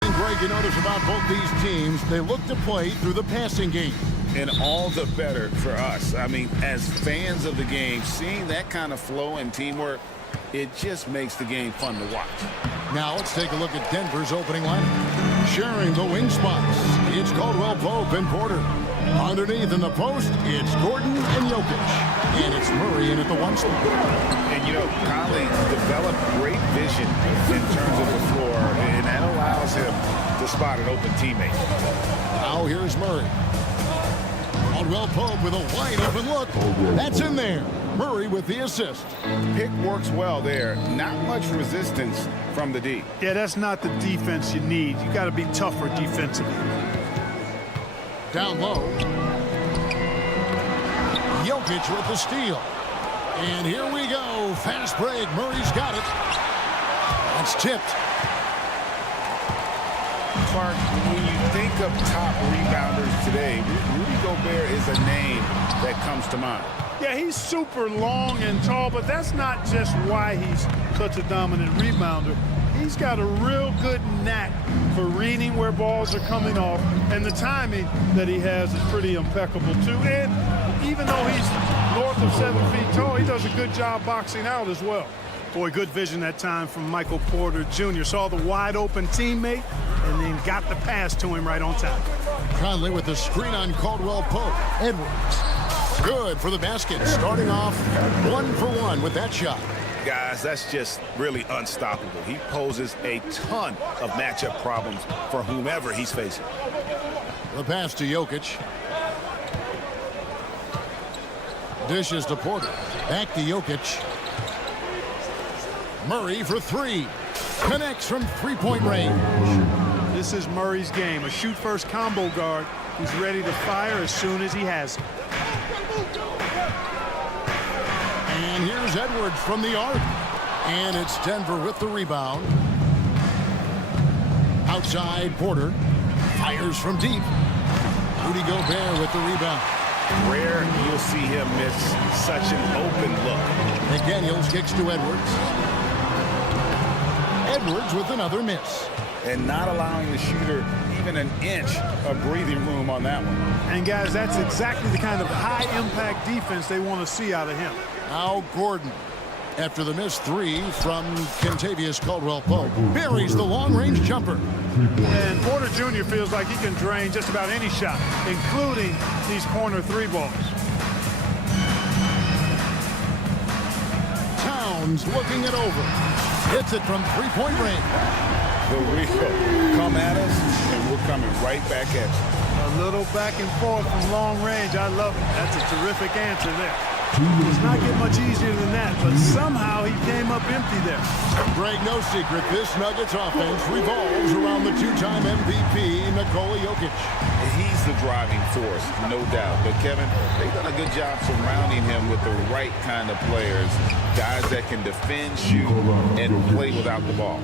Greg, you notice about both these teams, they look to play through the passing game. And all the better for us. I mean, as fans of the game, seeing that kind of flow and teamwork, it just makes the game fun to watch. Now let's take a look at Denver's opening lineup. Sharing the wing spots, it's Caldwell Pope and Porter. Underneath in the post, it's Gordon and Jokic. And it's Murray in at the one spot. And, you know, Conley developed great vision in terms of the floor, and that allows him to spot an open teammate. Now here's Murray. Caldwell Pope with a wide open look. That's in there. Murray with the assist. Pick works well there. Not much resistance from the D. Yeah, that's not the defense you need. You got to be tougher defensively. Down low. Jokic with the steal. And here we go. Fast break. Murray's got it. That's tipped. Clark, when you think of top rebounders today, Rudy Gobert is a name that comes to mind. Yeah, he's super long and tall, but that's not just why he's such a dominant rebounder. He's got a real good knack for reading where balls are coming off, and the timing that he has is pretty impeccable too. And even though he's north of 7 feet tall, he does a good job boxing out as well. Boy, good vision that time from Michael Porter Jr. Saw the wide open teammate and then got the pass to him right on time. Conley with the screen on Caldwell Pope. Edwards. Good for the basket. Starting off 1 for 1 with that shot. Guys, that's just really unstoppable. He poses a ton of matchup problems for whomever he's facing. The pass to Jokic. Dishes to Porter. Back to Jokic. Murray for three. Connects from three-point range. This is Murray's game. A shoot-first combo guard who's ready to fire as soon as he has it. And here's Edwards from the arc. And it's Denver with the rebound. Outside, Porter. Fires from deep. Rudy Gobert with the rebound. Rare you'll see him miss such an open look. McDaniels kicks to Edwards. Edwards with another miss. And not allowing the shooter even an inch of breathing room on that one. And guys, that's exactly the kind of high-impact defense they want to see out of him. Now Gordon, after the missed three from Kentavious Caldwell-Pope, buries the long-range jumper. And Porter Jr. feels like he can drain just about any shot, including these corner three balls. Towns looking it over. Hits it from three-point range. The Rico, come at us, and we're coming right back at you. A little back and forth from long range. I love it. That's a terrific answer there. It's not get much easier than that, but somehow he came up empty there. Greg, no secret, this Nuggets offense revolves around the two-time MVP, Nikola Jokic. He's the driving force, no doubt. But, Kevin, they've done a good job surrounding him with the right kind of players, guys that can defend, shoot, and play without the ball.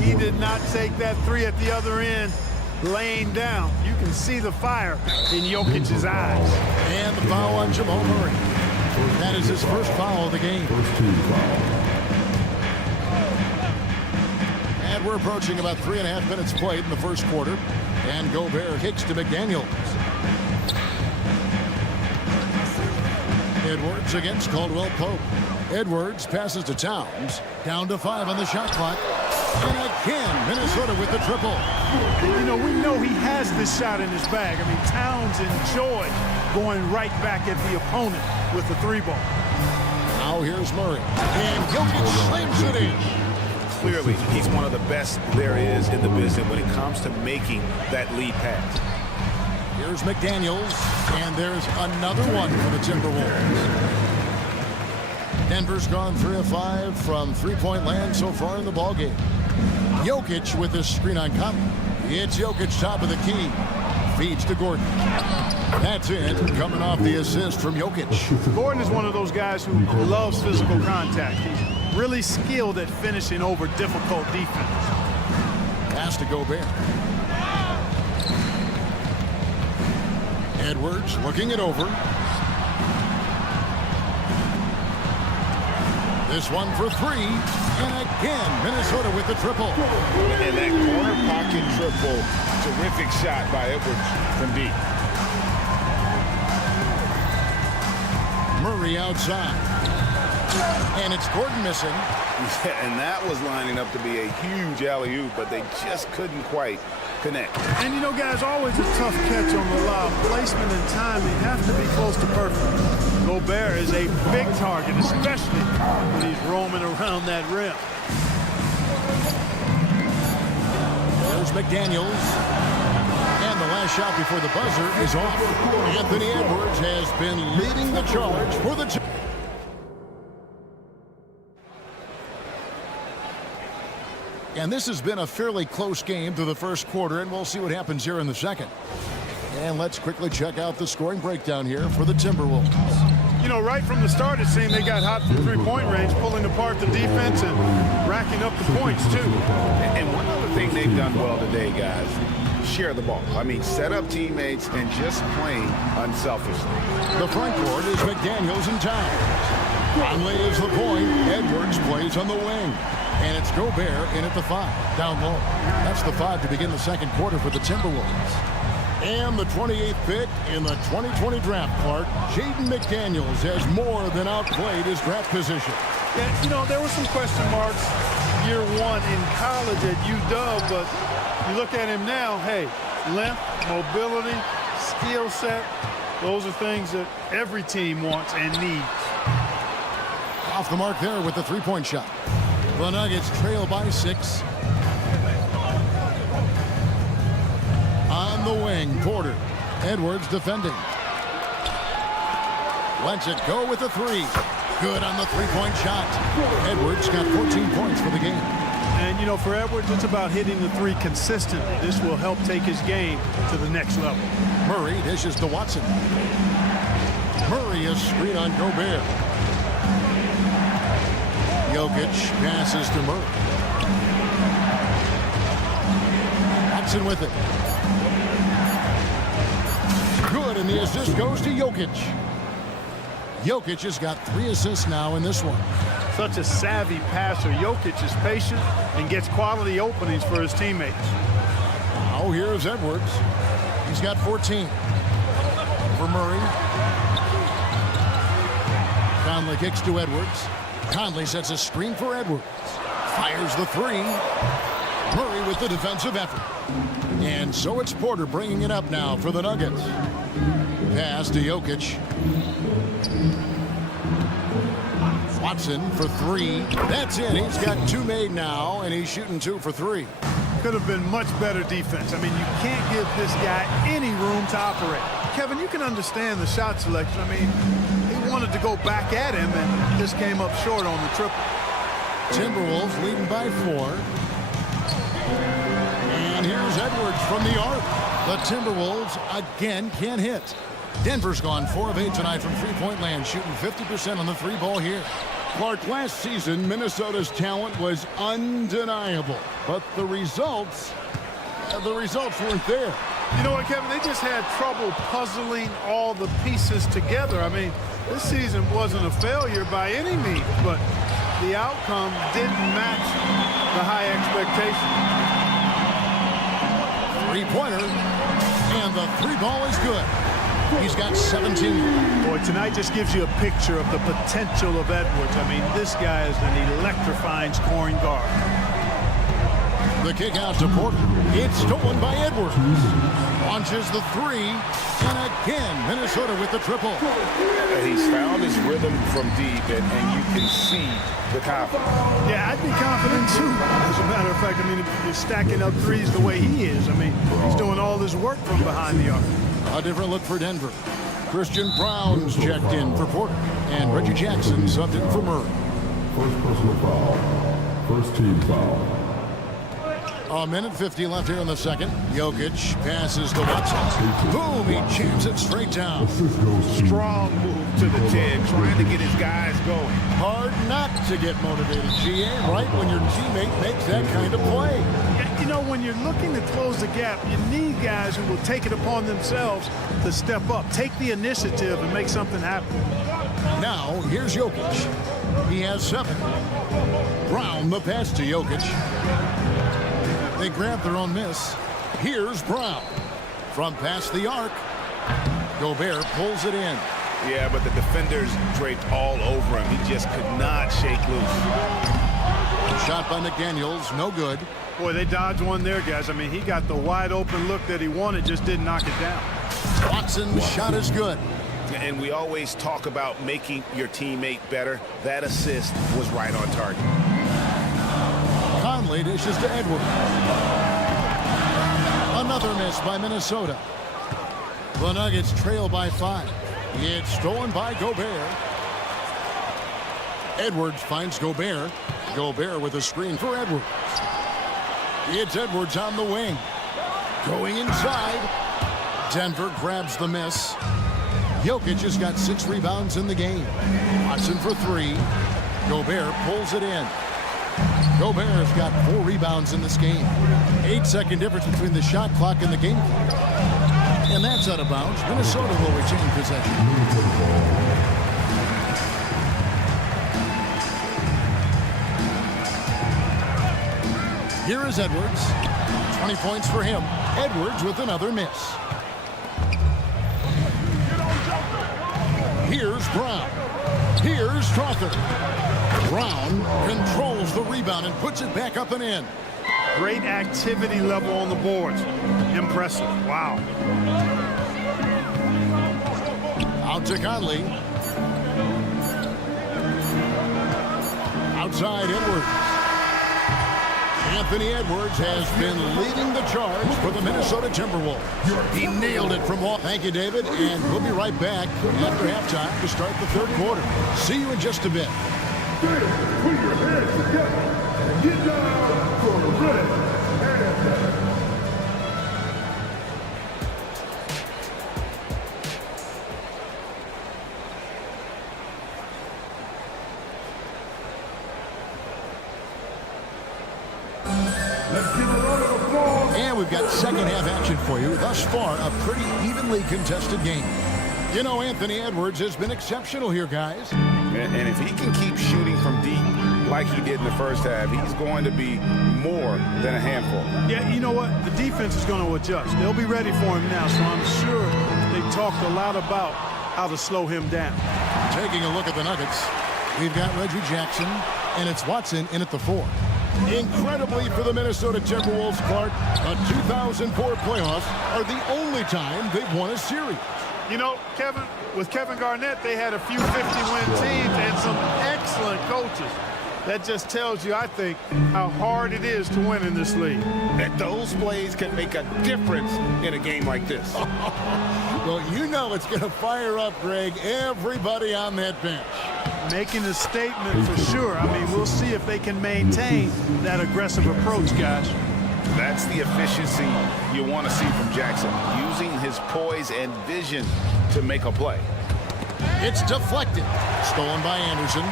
He did not take that three at the other end laying down. You can see the fire in Jokic's eyes. And the foul on Jamal Murray. That is his first foul of the game. And we're approaching about 3.5 minutes played in the first quarter. And Gobert kicks to McDaniels. Edwards against Caldwell Pope. Edwards passes to Towns. Down to 5 on the shot clock. And again, Minnesota with the triple. You know, we know he has this shot in his bag. I mean, Towns enjoyed going right back at the opponent with the three ball. Now here's Murray. And Jokic slams it in. Clearly, he's one of the best there is in the business when it comes to making that lead pass. Here's McDaniels. And there's another one for the Timberwolves. Denver's gone 3 of 5 from three-point land so far in the ballgame. Jokic with the screen on Conley. It's Jokic top of the key. Feeds to Gordon. That's it, coming off the assist from Jokic. Gordon is one of those guys who loves physical contact. He's really skilled at finishing over difficult defense. Pass to Gobert. Edwards looking it over. This one for three. And again, Minnesota with the triple. And that corner pocket triple, terrific shot by Edwards from deep. Murray outside. And it's Gordon missing. Yeah, and that was lining up to be a huge alley-oop, but they just couldn't quite connect. And you know, guys, always a tough catch on the lob. Placement and timing have to be close to perfect. Gobert is a big target, especially when he's roaming around that rim. There's McDaniels. And the last shot before the buzzer is off. Anthony Edwards has been leading the charge for the... And this has been a fairly close game through the first quarter, and we'll see what happens here in the second. And let's quickly check out the scoring breakdown here for the Timberwolves. You know, right from the start, it seemed they got hot from three-point range, pulling apart the defense and racking up the points, too. And one other thing they've done well today, guys, share the ball. I mean, set up teammates and just playing unselfishly. The front court is McDaniels and Towns. Conley is the point. Edwards plays on the wing. And it's Gobert in at the 5, down low. That's the 5 to begin the second quarter for the Timberwolves. And the 28th pick in the 2020 draft, Clark, Jaden McDaniels has more than outplayed his draft position. Yeah, you know, there were some question marks year one in college at UW, but you look at him now, hey, length, mobility, skill set, those are things that every team wants and needs. Off the mark there with the three-point shot. The Nuggets trail by 6. On the wing, Porter. Edwards defending. Lets it go with the 3. Good on the three-point shot. Edwards got 14 points for the game. And, you know, for Edwards, it's about hitting the 3 consistently. This will help take his game to the next level. Murray dishes to Watson. Murray is screen on Gobert. Jokic passes to Murray. Watson with it. Good, and the assist goes to Jokic. Jokic has got 3 assists now in this one. Such a savvy passer. Jokic is patient and gets quality openings for his teammates. Now here's Edwards. He's got 14. For Murray. Conley kicks to Edwards. Conley sets a screen for Edwards. Fires the 3. Murray with the defensive effort. And so it's Porter bringing it up now for the Nuggets. Pass to Jokic. Watson for 3. That's it. He's got 2 made now, and he's shooting 2 for 3. Could have been much better defense. I mean, you can't give this guy any room to operate. Kevin, you can understand the shot selection. I mean, he wanted to go back at him and just came up short on the triple. Timberwolves leading by 4. And here's Edwards from the arc. The Timberwolves again can't hit. Denver's gone 4 of 8 tonight from three-point land, shooting 50% on the 3-ball here. Clark, last season, Minnesota's talent was undeniable, but the results weren't there. You know what, Kevin? They just had trouble puzzling all the pieces together. I mean, this season wasn't a failure by any means, but the outcome didn't match the high expectation. Three-pointer, and the 3-ball is good. He's got 17. Boy, tonight just gives you a picture of the potential of Edwards. I mean, this guy is an electrifying scoring guard. The kick out to Porter. It's stolen by Edwards. Launches the 3. And again, Minnesota with the triple. He's found his rhythm from deep, and you can see the confidence. Yeah, I'd be confident too. As a matter of fact, I mean, if you're stacking up threes the way he is, I mean, he's doing all this work from behind the arc. A different look for Denver. Christian Brown's checked in for Porter. And Reggie Jackson subbed in for Murray. First personal foul. First team foul. A minute 50 left here in the second. Jokic passes to Watson. Boom, he jams it straight down. Strong move to the 10, trying to get his guys going. Hard not to get motivated, GA, right when your teammate makes that kind of play. You know, when you're looking to close the gap, you need guys who will take it upon themselves to step up, take the initiative and make something happen. Now, here's Jokic. He has 7. Brown, the pass to Jokic. They grab their own miss. Here's Brown. From past the arc. Gobert pulls it in. Yeah, but the defenders draped all over him. He just could not shake loose. Shot by McDaniels, no good. Boy, they dodged one there, guys. I mean, he got the wide open look that he wanted, just didn't knock it down. Watson's shot is good. And we always talk about making your teammate better. That assist was right on target. Conley dishes to Edwards. Another miss by Minnesota. The Nuggets trail by 5. It's stolen by Gobert. Edwards finds Gobert. Gobert with a screen for Edwards. It's Edwards on the wing. Going inside. Denver grabs the miss. Jokic has got 6 rebounds in the game. Watson for 3. Gobert pulls it in. Gobert has got 4 rebounds in this game. 8-second difference between the shot clock and the game clock. And that's out of bounds. Minnesota will retain possession. Here is Edwards. 20 points for him. Edwards with another miss. Here's Brown. Here's Strawther. Brown controls the rebound and puts it back up and in. Great activity level on the boards. Impressive. Wow. Out to Conley. Outside Edwards. Anthony Edwards has been leading the charge for the Minnesota Timberwolves. He nailed it from off. Thank you, David. And we'll be right back after halftime to start the third quarter. See you in just a bit. Put your hands together and get down for the red. And we've got second half action for you. Thus far, a pretty evenly contested game. You know, Anthony Edwards has been exceptional here, guys. And if he can keep shooting from deep like he did in the first half, he's going to be more than a handful. Yeah, you know what? The defense is going to adjust. They'll be ready for him now, so I'm sure they talked a lot about how to slow him down. Taking a look at the Nuggets, we've got Reggie Jackson, and it's Watson in at the 4. Incredibly for the Minnesota Timberwolves, Clark, the 2004 playoffs are the only time they've won a series. You know, Kevin, with Kevin Garnett, they had a few 50-win teams and some excellent coaches. That just tells you, I think, how hard it is to win in this league. That those plays can make a difference in a game like this. Well, you know it's going to fire up, Greg, everybody on that bench. Making a statement for sure. I mean, we'll see if they can maintain that aggressive approach, guys. That's the efficiency you want to see from Jackson, using his poise and vision to make a play. It's deflected. Stolen by Anderson.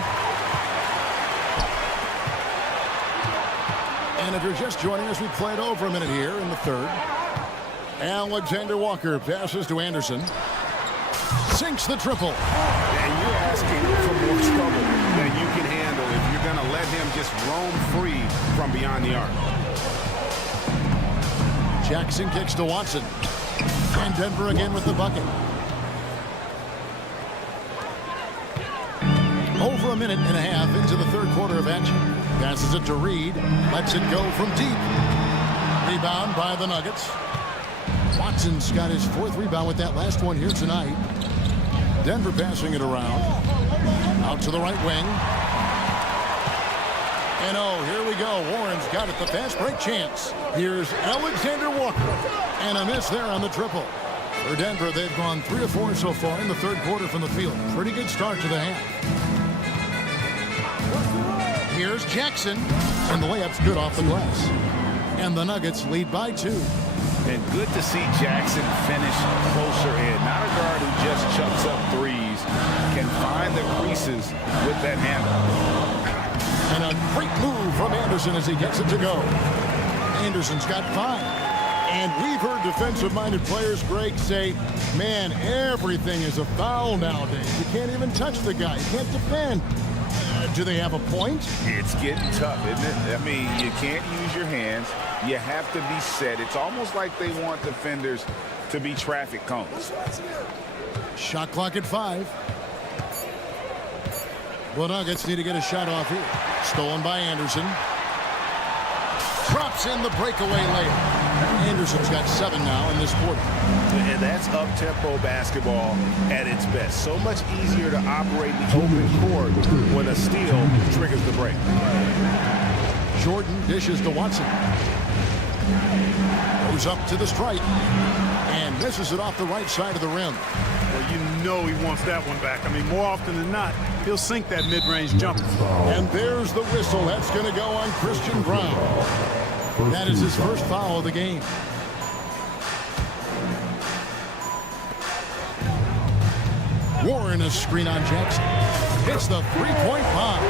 And if you're just joining us, we played over a minute here in the third. Alexander Walker passes to Anderson. Sinks the triple. And you're asking for more trouble than you can handle if you're going to let him just roam free from beyond the arc. Jackson kicks to Watson. And Denver again with the bucket. Over a minute and a half into the third quarter of action. Passes it to Reed. Lets it go from deep. Rebound by the Nuggets. Watson's got his 4th rebound with that last one here tonight. Denver passing it around. Out to the right wing. And oh, here we go. Warren's got it. The fast break chance. Here's Alexander Walker. And a miss there on the triple. For Denver, they've gone 3 of 4 so far in the third quarter from the field. Pretty good start to the half. Here's Jackson. And the layup's good off the glass. And the Nuggets lead by 2. And good to see Jackson finish closer in. Not a guard who just chucks up threes. Can find the creases with that handle. And a great move from Anderson as he gets it to go. Anderson's got 5. And we've heard defensive-minded players, Greg, say, man, everything is a foul nowadays. You can't even touch the guy. You can't defend. Do they have a point? It's getting tough, isn't it? I mean, you can't use your hands. You have to be set. It's almost like they want defenders to be traffic cones. Shot clock at 5. The Nuggets need to get a shot off here. Stolen by Anderson. Drops in the breakaway layup. Anderson's got 7 now in this quarter. And that's up-tempo basketball at its best. So much easier to operate the open court when a steal triggers the break. Jordan dishes to Watson. Goes up to the stripe. And misses it off the right side of the rim. Well, you know he wants that one back. I mean, more often than not, he'll sink that mid-range jumper. And there's the whistle. That's going to go on Christian Brown. That is his first foul of the game. Warren a screen on Jackson. Hits the three-point bomb.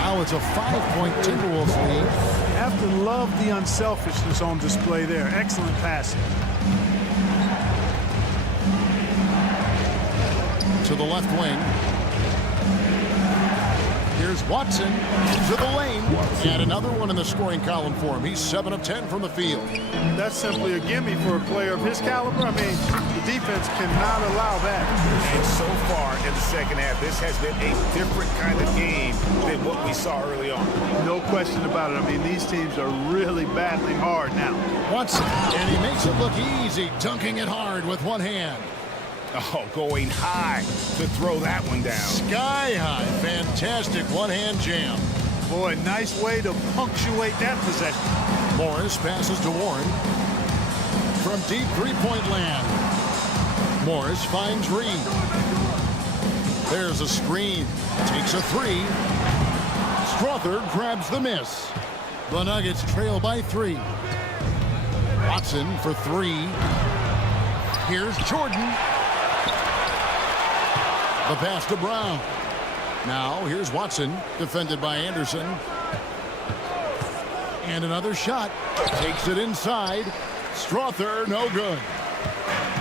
Now it's a 5-point Timberwolves lead. Have to love the unselfishness on display there. Excellent passing. To the left wing. Here's Watson into the lane. And another one in the scoring column for him. He's 7 of 10 from the field. That's simply a gimme for a player of his caliber. I mean, the defense cannot allow that. And so far in the second half, this has been a different kind of game than what we saw early on. No question about it. I mean, these teams are really battling hard now. Watson, and he makes it look easy, dunking it hard with one hand. Oh, going high to throw that one down. Sky high. Fantastic one-hand jam. Boy, nice way to punctuate that possession. Morris passes to Warren. From deep three-point land. Morris finds Reed. There's a screen. Takes a 3. Strother grabs the miss. The Nuggets trail by 3. Watson for 3. Here's Jordan. The pass to Brown. Now here's Watson, defended by Anderson. And another shot. Takes it inside. Strother, no good.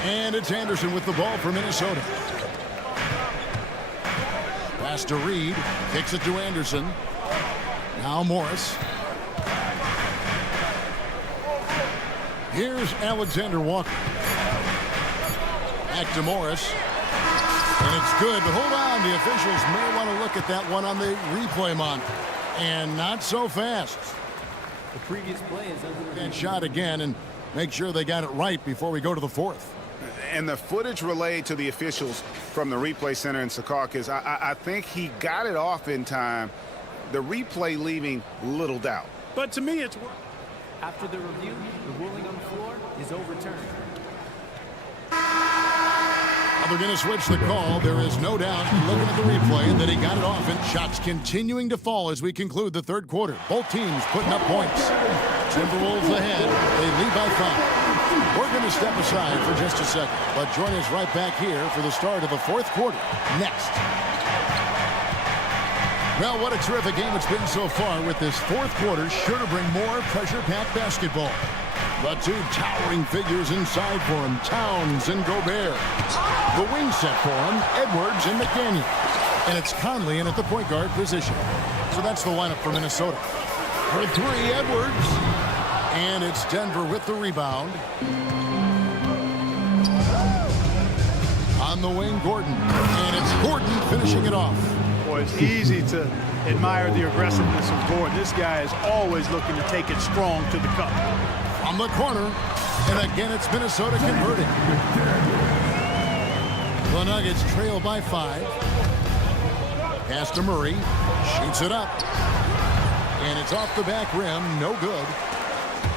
And it's Anderson with the ball for Minnesota. Pass to Reed. Kicks it to Anderson. Now Morris. Here's Alexander Walker. Back to Morris. And it's good, but hold on. The officials may want to look at that one on the replay monitor. And not so fast. The previous play is under And shot again and make sure they got it right before we go to the 4th. And the footage relayed to the officials from the replay center in Secaucus, I think he got it off in time. The replay leaving little doubt. But to me, it's... After the review, the ruling on the floor is overturned. They're going to switch the call. There is no doubt, looking at the replay, that he got it off. And shots continuing to fall as we conclude the third quarter. Both teams putting up points. Timberwolves ahead. They lead by 5. We're going to step aside for just a second, but join us right back here for the start of the 4th quarter. Next. Well, what a terrific game it's been so far, with this 4th quarter sure to bring more pressure-packed basketball. The two towering figures inside for him, Towns and Gobert. The wing set for him, Edwards and McDaniel. And it's Conley in at the point guard position. So that's the lineup for Minnesota. For 3, Edwards. And it's Denver with the rebound. On the wing, Gordon. And it's Gordon finishing it off. Boy, it's easy to admire the aggressiveness of Gordon. This guy is always looking to take it strong to the cup. From the corner, and again it's Minnesota converting. The Nuggets trail by 5. Pass to Murray, shoots it up. And it's off the back rim, no good.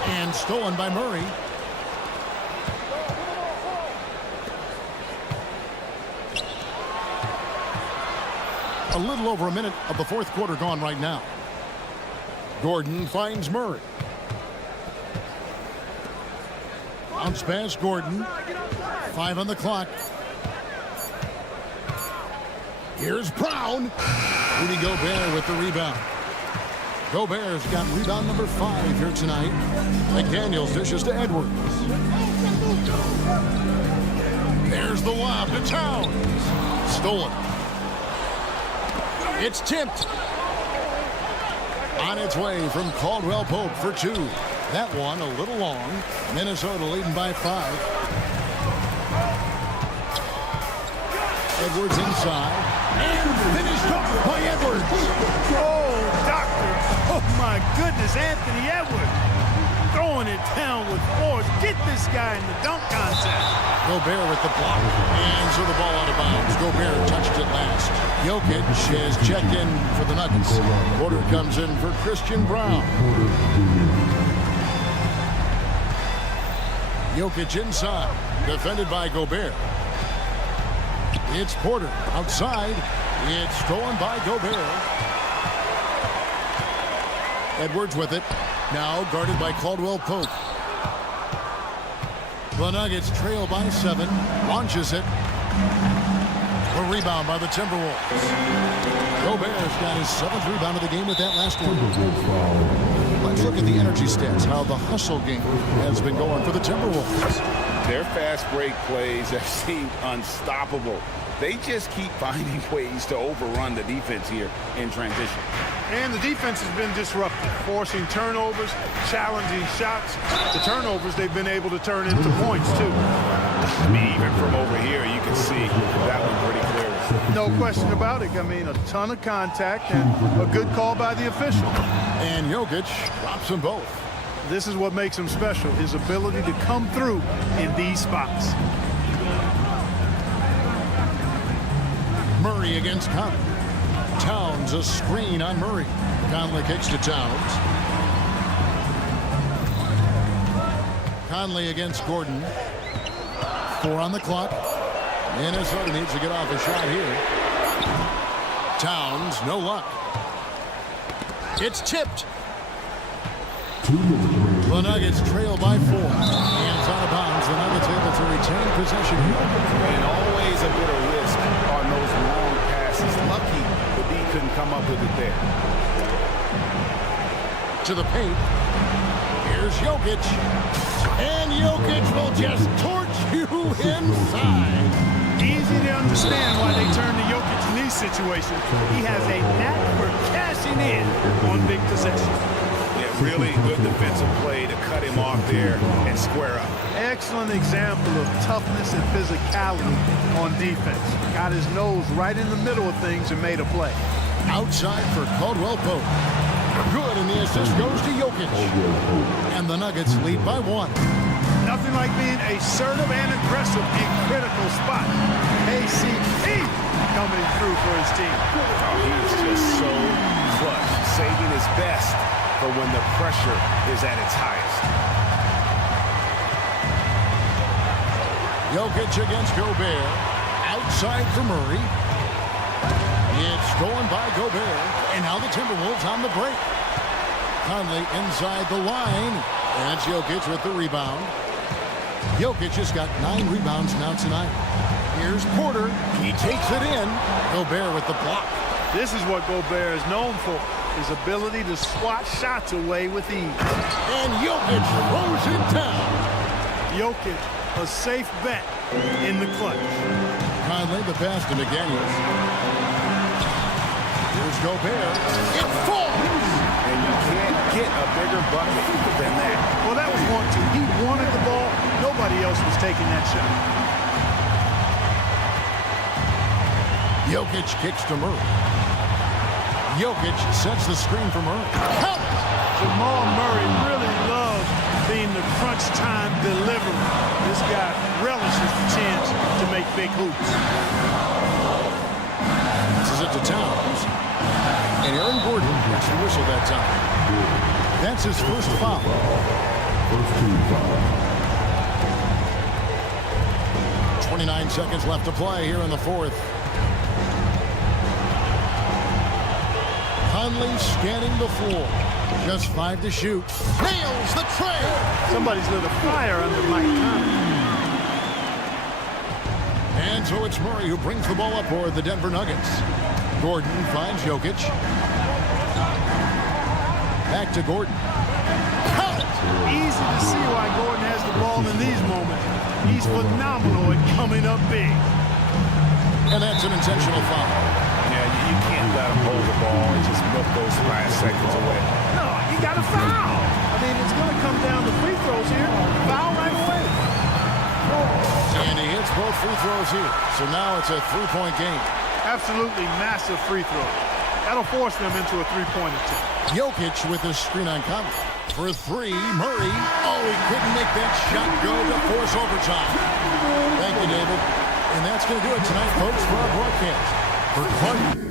And stolen by Murray. A little over a minute of the 4th quarter gone right now. Gordon finds Murray. Bounce pass, Gordon. 5 on the clock. Here's Brown. Rudy Gobert with the rebound. Gobert's got rebound number 5 here tonight. McDaniels dishes to Edwards. There's the lob to Towns. Stolen. It's tipped. On its way from Caldwell Pope for 2. That one a little long. Minnesota leading by 5. Edwards inside. And finished off by Edwards. Oh, doctor. Oh, my goodness. Anthony Edwards throwing it down with force. Get this guy in the dunk contest. Gobert with the block. And so the ball out of bounds. Gobert touched it last. Jokic is checked in for the Nuggets. Porter comes in for Christian Brown. Jokic inside. Defended by Gobert. It's Porter outside. It's stolen by Gobert. Edwards with it. Now guarded by Caldwell Pope. The Nuggets trail by 7. Launches it. A rebound by the Timberwolves. Gobert's got his 7th rebound of the game with that last one. Let's look at the energy stats, how the hustle game has been going for the Timberwolves. Their fast break plays have seemed unstoppable. They just keep finding ways to overrun the defense here in transition. And the defense has been disruptive, forcing turnovers, challenging shots. The turnovers they've been able to turn into points, too. I mean, even from over here, you can see that one pretty clearly. No question about it. I mean, a ton of contact and a good call by the official. And Jokic drops them both. This is what makes him special, his ability to come through in these spots. Murray against Conley. Towns a screen on Murray. Conley kicks to Towns. Conley against Gordon. 4 on the clock. Minnesota needs to get off a shot here. Towns, no luck. It's tipped. The Nuggets trail by 4. Hands out of bounds. The Nuggets able to retain possession here. And always a bit of risk on those long passes. Lucky the D couldn't come up with it there. To the paint. Here's Jokic. And Jokic will just torch you inside. Easy to understand why they turn to Jokic in these situations. He has a knack for cashing in on big possessions. Yeah, really good defensive play to cut him off there and square up. Excellent example of toughness and physicality on defense. Got his nose right in the middle of things and made a play. Outside for Caldwell Pope. Good, and the assist goes to Jokic. And the Nuggets lead by 1. Nothing like being assertive and aggressive in critical spots. KCP coming through for his team. Oh, he's just so clutch, saving his best for when the pressure is at its highest. Jokic against Gobert. Outside for Murray. It's stolen by Gobert. And now the Timberwolves on the break. Conley inside the line. And it's Jokic with the rebound. Jokic has got 9 rebounds now tonight. Here's Porter. He takes it in. Gobert with the block. This is what Gobert is known for. His ability to swat shots away with ease. And Jokic throws it down. Jokic, a safe bet in the clutch. Conley, the pass to McDaniels. Here's Gobert. It falls. And you can't get a bigger bucket than that. Well, that was 1-2. He wanted the ball. Nobody else was taking that shot. Jokic kicks to Murray. Jokic sets the screen for Murray. Count it! Jamal Murray really loves being the crunch time deliverer. This guy relishes the chance to make big hoops. This is it to Towns. And Aaron Gordon gets the whistle that time. That's his first foul. First team foul. 29 seconds left to play here in the 4th. Conley scanning the floor. Just 5 to shoot. Nails the trail. Somebody's lit a fire under Mike Conley. And so it's Murray who brings the ball up for the Denver Nuggets. Gordon finds Jokic. Back to Gordon. Count it. Easy to see why Gordon has the ball in these moments. He's phenomenal at coming up big. And that's an intentional foul. Yeah, you can't let him hold the ball and just milk those last seconds away. No, you got to foul. I mean, it's going to come down to free throws here. Foul right away. And he hits both free throws here. So now it's a three-point game. Absolutely massive free throw. That'll force them into a three-point attempt. Jokic with a screen on cover. For three, Murray. Oh, he couldn't make that shot go to force overtime. Thank you, David. And that's going to do it tonight, folks, for our broadcast. For Clark.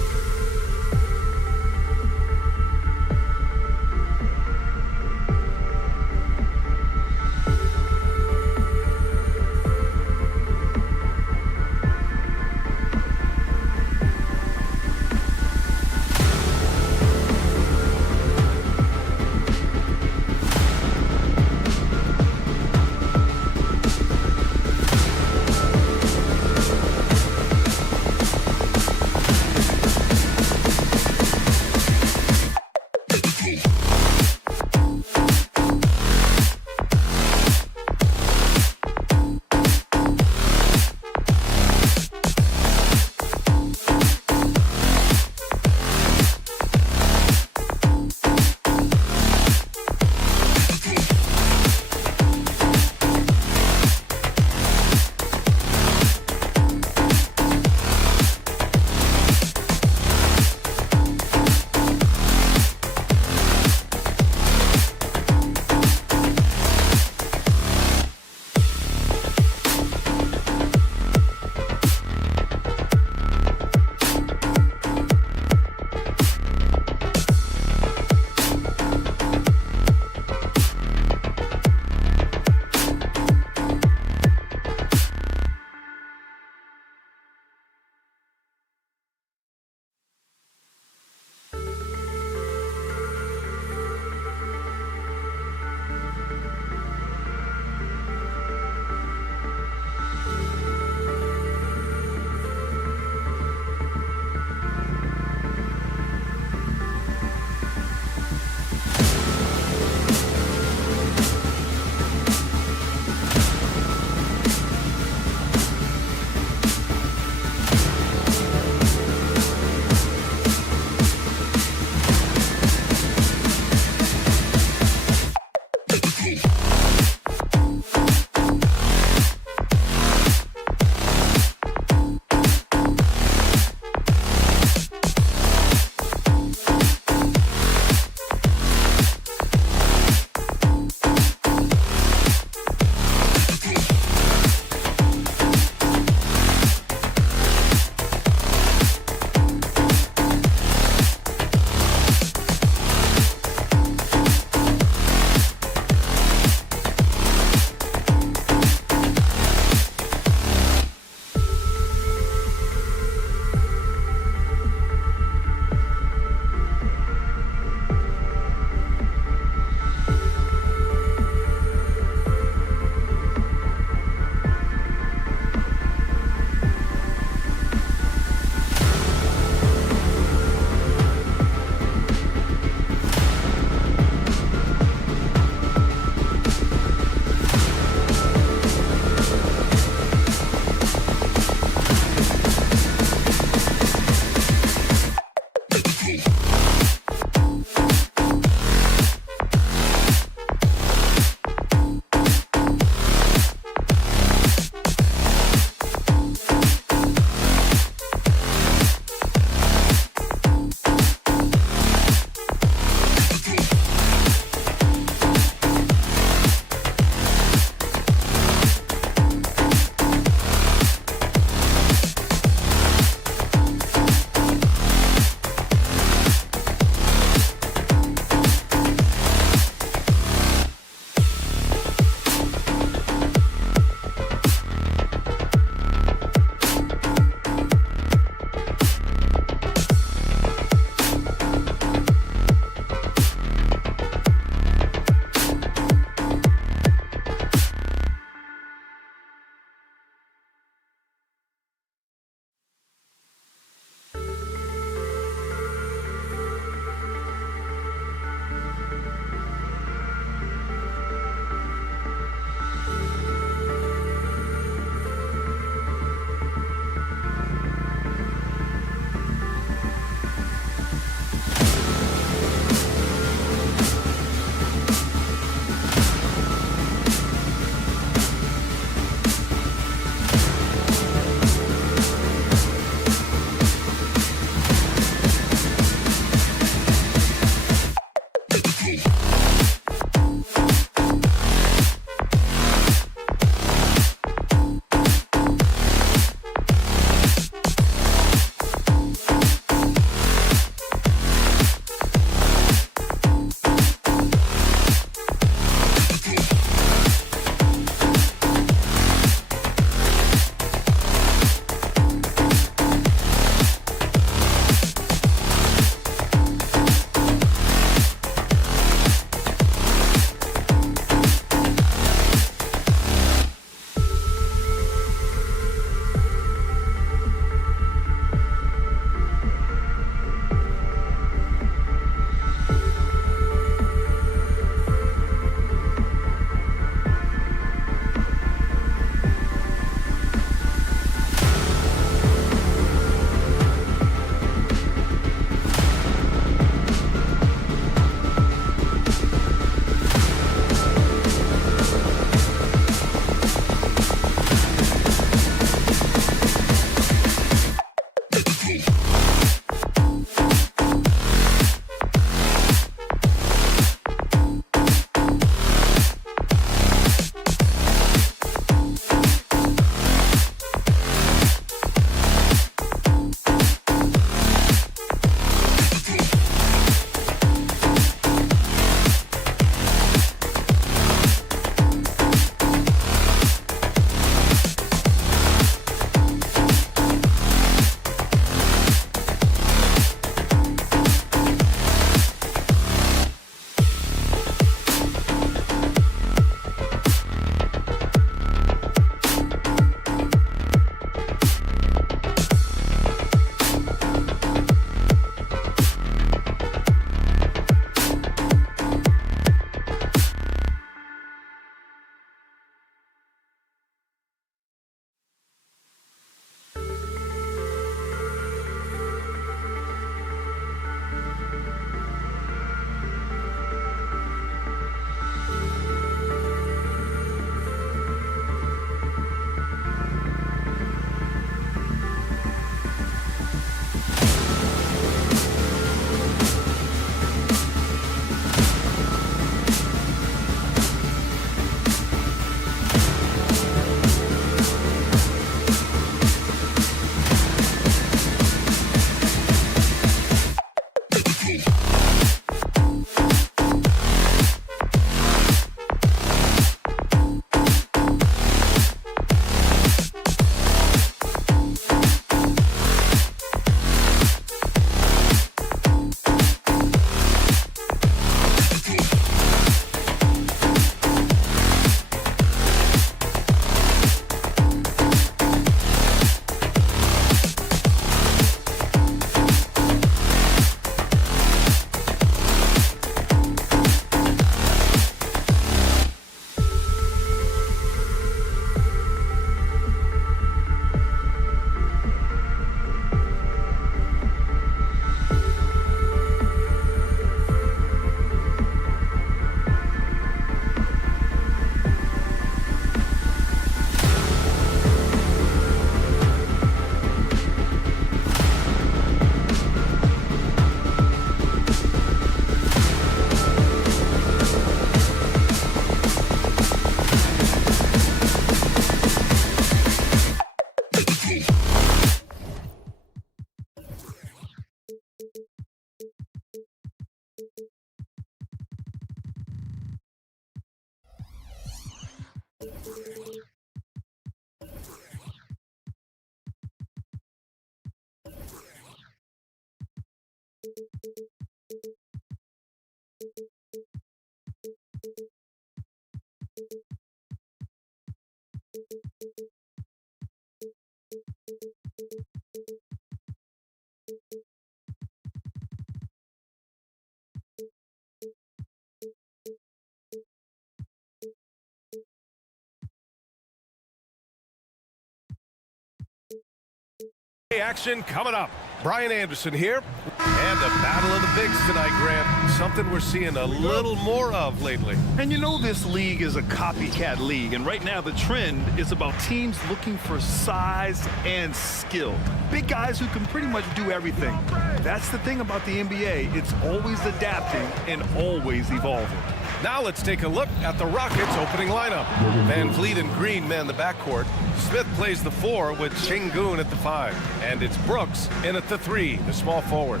Action coming up. Brian Anderson here. And a battle of the bigs tonight, Grant. Something we're seeing a little more of lately. And you know this league is a copycat league, and right now the trend is about teams looking for size and skill. Big guys who can pretty much do everything. That's the thing about the NBA. It's always adapting and always evolving. Now let's take a look at the Rockets' opening lineup. Van Vliet and Green man the backcourt. Smith plays the 4 with Şengün at the 5. And it's Brooks in at the 3, the small forward.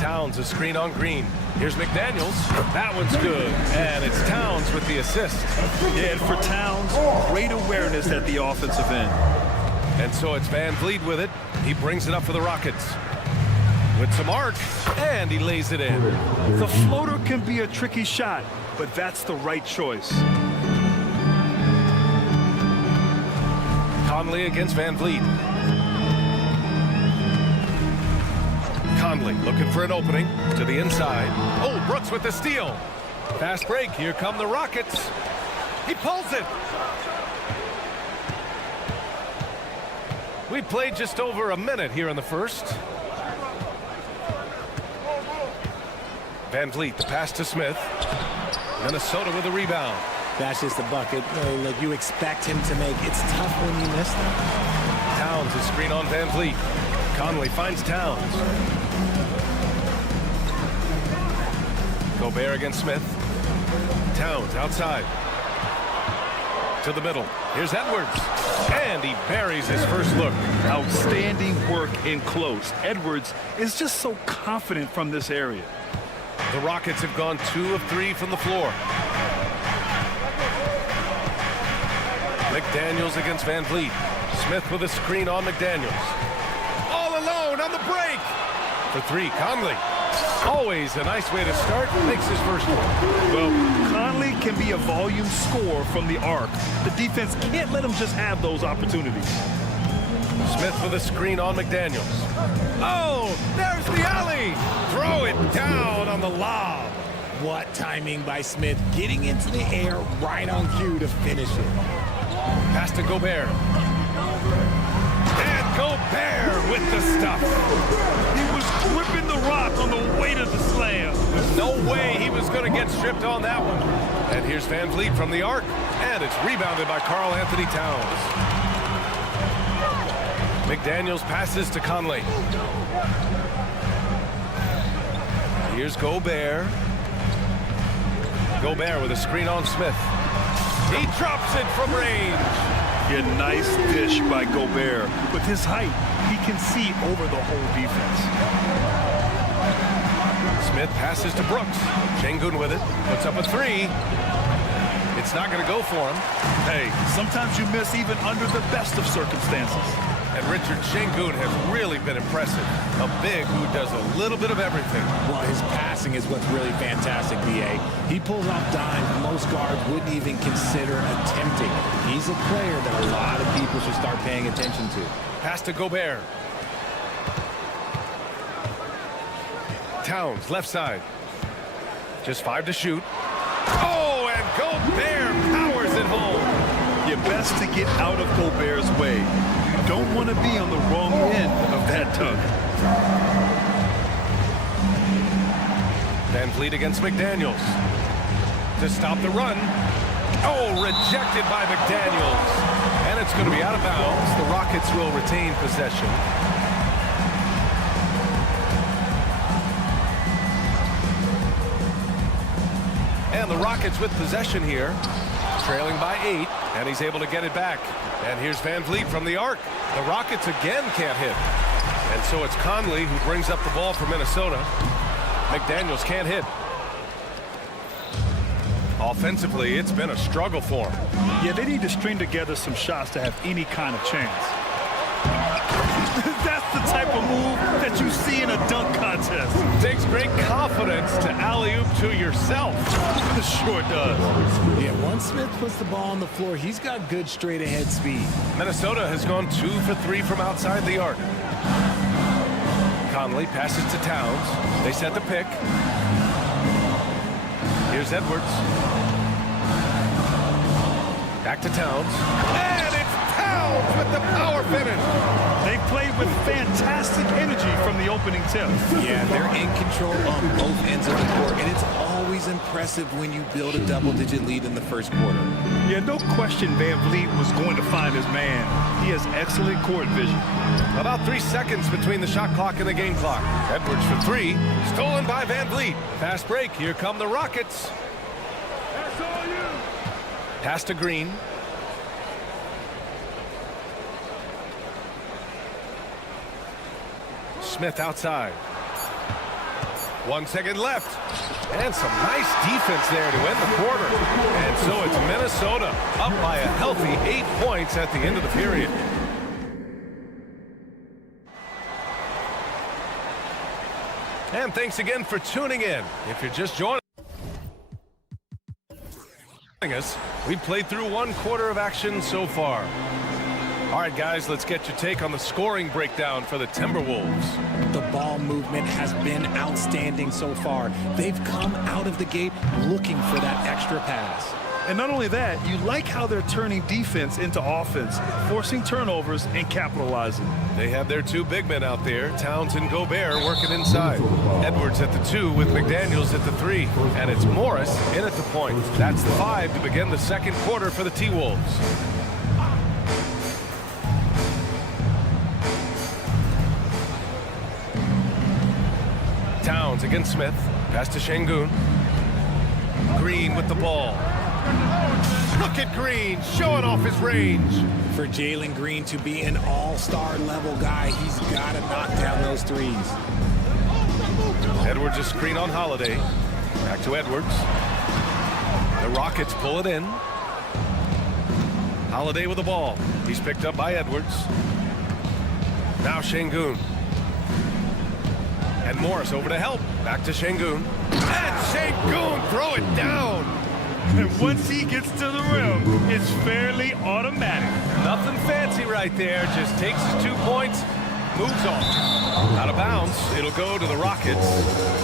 Towns a screen on Green. Here's McDaniels. That one's good. And it's Towns with the assist. Yeah, and for Towns, great awareness at the offensive end. And so it's Van Vliet with it. He brings it up for the Rockets. With some arc, and he lays it in. The floater can be a tricky shot, but that's the right choice. Conley against Van Vliet. Conley looking for an opening to the inside. Oh, Brooks with the steal. Fast break. Here come the Rockets. He pulls it. We played just over a minute here in the first. Van Vliet, the pass to Smith. Minnesota with a rebound. That's just a bucket. Like you expect him to make. It's tough when you miss that. Towns is screen on Van Vliet. Conley finds Towns. Gobert against Smith. Towns outside. To the middle. Here's Edwards. And he buries his first look. Outstanding work in close. Edwards is just so confident from this area. The Rockets have gone 2 of 3 from the floor. McDaniels against Van Vliet. Smith with a screen on McDaniels. All alone on the break. For 3, Conley. Always a nice way to start. Makes his first one. Well, Conley can be a volume scorer from the arc. The defense can't let him just have those opportunities. Smith with a screen on McDaniels. Oh, there's the alley. Throw it down on the lob. What timing by Smith, getting into the air right on cue to finish it. Pass to Gobert. And Gobert with the stuff. He was gripping the rock on the weight of the slam. There's no way he was going to get stripped on that one. And here's Van Vliet from the arc. And it's rebounded by Karl Anthony Towns. McDaniels passes to Conley. Here's Gobert. Gobert with a screen on Smith. He drops it from range. Yeah, nice dish by Gobert. With his height, he can see over the whole defense. Smith passes to Brooks. Şengün with it. Puts up a 3. It's not going to go for him. Hey, sometimes you miss even under the best of circumstances. And Richard Şengün has really been impressive. A big who does a little bit of everything. Well, his passing is what's really fantastic, B.A. He pulls off dimes most guards wouldn't even consider attempting. He's a player that a lot of people should start paying attention to. Pass to Gobert. Towns, left side. Just 5 to shoot. Oh, and Gobert powers it home. You're best to get out of Gobert's way. You don't want to be on the wrong end of that tug. Van Vliet against McDaniels. To stop the run. Oh, rejected by McDaniels. And it's going to be out of bounds. The Rockets will retain possession. And the Rockets with possession here. Trailing by 8, and he's able to get it back. And here's Van Vliet from the arc. The Rockets again can't hit. And so it's Conley who brings up the ball for Minnesota. McDaniels can't hit. Offensively, it's been a struggle for him. Yeah, they need to string together some shots to have any kind of chance. That's the type of move that you see in a dunk contest. Takes great confidence to alley-oop to yourself. It sure does. Yeah, once Smith puts the ball on the floor, he's got good straight-ahead speed. Minnesota has gone 2 for 3 from outside the arc. Conley passes to Towns. They set the pick. Here's Edwards. Back to Towns. And it's Towns with the power finish. They played with fantastic energy from the opening tip. Yeah, they're in control on both ends of the court, and it's always impressive when you build a double-digit lead in the first quarter. Yeah, no question Van Vliet was going to find his man. He has excellent court vision. About 3 seconds between the shot clock and the game clock. Edwards for three, stolen by Van Vliet. Fast break, here come the Rockets. That's all you. Pass to Green. Smith outside. 1 second left. And some nice defense there to end the quarter. And so it's Minnesota up by a healthy 8 points at the end of the period. And thanks again for tuning in. If you're just joining us, we've played through 1 quarter of action so far. All right, guys, let's get your take on the scoring breakdown for the Timberwolves. The ball movement has been outstanding so far. They've come out of the gate looking for that extra pass. And not only that, you like how they're turning defense into offense, forcing turnovers and capitalizing. They have their 2 big men out there, Towns and Gobert, working inside. Edwards at the 2 with McDaniels at the 3. And it's Morris in at the point. That's the 5 to begin the second quarter for the T-Wolves. Towns against Smith. Pass to Şengün. Green with the ball. Look at Green showing off his range. For Jalen Green to be an all-star level guy, he's got to knock down those threes. Edwards a screen on Holiday. Back to Edwards. The Rockets pull it in. Holiday with the ball. He's picked up by Edwards. Now Şengün. And Morris over to help. Back to Şengün. And Şengün throw it down. And once he gets to the rim, it's fairly automatic. Nothing fancy right there. Just takes his 2 points, moves on. Out of bounds. It'll go to the Rockets.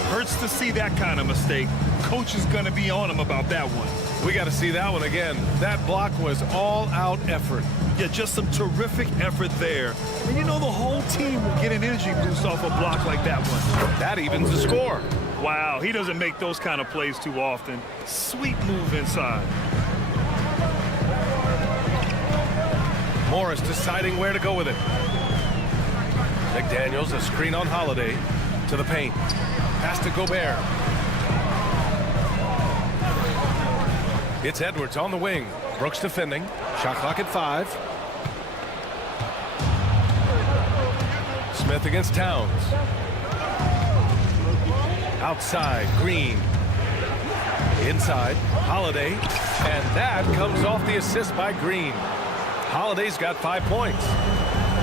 Hurts to see that kind of mistake. Coach is going to be on him about that one. We got to see that one again. That block was all-out effort. Yeah, just some terrific effort there. And you know the whole team will get an energy boost off a block like that one. That evens the score. Wow, he doesn't make those kind of plays too often. Sweet move inside. Morris deciding where to go with it. McDaniels a screen on Holiday to the paint. Pass to Gobert. It's Edwards on the wing. Brooks defending. Shot clock at 5. Smith against Towns. Outside, Green. Inside, Holiday. And that comes off the assist by Green. Holiday's got 5 points.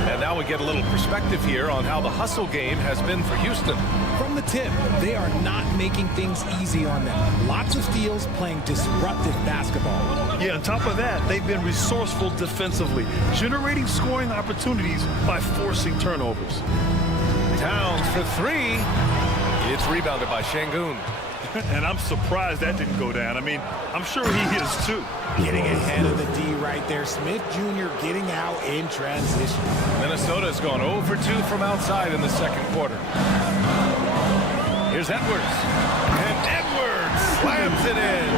And now we get a little perspective here on how the hustle game has been for Houston. From the tip, they are not making things easy on them. Lots of steals, playing disruptive basketball. Yeah, on top of that, they've been resourceful defensively, generating scoring opportunities by forcing turnovers. Towns for 3. It's rebounded by Şengün. And I'm surprised that didn't go down. I mean, I'm sure he is too. Getting ahead of the D right there. Smith Jr. getting out in transition. Minnesota's gone 0 for 2 from outside in the second quarter. Here's Edwards. And Edwards slams it in.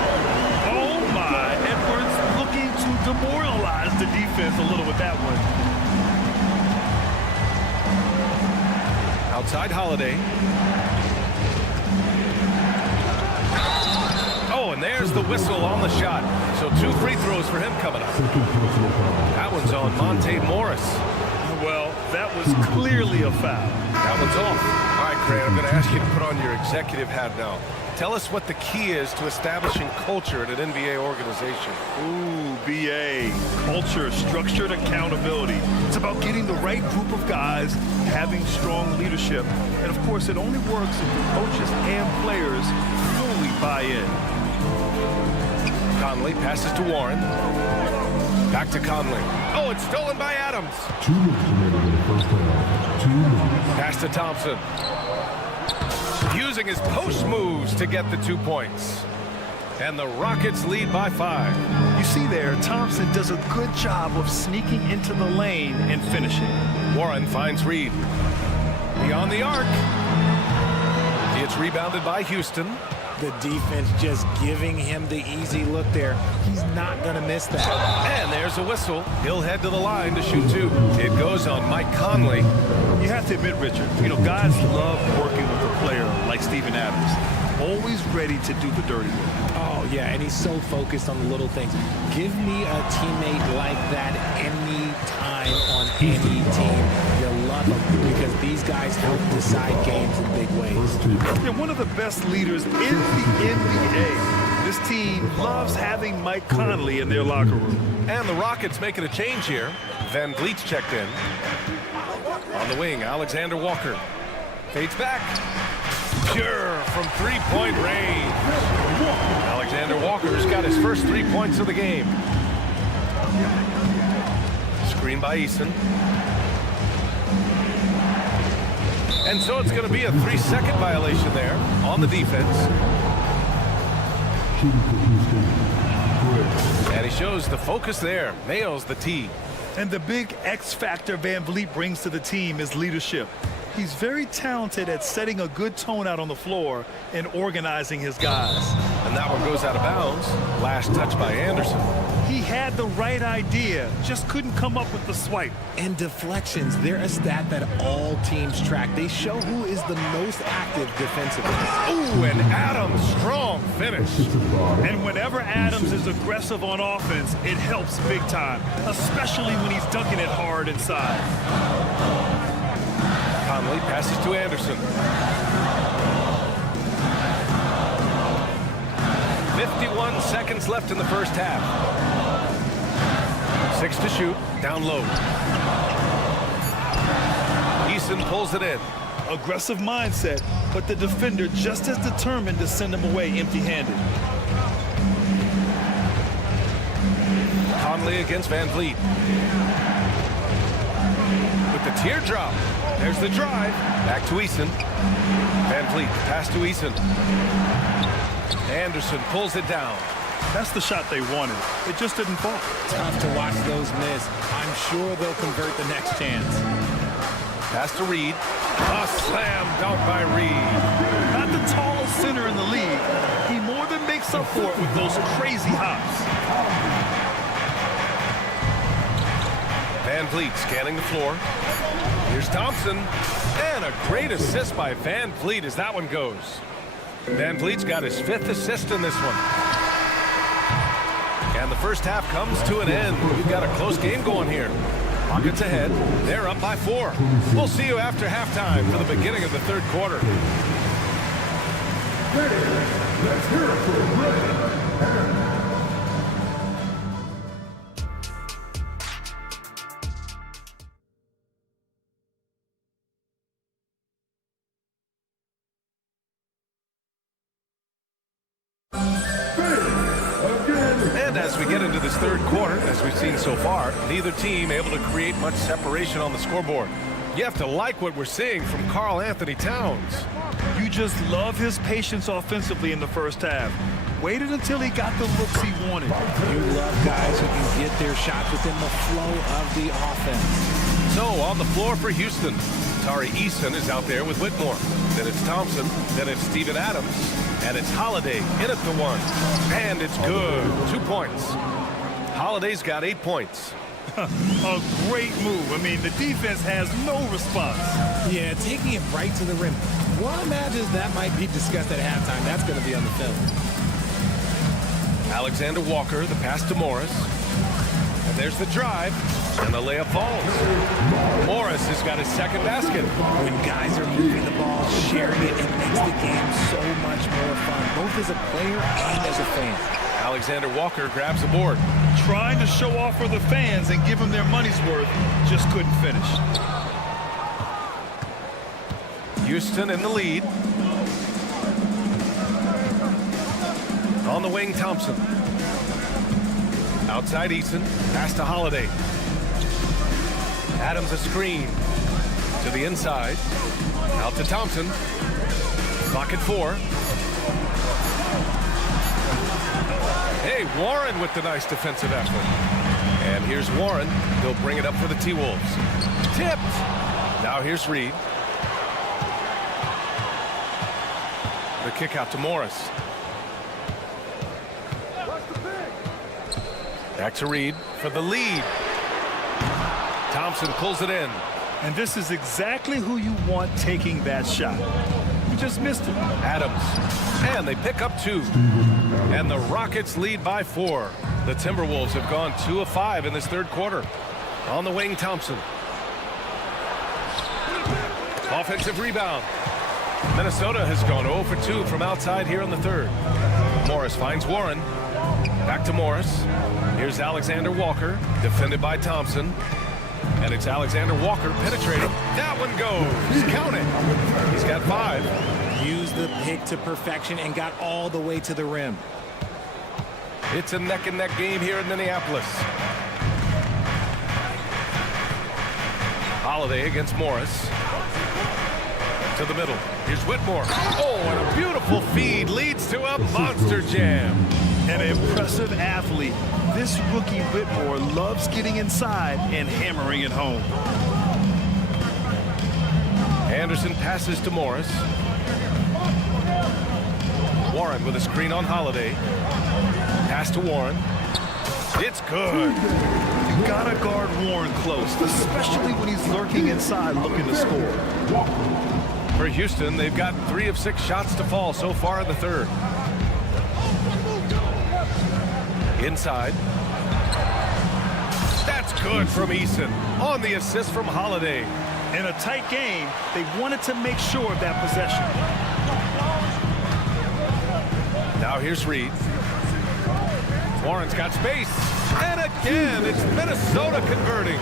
Oh my, Edwards looking to demoralize the defense a little with that one. Outside Holiday. Oh, and there's the whistle on the shot. So 2 free throws for him coming up. That one's on Monte Morris. Well, that was clearly a foul. That one's off. All right, Craig, I'm going to ask you to put on your executive hat now. Tell us what the key is to establishing culture at an NBA organization. Ooh, BA. Culture, structured accountability. It's about getting the right group of guys, having strong leadership. And, of course, it only works if the coaches and players fully buy in. Conley passes to Warren. Back to Conley. Oh, it's stolen by Adams. 2 minutes remaining in the first half. 2 minutes. Pass to Thompson. Using his post moves to get the 2 points. And the Rockets lead by 5. You see there, Thompson does a good job of sneaking into the lane and finishing. Warren finds Reed. Beyond the arc. It's rebounded by Houston. The defense just giving him the easy look there. He's not going to miss that. And there's a whistle. He'll head to the line to shoot two. It goes on Mike Conley. You have to admit, Richard, guys love working with a player like Steven Adams. Always ready to do the dirty work. Oh, yeah, and he's so focused on the little things. Give me a teammate like that any time on any team. You love them because these guys help decide games in big ways. They're one of the best leaders in the NBA. This team loves having Mike Conley in their locker room. And the Rockets making a change here. Van Vliet's checked in. On the wing, Alexander Walker. Fades back. Pure from three-point range. Alexander Walker's got his first 3 points of the game. Screen by Eason. And so it's going to be a 3-second violation there on the defense. And he shows the focus there. Nails the tee. And the big X factor Van Vliet brings to the team is leadership. He's very talented at setting a good tone out on the floor and organizing his guys. And that one goes out of bounds. Last touch by Anderson. He had the right idea, just couldn't come up with the swipe. And deflections, they're a stat that all teams track. They show who is the most active defensively. Ooh, and Adams, strong finish. And whenever Adams is aggressive on offense, it helps big time, especially when he's dunking it hard inside. Conley passes to Anderson. 51 seconds left in the first half. 6 to shoot, down low. Eason pulls it in. Aggressive mindset, but the defender just as determined to send him away empty-handed. Conley against Van Vliet. With the teardrop. There's the drive. Back to Eason. Van Vliet, pass to Eason. Anderson pulls it down. That's the shot they wanted. It just didn't fall. Tough to watch those miss. I'm sure they'll convert the next chance. Pass to Reed. A slam dunk by Reed. Not the tallest center in the league. He more than makes up for it with those crazy hops. Van Vliet scanning the floor. Here's Thompson. And a great assist by Van Vliet as that one goes. Van Vliet's got his 5th assist in this one. And the first half comes to an end. We've got a close game going here. Rockets ahead. They're up by 4. We'll see you after halftime for the beginning of the third quarter. Let's hear it for Red. And as we get into this third quarter, as we've seen so far, neither team able to create much separation on the scoreboard. You have to like what we're seeing from Karl Anthony Towns. You just love his patience offensively in the first half. Waited until he got the looks he wanted. You love guys who can get their shots within the flow of the offense. So on the floor for Houston, Tari Eason is out there with Whitmore. Then it's Thompson. Then it's Steven Adams. And it's Holiday in at the 1. And it's good. 2 points. Holiday's got 8 points. A great move. I mean, the defense has no response. Yeah, taking it right to the rim. One imagines that might be discussed at halftime. That's going to be on the film. Alexander Walker, the pass to Morris. And there's the drive. And the layup falls. Morris has got his second basket. When guys are moving the ball, sharing it makes the game so much more fun, both as a player and as a fan. Alexander Walker grabs the board. Trying to show off for the fans and give them their money's worth, just couldn't finish. Houston in the lead. On the wing, Thompson. Outside Eason. Pass to Holiday. Adams a screen. To the inside. Out to Thompson. Clock at 4. Hey, Warren with the nice defensive effort. And here's Warren. He'll bring it up for the T-Wolves. Tipped. Now here's Reed. The kick out to Morris. Back to Reed for the lead. Thompson pulls it in. And this is exactly who you want taking that shot. You just missed it. Adams. And they pick up 2. And the Rockets lead by 4. The Timberwolves have gone 2 of 5 in this third quarter. On the wing, Thompson. Offensive rebound. Minnesota has gone 0 for 2 from outside here in the third. Morris finds Warren. Back to Morris. Here's Alexander Walker, defended by Thompson. And it's Alexander Walker penetrating. That one goes. Count it. He's got 5. Used the pick to perfection and got all the way to the rim. It's a neck-and-neck game here in Minneapolis. Holiday against Morris. To the middle. Here's Whitmore. Oh, and a beautiful feed leads to a monster jam. An impressive athlete. This rookie Whitmore loves getting inside and hammering it home. Anderson passes to Morris. Warren with a screen on Holiday. Pass to Warren. It's good. You gotta guard Warren close, especially when he's lurking inside looking to score. For Houston, they've got 3 of 6 shots to fall so far in the third. Inside. That's good from Eason on the assist from Holiday. In a tight game, they wanted to make sure of that possession. Now here's Reed. Warren's got space. And again, it's Minnesota converting.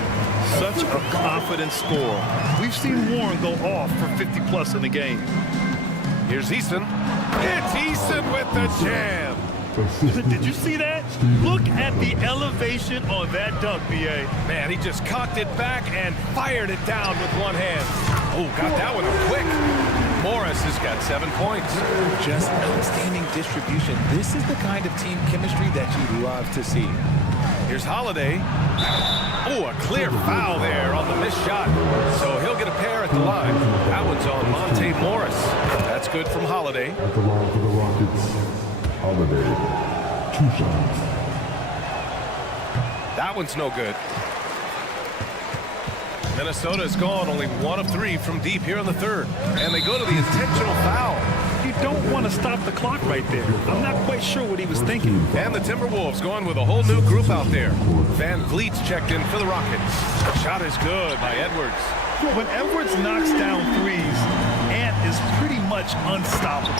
Such a confident score. We've seen Warren go off for 50+ in the game. Here's Eason. It's Eason with the jam. Did you see that? Look at the elevation on that dunk, B.A. Man, he just cocked it back and fired it down with one hand. Oh, got that one quick. Morris has got 7 points. Just outstanding distribution. This is the kind of team chemistry that you love to see. Here's Holiday. Oh, a clear foul there on the missed shot. So he'll get a pair at the line. That one's on Monte Morris. That's good from Holiday. At the line for the Rockets, Holiday, 2 shots. That one's no good. Minnesota's gone only 1 of 3 from deep here in the third. And they go to the intentional foul. You don't want to stop the clock right there. I'm not quite sure what he was thinking. And the Timberwolves going with a whole new group out there. Van Vliet's checked in for the Rockets. Shot is good by Edwards. When Edwards knocks down threes, Ant is pretty much unstoppable.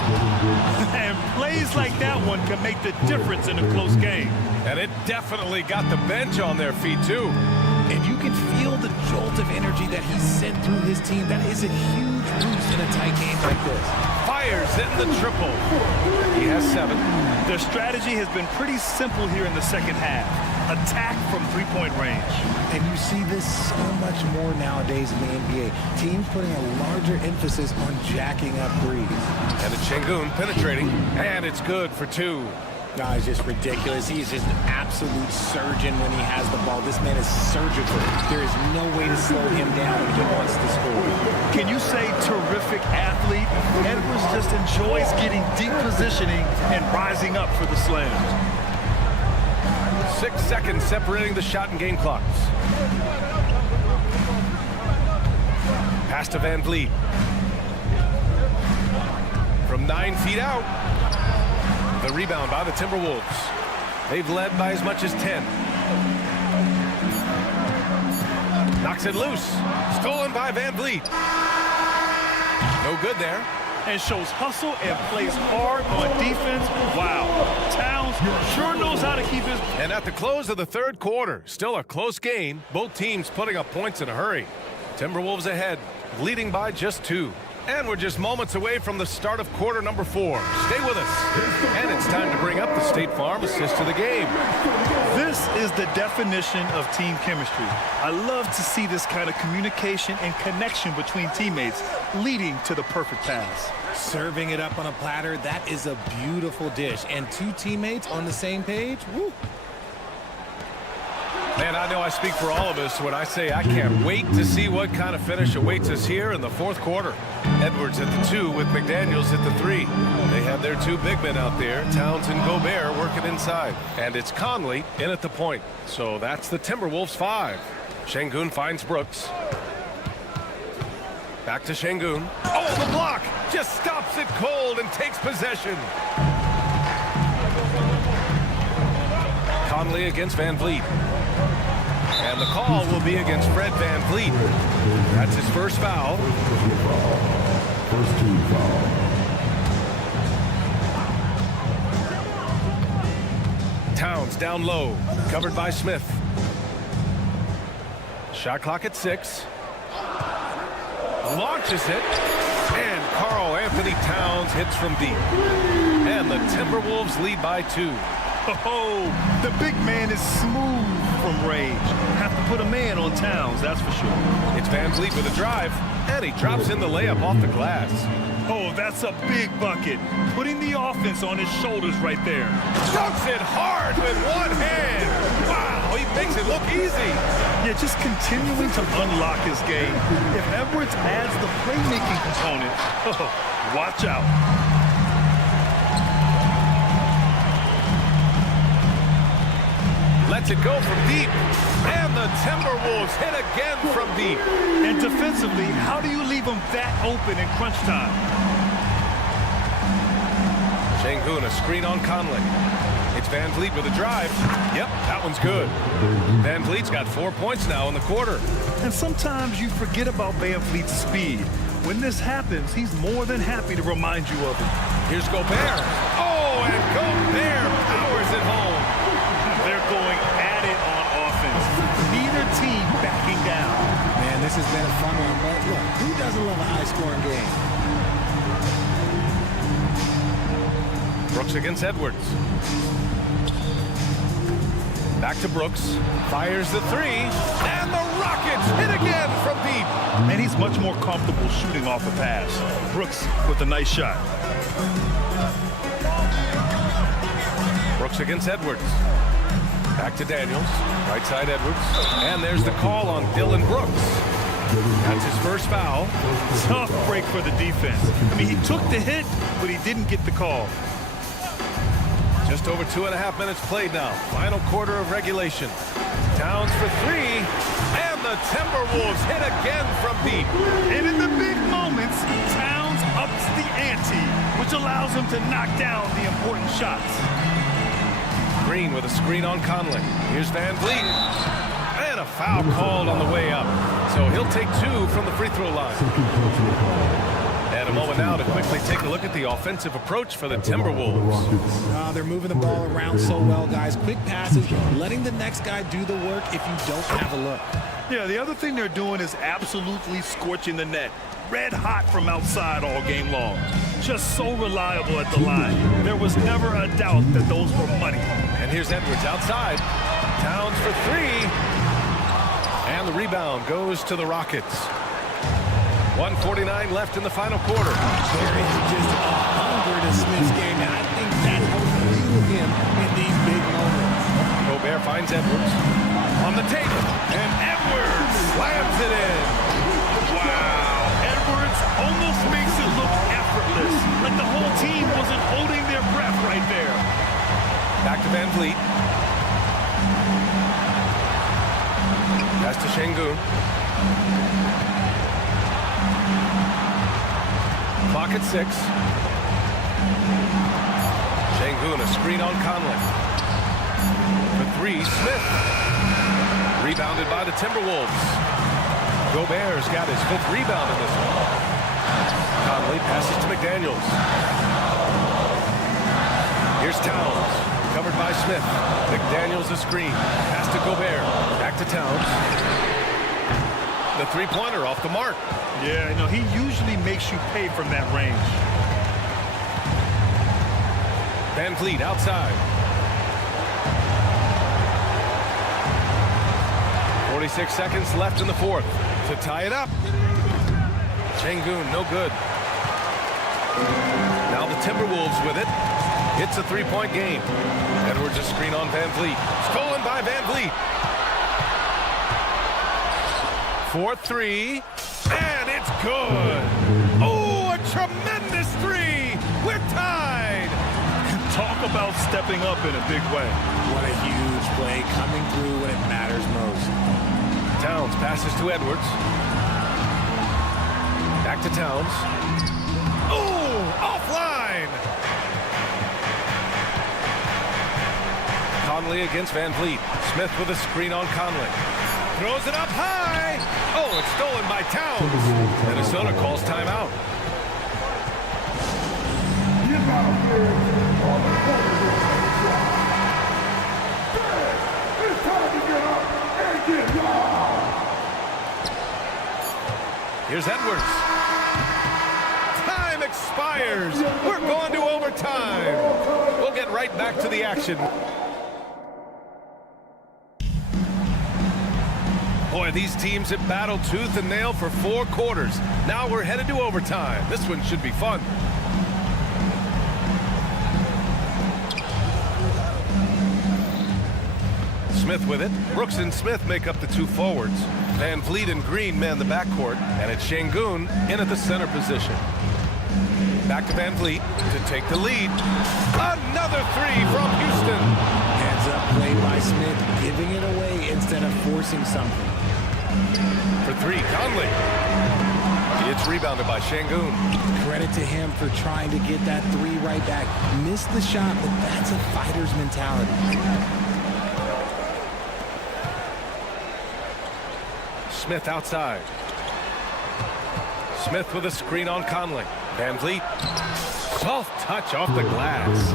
And plays like that one can make the difference in a close game. And it definitely got the bench on their feet, too. And you can feel the jolt of energy that he sent through his team. That is a huge boost in a tight game like this. Fires in the triple. He has 7. Their strategy has been pretty simple here in the second half. Attack from three-point range. And you see this so much more nowadays in the NBA. Teams putting a larger emphasis on jacking up threes. And it's Şengün penetrating. And it's good for 2. No, it's just ridiculous. He is just an absolute surgeon when he has the ball. This man is surgical. There is no way to slow him down when he wants to score. Can you say terrific athlete? Edwards just enjoys getting deep positioning and rising up for the slam. 6 seconds separating the shot and game clocks. Pass to Van Vliet. From 9 feet out. The rebound by the Timberwolves. They've led by as much as 10. Knocks it loose. Stolen by Van Vliet. No good there. And shows hustle and plays hard on defense. Wow. Towns sure knows how to keep his... And at the close of the third quarter, still a close game. Both teams putting up points in a hurry. Timberwolves ahead, leading by just 2. And we're just moments away from the start of quarter number 4. Stay with us. And it's time to bring up the State Farm assist of the game. This is the definition of team chemistry. I love to see this kind of communication and connection between teammates leading to the perfect pass. Serving it up on a platter, that is a beautiful dish. And 2 teammates on the same page, woo. Man, I know I speak for all of us when I say I can't wait to see what kind of finish awaits us here in the 4th quarter. Edwards at the 2 with McDaniels at the 3. They have their 2 big men out there, Towns and Gobert, working inside. And it's Conley in at the point. So that's the Timberwolves 5. Şengün finds Brooks. Back to Şengün. Oh, the block! Just stops it cold and takes possession. Conley against Van Vliet. And the call will be against Fred Van Vliet. That's his first foul. First team foul. Towns down low, covered by Smith. Shot clock at 6. Launches it. And Karl Anthony Towns hits from deep. And the Timberwolves lead by 2. Oh, the big man is smooth from range. Have to put a man on Towns, that's for sure. It's Van Vliet with a drive, and he drops in the layup off the glass. Oh, that's a big bucket. Putting the offense on his shoulders right there. Dunks it hard with one hand. Wow, he makes it look easy. Yeah, just continuing to unlock his game. If Edwards adds the playmaking component, watch out. Lets it go from deep. And the Timberwolves hit again from deep. And defensively, how do you leave them that open in crunch time? Şengün, a screen on Conley. It's Van Vliet with a drive. Yep, that one's good. Van Vliet's got 4 points now in the quarter. And sometimes you forget about Van Vliet's speed. When this happens, he's more than happy to remind you of it. Here's Gobert. Oh, and Gobert powers it home. They're going at it on offense. Neither team backing down. Man, this has been a fun one, but look, who doesn't love a high-scoring game? Brooks against Edwards. Back to Brooks. Fires the 3. And the Rockets hit again from deep. And he's much more comfortable shooting off a pass. Brooks with a nice shot. Brooks against Edwards. Back to Daniels. Right side Edwards. And there's the call on Dylan Brooks. That's his first foul. Tough break for the defense. I mean, he took the hit, but he didn't get the call. Just over 2.5 minutes played now. Final quarter of regulation. Towns for 3. And the Timberwolves hit again from deep. And in the big moments, Towns ups the ante, which allows him to knock down the important shots. Green with a screen on Conley. Here's Van Vliet. And a foul called on the way up. So he'll take 2 from the free throw line. And a moment now to quickly take a look at the offensive approach for the Timberwolves. They're moving the ball around so well, guys. Quick passes, letting the next guy do the work if you don't have a look. Yeah, the other thing they're doing is absolutely scorching the net. Red hot from outside all game long. Just so reliable at the line. There was never a doubt that those were money. And here's Edwards outside. Towns for 3. And the rebound goes to the Rockets. 1:49 left in the final quarter. There is just a hunger to Smith's game, and I think that helps fuel him in these big moments. Gobert finds Edwards on the tape, and Edwards slams it in. Wow, Edwards almost makes it look effortless, like the whole team wasn't holding their breath right there. Back to Van Vliet. Pass to Şengün. Clock at 6. Şengün, a screen on Conley. For 3, Smith. Rebounded by the Timberwolves. Gobert's got his 5th rebound in this one. Conley passes to McDaniels. Here's Towns, covered by Smith. McDaniels a screen. Pass to Gobert. Back to Towns. The three-pointer off the mark. Yeah, you know, he usually makes you pay from that range. Van Vliet outside. 46 seconds left in the fourth to tie it up. Şengün, no good. Now the Timberwolves with it. It's a three-point game. Edwards a screen on Van Vliet. Stolen by Van Vliet. 4-3, and it's good. Oh, a tremendous three. We're tied. Talk about stepping up in a big way. What a huge play, coming through when it matters most. Towns passes to Edwards. Back to Towns. Oh, offline. Conley against Van Vliet. Smith with a screen on Conley. Throws it up high. Oh, it's stolen by Towns. Minnesota calls timeout. Get out here on the corner. It's time to get up and get loud. Here's Edwards. Time expires. We're going to overtime. We'll get right back to the action. Boy, these teams have battled tooth and nail for 4 quarters. Now we're headed to overtime. This one should be fun. Smith with it. Brooks and Smith make up the 2 forwards. Van Vliet and Green man the backcourt. And it's Şengün in at the center position. Back to Van Vliet to take the lead. Another 3 from Houston. Hands up play by Smith, giving it away instead of forcing something. For 3, Conley. It's rebounded by Şengün. Credit to him for trying to get that 3 right back. Missed the shot, but that's a fighter's mentality. Smith outside. Smith with a screen on Conley. Van Vliet. Soft touch off the glass.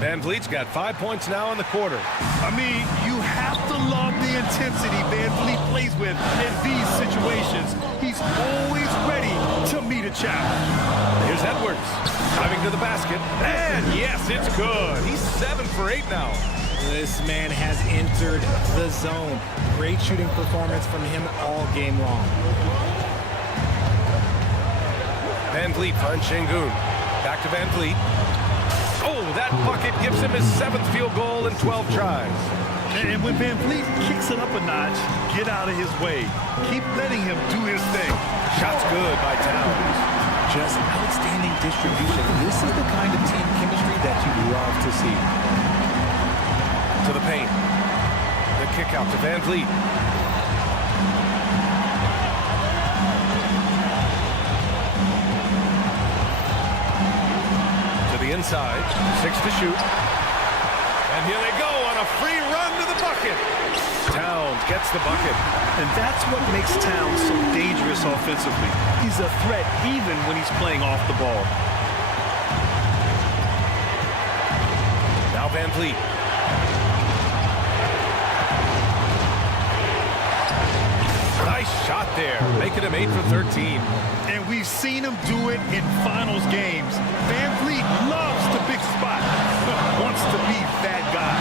Van Vliet's got 5 points now in the quarter. I mean, you have to love the intensity Van Vliet plays with in these situations. He's always ready to meet a challenge. Here's Edwards. Driving to the basket. And yes, it's good. He's 7 for 8 now. This man has entered the zone. Great shooting performance from him all game long. Van Vliet finds Şengün. Back to Van Vliet. Oh, that bucket gives him his 7th field goal in 12 tries. And when Van Vliet kicks it up a notch, get out of his way. Keep letting him do his thing. Shot's good by Towns. Just outstanding distribution. This is the kind of team chemistry that you love to see. To the paint. The kick out to Van Vliet. To the inside. 6 to shoot. And here they go on a free run to the bucket. Towns gets the bucket. And that's what makes Towns so dangerous offensively. He's a threat even when he's playing off the ball. Now Van Vliet. Nice shot there, making him 8 for 13. And we've seen him do it in finals games. Van Vliet loves the big spot, wants to be that guy.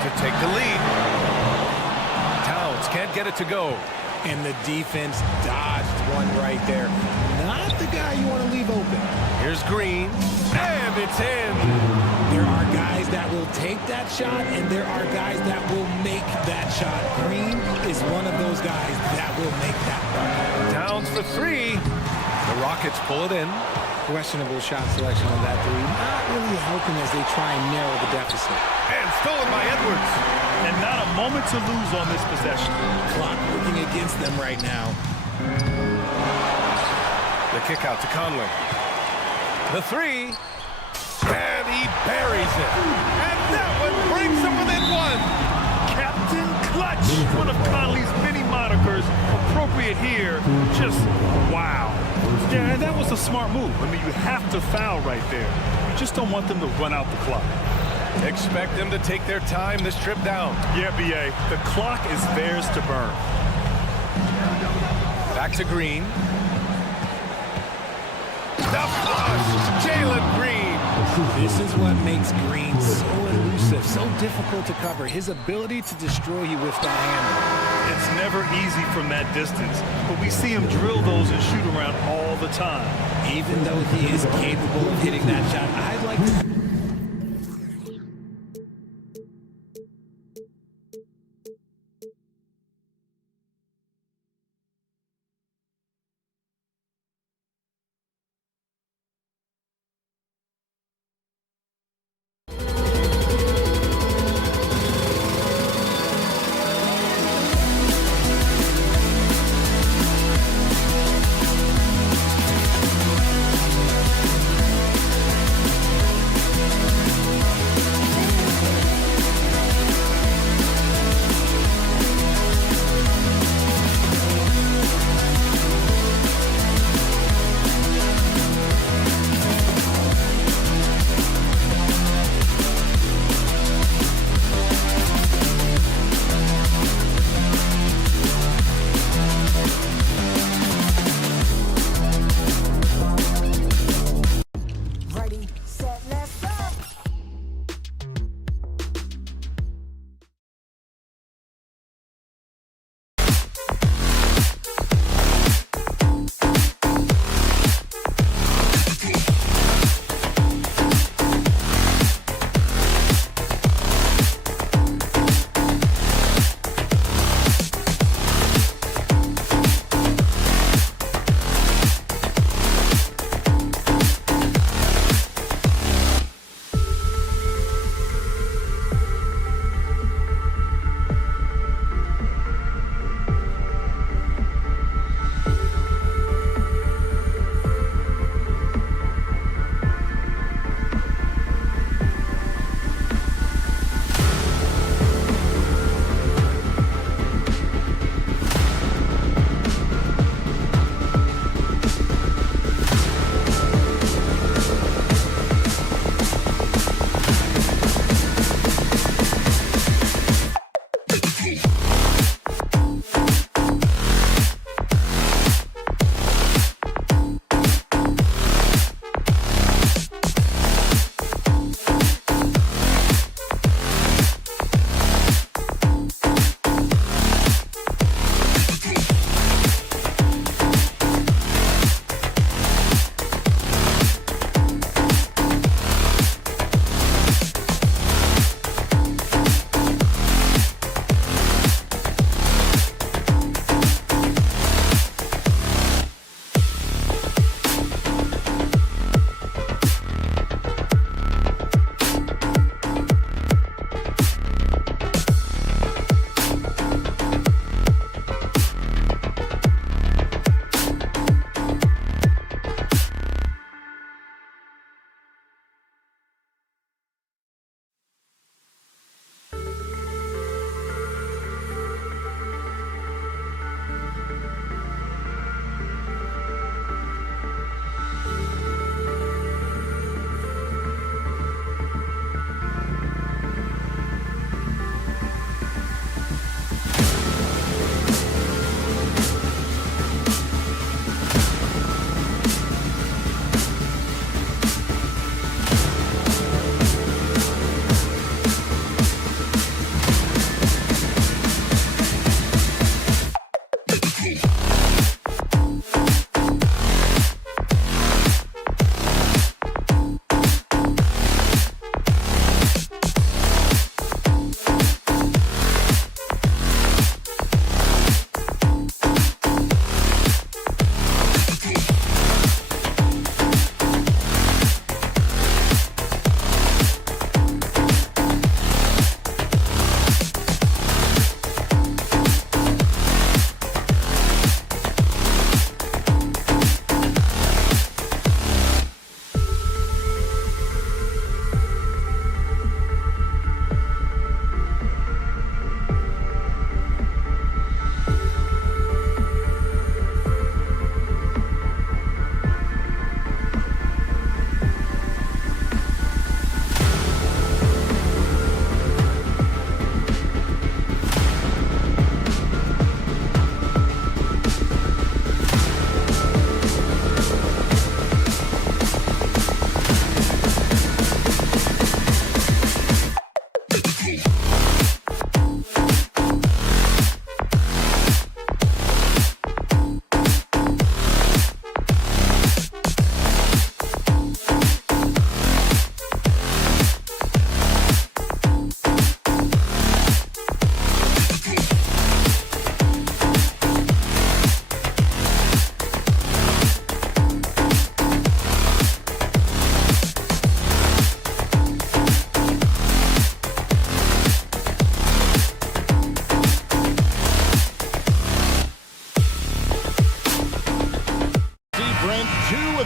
To take the lead. Towns can't get it to go. And the defense dodged one right there. Not the guy you want to leave open. Here's Green, and it's in. There are guys that will take that shot, and there are guys that will make that shot. Green is one of those guys that will make that bucket. Towns for 3. The Rockets pull it in. Questionable shot selection on that 3. Not really helping as they try and narrow the deficit. And stolen by Edwards. And not a moment to lose on this possession. Clock working against them right now. The kick out to Conley. The 3. And he buries it. And that one brings him within 1. Captain Clutch, one of Conley's many monikers, appropriate here. Just wow. Yeah, and that was a smart move. I mean, you have to foul right there. You just don't want them to run out the clock. Expect them to take their time this trip down. Yeah, B.A., the clock is theirs to burn. Back to Green. The flush! Jalen Green. This is what makes Green so elusive, so difficult to cover. His ability to destroy you with that hammer. It's never easy from that distance, but we see him drill those and shoot around all the time. Even though he is capable of hitting that shot, I'd like to...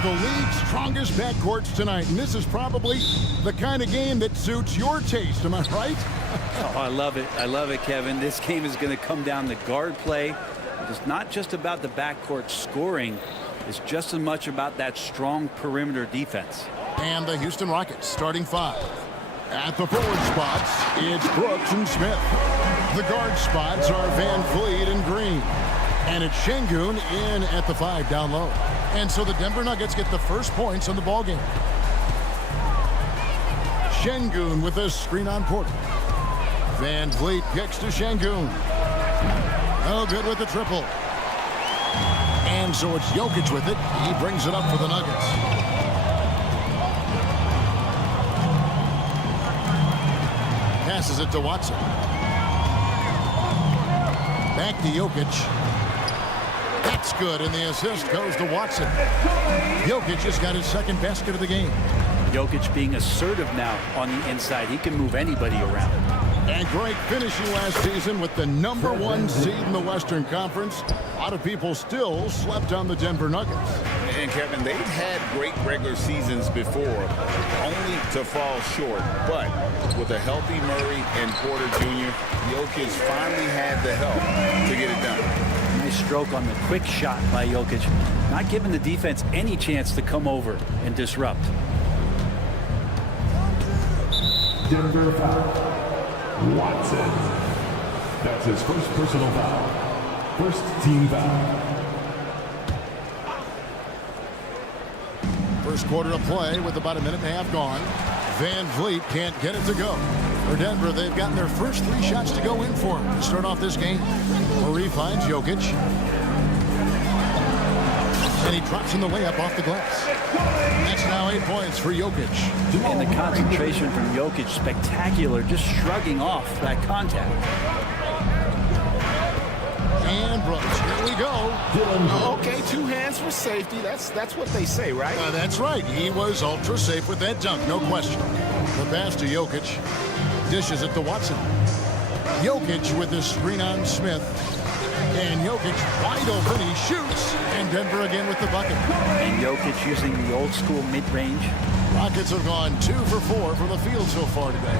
the league's strongest backcourts tonight, and this is probably the kind of game that suits your taste. Am I right? Oh, I love it. I love it, Kevin. This game is going to come down to guard play. It's not just about the backcourt scoring. It's just as much about that strong perimeter defense. And the Houston Rockets starting 5. At the forward spots, it's Brooks and Smith. The guard spots are Van Vliet and Green. And it's Şengün in at the 5 down low. And so the Denver Nuggets get the first points on the ballgame. Şengün with a screen on Porter. Van Vliet kicks to Şengün. Oh, good with the triple. And so it's Jokic with it. He brings it up for the Nuggets. Passes it to Watson. Back to Jokic. That's good, and the assist goes to Watson. Jokic just got his second basket of the game. Jokic being assertive now on the inside. He can move anybody around. And great finishing last season with the #1 seed in the Western Conference. A lot of people still slept on the Denver Nuggets. And Kevin, they've had great regular seasons before, only to fall short. But with a healthy Murray and Porter Jr., Jokic finally had the help to get it done. Nice stroke on the quick shot by Jokic. Not giving the defense any chance to come over and disrupt. Denver foul. Watson. That's his first personal foul. First team foul. First quarter of play with about a minute and a half gone. Van Vliet can't get it to go. For Denver, they've gotten their first 3 shots to go in for him to start off this game. Murray finds Jokic. And he drops in the layup off the glass. That's now 8 points for Jokic. And the concentration from Jokic, spectacular, just shrugging off that contact. And Brooks, here we go. Okay, 2 hands for safety. That's what they say, right? That's right. He was ultra safe with that dunk, no question. The pass to Jokic. Dishes it to Watson. Jokic with his screen on Smith. And Jokic wide open. He shoots. And Denver again with the bucket. And Jokic using the old school mid-range. Rockets have gone 2 for 4 from the field so far today.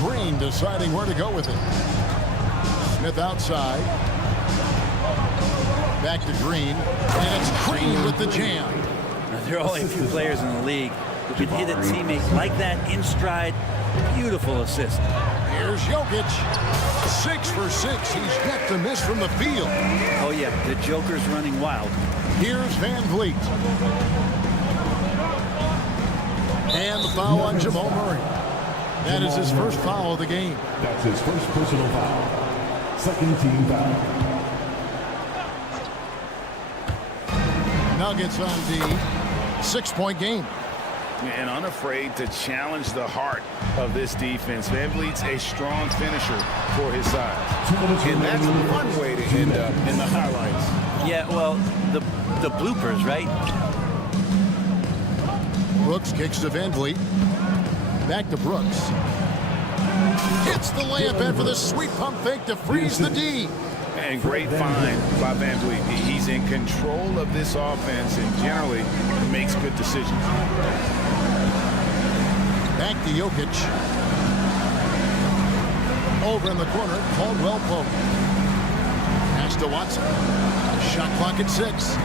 Green deciding where to go with it. Smith outside. Back to Green. And it's Green with the jam. Now, there are only a few players in the league who can hit a teammate like that in stride. Beautiful assist. Here's Jokic. 6 for 6. He's yet to miss from the field. Oh, yeah. The Joker's running wild. Here's Van Vliet. And the foul on Jamal Murray. That is his first foul of the game. That's his first personal foul. Second team foul. Nuggets on the 6-point game. And unafraid to challenge the heart of this defense. Van Vliet's a strong finisher for his size. And that's one way to end up in the highlights. Yeah, well, the bloopers, right? Brooks kicks to Van Vliet. Back to Brooks. Hits the layup in for the sweet pump fake to freeze the D. And great find by Van Vliet. He's in control of this offense and generally makes good decisions. Back to Jokic. Over in the corner, Caldwell Pope. Pass to Watson. Shot clock at 6.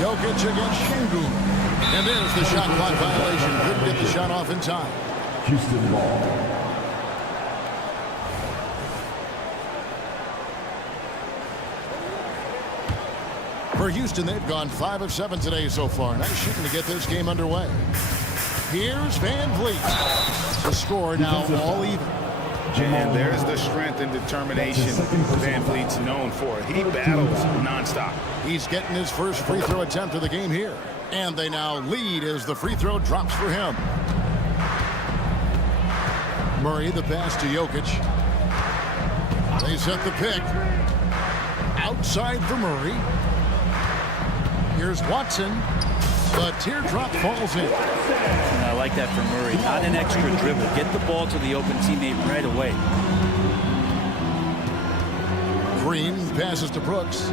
Jokic against Şengün. And there's the shot clock violation. Couldn't get the shot off in time. Houston ball. For Houston, they've gone 5 of 7 today so far. Nice shooting to get this game underway. Here's Van Vliet. The score now all even. And there's the strength and determination Van Vliet's known for. He battles nonstop. He's getting his first free throw attempt of the game here. And they now lead as the free throw drops for him. Murray, the pass to Jokic. They set the pick. Outside for Murray. Here's Watson. The teardrop falls in. And I like that from Murray. Not an extra dribble. Get the ball to the open teammate right away. Green passes to Brooks.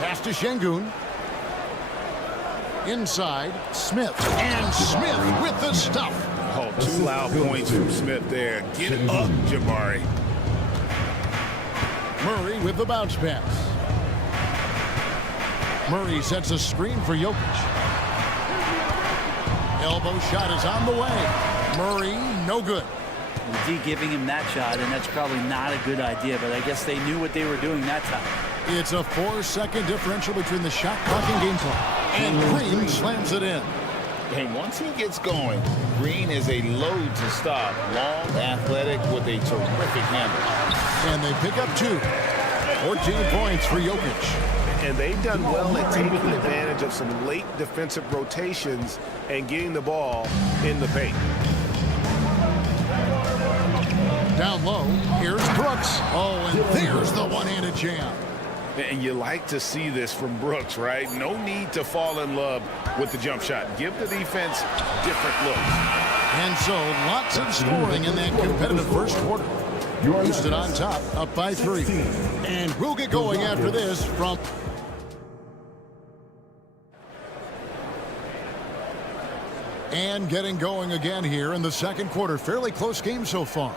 Pass to Şengün. Inside, Smith. And Smith with the stuff. Oh, 2 loud points from Smith there. Get up, Jabari. Murray with the bounce pass. Murray sets a screen for Jokic. Elbow shot is on the way. Murray, no good. D giving him that shot, and that's probably not a good idea, but I guess they knew what they were doing that time. It's a 4-second differential between the shot clock and game clock. And Green slams it in. And once he gets going, Green is a load to stop. Long, athletic, with a terrific handle. And they pick up 2. 14 points for Jokic. And they've done well at taking advantage of some late defensive rotations and getting the ball in the paint. Down low, here's Brooks. Oh, and there's the one-handed jam. And you like to see this from Brooks, right? No need to fall in love with the jump shot. Give the defense different looks. And so, lots of scoring in that competitive first quarter. Houston on top, up by 3. And we'll get going after this from... And getting going again here in the second quarter. Fairly close game so far.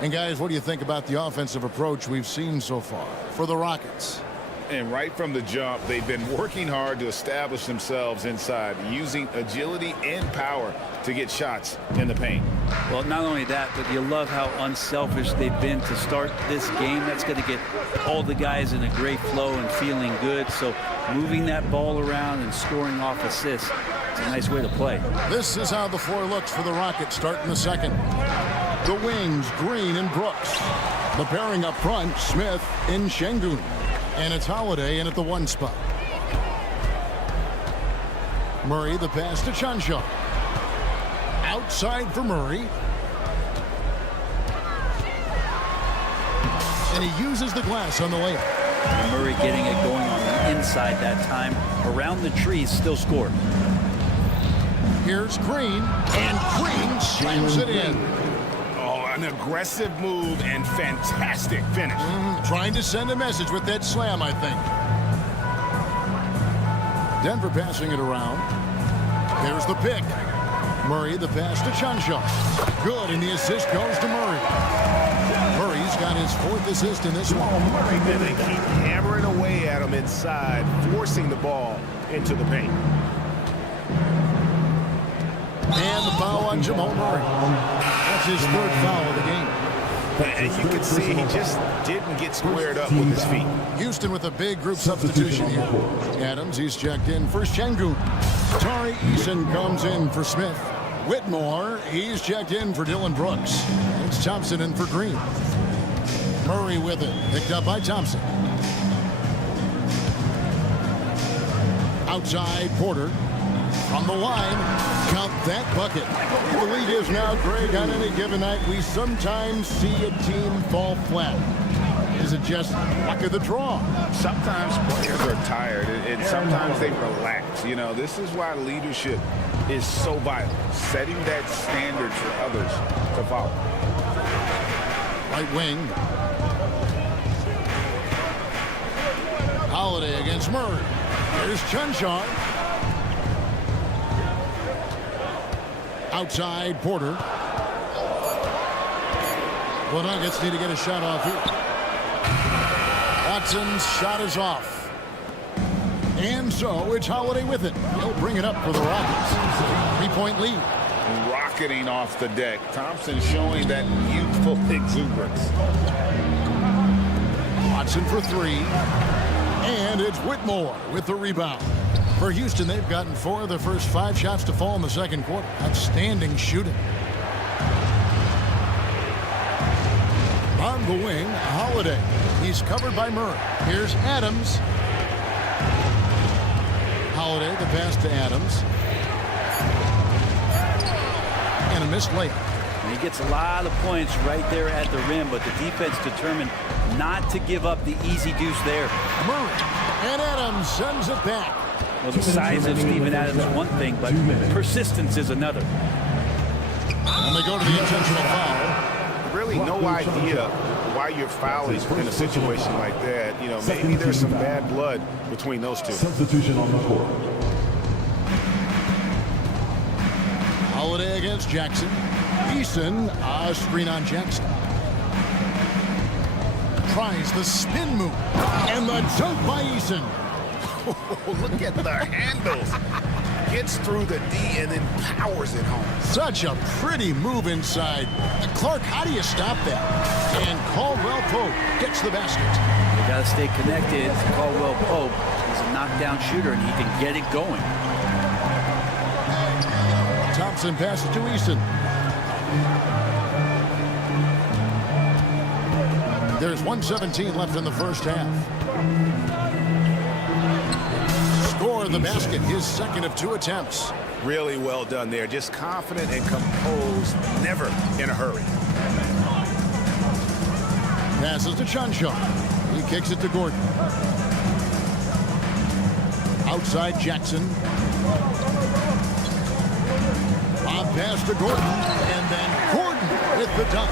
And guys, what do you think about the offensive approach we've seen so far for the Rockets? And right from the jump, they've been working hard to establish themselves inside, using agility and power to get shots in the paint. Well, not only that, but you love how unselfish they've been to start this game. That's going to get all the guys in a great flow and feeling good. So moving that ball around and scoring off assists, it's a nice way to play. This is how the floor looks for the Rockets starting the second. The wings, Green and Brooks. The pairing up front, Smith and Şengün. And it's Holiday in at the 1 spot. Murray, the pass to Chanshaw. Outside for Murray. And he uses the glass on the layup. And Murray getting it going on the inside that time. Around the trees, still scored. Here's Green, and Green slams it in. An aggressive move and fantastic finish. Trying to send a message with that slam, I think. Denver passing it around. There's the pick. Murray, the pass to Chanshaw. Good, and the assist goes to Murray. Murray's got his 4th assist in this one. And they keep hammering away at him inside, forcing the ball into the paint. And the foul on Jamal Murray. That's his 3rd foul of the game. And you can see he just didn't get squared up with his feet. Houston with a big group substitution here. Adams, he's checked in for Şengün. Tari Eason comes in for Smith. Whitmore, he's checked in for Dylan Brooks. It's Thompson in for Green. Murray with it, picked up by Thompson. Outside, Porter. From the line, count that bucket. The league is now, Greg, on any given night, we sometimes see a team fall flat. Is it just luck of the draw? Sometimes players are tired, and sometimes they relax. You know, this is why leadership is so vital, setting that standard for others to follow. Right wing. Holiday against Murray. Here's Chanshaw. Outside, Porter. Well, Nuggets need to get a shot off here. Watson's shot is off. And so it's Holiday with it. He'll bring it up for the Rockets. 3-point lead. Rocketing off the deck. Thompson showing that youthful exuberance. Watson for 3. And it's Whitmore with the rebound. For Houston, they've gotten 4 of their first 5 shots to fall in the second quarter. Outstanding shooting. On the wing, Holiday. He's covered by Murray. Here's Adams. Holiday, the pass to Adams. And a missed layup. And he gets a lot of points right there at the rim, but the defense determined not to give up the easy deuce there. Murray. And Adams sends it back. Well, the size of Steven Adams is one thing, but persistence is another. And they go to the intentional foul. Really no idea why you're fouling in a situation like that. You know, maybe there's some bad blood between those two. Substitution on the court. Holiday against Jackson. Eason, screen on Jackson. Tries the spin move. And the dunk by Eason. Look at the handles. Gets through the D and then powers it home. Such a pretty move inside. Clark, how do you stop that? And Caldwell Pope gets the basket. You got to stay connected. Caldwell Pope is a knockdown shooter, and he can get it going. Thompson passes to Eason. There's 1:17 left in the first half. Score the basket, his second of 2 attempts. Really well done there. Just confident and composed, never in a hurry. Passes to Chanshaw. He kicks it to Gordon. Outside Jackson. Lob pass to Gordon. And then Gordon with the dunk.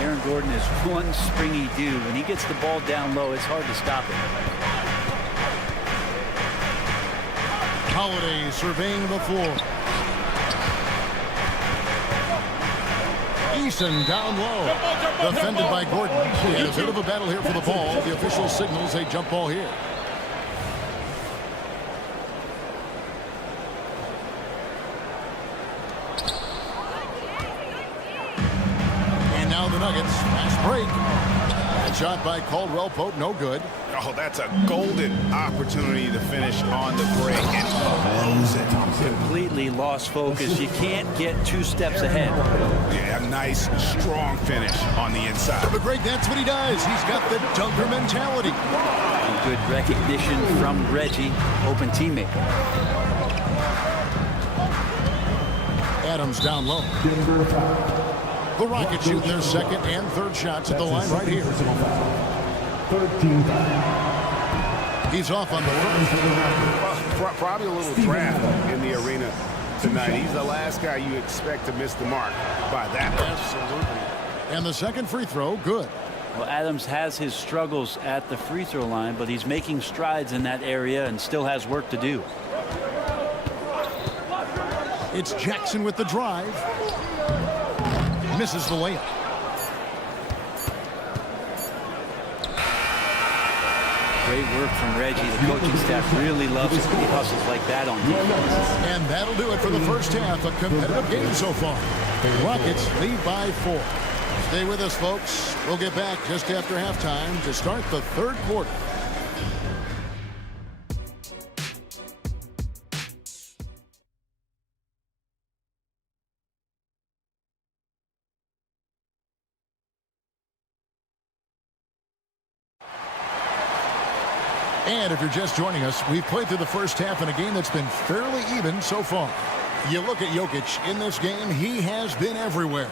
Aaron Gordon is one springy dude. When he gets the ball down low, it's hard to stop him. Holiday surveying the floor. Eason down low. Defended by Gordon. And a bit of a battle here for the ball. The official signals a jump ball here. And now the Nuggets. Fast break. And shot by Caldwell Pope. No good. Oh, that's a golden opportunity to finish on the break and close it. Completely lost focus. You can't get 2 steps ahead. Yeah, a nice, strong finish on the inside. But Greg, that's what he does. He's got the dunker mentality. And good recognition from Reggie, open teammate. Adams down low. The Rockets shooting their second and third shots at the line right here. 13 foul. He's off on the Well, probably a little draft in the arena tonight. He's the last guy you expect to miss the mark by that much. Absolutely. And the second free throw, good. Well, Adams has his struggles at the free throw line, but he's making strides in that area and still has work to do. It's Jackson with the drive. Misses the layup. Great work from Reggie. The coaching staff really loves it when he hustles like that on defense. And that'll do it for the first half. A competitive game so far. Rockets lead by 4. Stay with us, folks. We'll get back just after halftime to start the third quarter. And if you're just joining us, we've played through the first half in a game that's been fairly even so far. You look at Jokic in this game, he has been everywhere.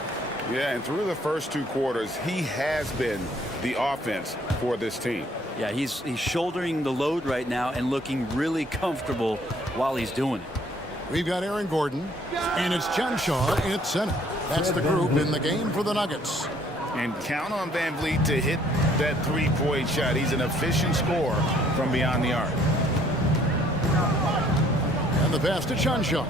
Yeah, and through the first 2 quarters, he has been the offense for this team. Yeah, he's shouldering the load right now and looking really comfortable while he's doing it. We've got Aaron Gordon, and it's Chanshaw at center. That's the group in the game for the Nuggets. And count on Van Vliet to hit that 3-point shot. He's an efficient scorer from beyond the arc. And the pass to Chanshaw.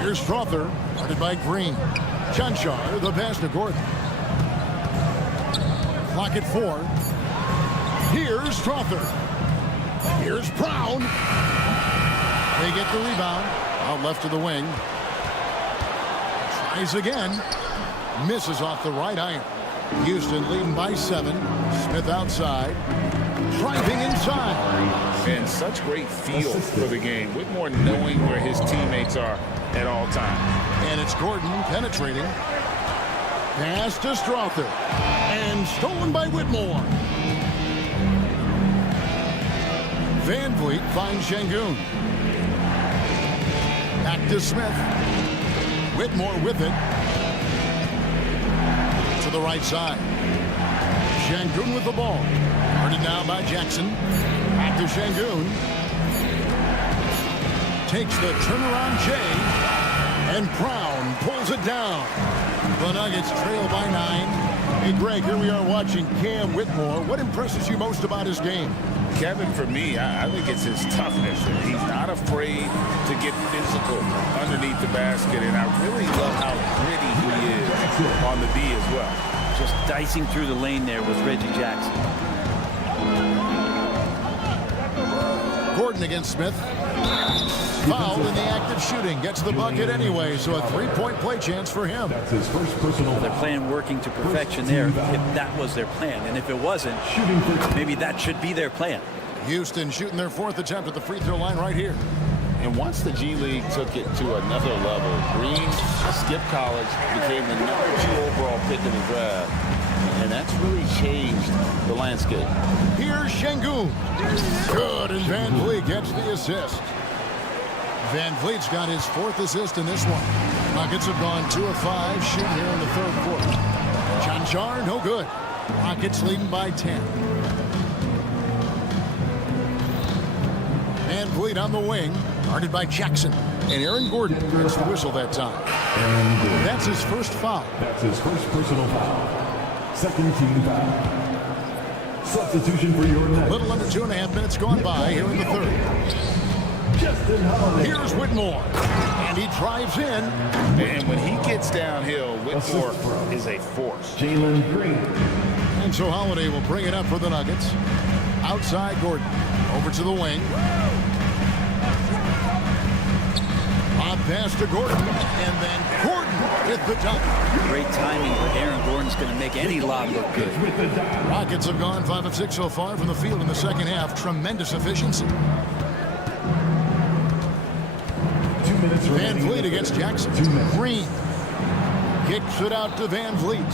Here's Strother, guarded by Green. Chanshaw, the pass to Gordon. Clock at 4. Here's Strother. Here's Brown. They get the rebound. Out left to the wing. Tries again. Misses off the right iron. Houston leading by 7. Smith outside. Driving inside. And such great feel for the game. Whitmore knowing where his teammates are at all times. And it's Gordon penetrating. Pass to Strother. And stolen by Whitmore. Van Vliet finds Şengün. Back to Smith. Whitmore with it. To the right side. Şengün with the ball. Guarded now by Jackson. Back to Şengün. takes the turnaround J, and Brown pulls it down. The Nuggets trail by 9. Hey, Greg, here we are watching Cam Whitmore. What impresses you most about his game? Kevin, for me, I think it's his toughness. He's not afraid to get physical underneath the basket, and I really love how gritty he is on the D as well. Just dicing through the lane there was Reggie Jackson. Gordon against Smith. Fouled in the act of shooting. Gets the bucket anyway, so a three-point play chance for him. That's his first personal foul. Their plan working to perfection there, if that was their plan. And if it wasn't, maybe that should be their plan. Houston shooting their 4th attempt at the free throw line right here. And once the G League took it to another level, Green skipped college, became the #2 overall pick in the draft. And that's really changed the landscape. Here's Şengün. Good, and Van Vliet gets the assist. Van Vliet's got his 4th assist in this one. Nuggets have gone 2 of 5 shooting here in the 3rd quarter. Cancar, no good. Rockets leading by 10. Van Vliet on the wing, guarded by Jackson. And Aaron Gordon gets the whistle that time. That's his first foul. That's his first personal foul. Second team foul. Substitution for your A Nuggets. little under 2.5 minutes gone by here in the 3rd. Here's Whitmore, and he drives in. And when he gets downhill, Whitmore is a force. Jalen Green. And so Holiday will bring it up for the Nuggets. Outside Gordon, over to the wing. Lob pass to Gordon, and then Gordon with the dunk. Great timing, but Aaron Gordon's going to make any lob look good. Rockets have gone 5 of 6 so far from the field in the second half. Tremendous efficiency. Van Vliet against Jackson. Green kicks it out to Van Vliet.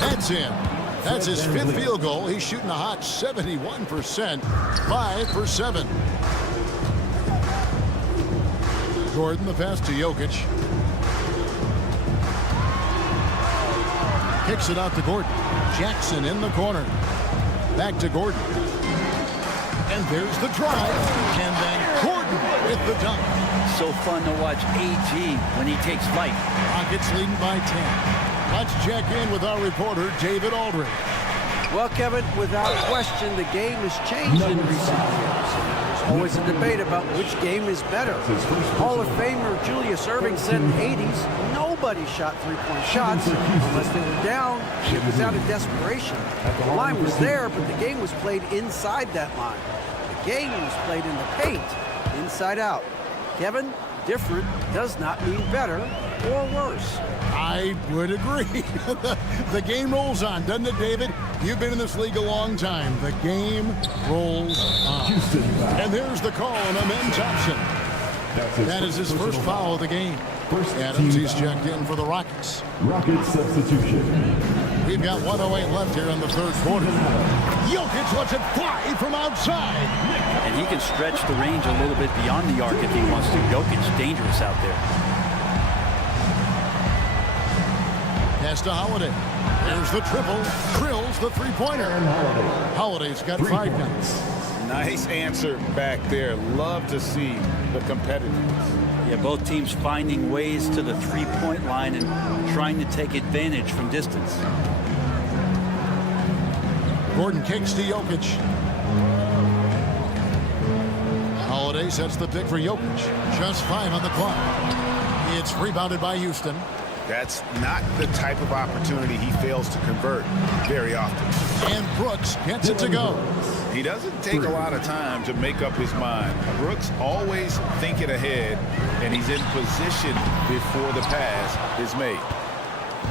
That's in. That's his 5th field goal. He's shooting a hot 71%. 5 for 7. Gordon, the pass to Jokic. Kicks it out to Gordon. Jackson in the corner. Back to Gordon. And there's the drive. And then Gordon with the dunk. So fun to watch AG when he takes flight. Rockets leading by 10. Let's check in with our reporter, David Aldridge. Well, Kevin, without question, the game has changed in recent years. There's always a debate about which game is better. Hall of Famer Julius Erving said in the 80s, nobody shot three-point shots unless they were down. It was out of desperation. The line was there, but the game was played inside that line. The game was played in the paint, inside out. Kevin, different does not mean better or worse. I would agree. The game rolls on, doesn't it, David? You've been in this league a long time. The game rolls on. And there's the call on Amen Thompson. That is his first foul of the game. Adams, he's checked in for the Rockets. Rockets substitution. We've got 1:08 left here in the 3rd quarter. Jokic lets it fly from outside. And he can stretch the range a little bit beyond the arc if he wants to. Jokic's dangerous out there. Pass to Holiday. There's the triple. Drills the three-pointer. Holiday's got 5 points. Nice answer back there. Love to see the competitiveness. Yeah, both teams finding ways to the three-point line and trying to take advantage from distance. Gordon kicks to Jokic. Holiday sets the pick for Jokic. Just 5 on the clock. It's rebounded by Houston. That's not the type of opportunity he fails to convert very often. And Brooks gets it to go. He doesn't take a lot of time to make up his mind. Brooks always thinking ahead, and he's in position before the pass is made.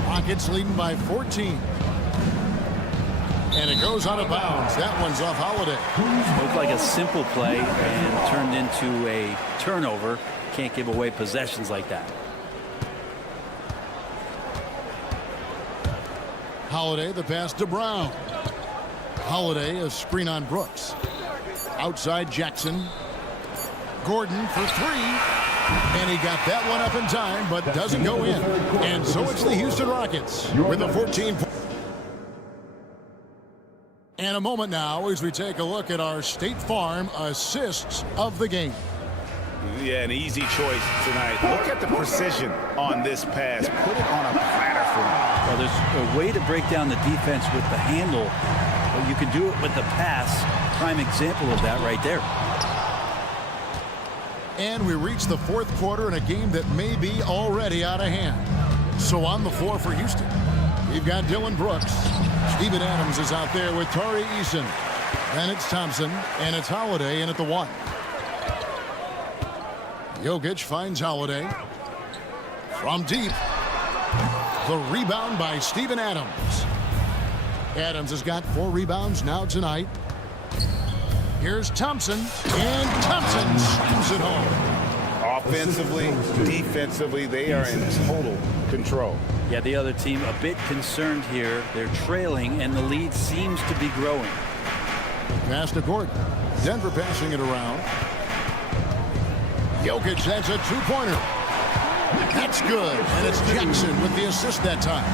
Rockets leading by 14. And it goes out of bounds. That one's off Holiday. Looked like a simple play and turned into a turnover. Can't give away possessions like that. Holiday, the pass to Brown. Holiday, a screen on Brooks. Outside Jackson. Gordon for 3. And he got that one up in time, but doesn't go in. And so it's the Houston Rockets with a 14. And a moment now as we take a look at our State Farm assists of the game. Yeah, an easy choice tonight. Look at the precision on this pass. Put it on a platter for him. Well, there's a way to break down the defense with the handle, but you can do it with the pass. Prime example of that right there. And we reach the fourth quarter in a game that may be already out of hand. So on the floor for Houston, we've got Dylan Brooks. Steven Adams is out there with Tari Eason. Then it's Thompson, and it's Holiday in at the 1. Jokic finds Holiday. From deep. The rebound by Steven Adams. Adams has got 4 rebounds now tonight. Here's Thompson, and Thompson slams it home. Offensively, defensively, they are in total control. Yeah, the other team a bit concerned here. They're trailing, and the lead seems to be growing. Pass to Gordon. Denver passing it around. Jokic has a 2-pointer. That's good, and it's Jackson with the assist that time.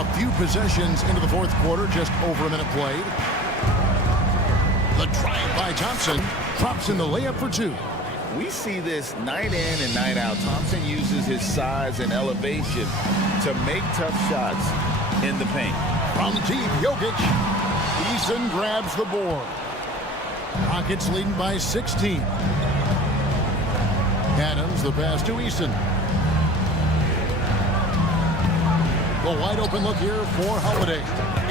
A few possessions into the fourth quarter, just over a minute played. The drive by Thompson drops in the layup for 2. We see this night in and night out. Thompson uses his size and elevation to make tough shots in the paint. From deep, Jokic. Eason grabs the board. Rockets leading by 16. Adams, the pass to Eason. The wide open look here for Holiday.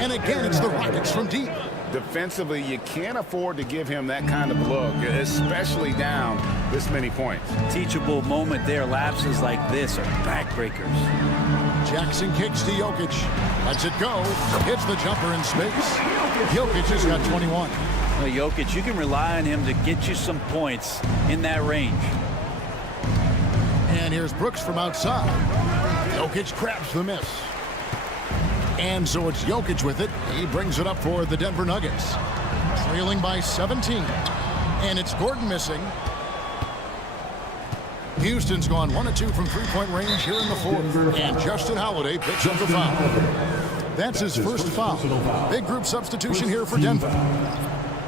And again, it's the Rockets from deep. Defensively, you can't afford to give him that kind of look, especially down this many points. Teachable moment there. Lapses like this are backbreakers. Jackson kicks to Jokic. Lets it go. Hits the jumper in space. Jokic has got 21. Well, Jokic, you can rely on him to get you some points in that range. And here's Brooks from outside. Jokic grabs the miss. And so it's Jokic with it. He brings it up for the Denver Nuggets. Trailing by 17. And it's Gordon missing. Houston's gone 1 of 2 from three-point range here in the fourth. And Justin Holiday picks up the foul. That's his first foul. Big group substitution here for Denver.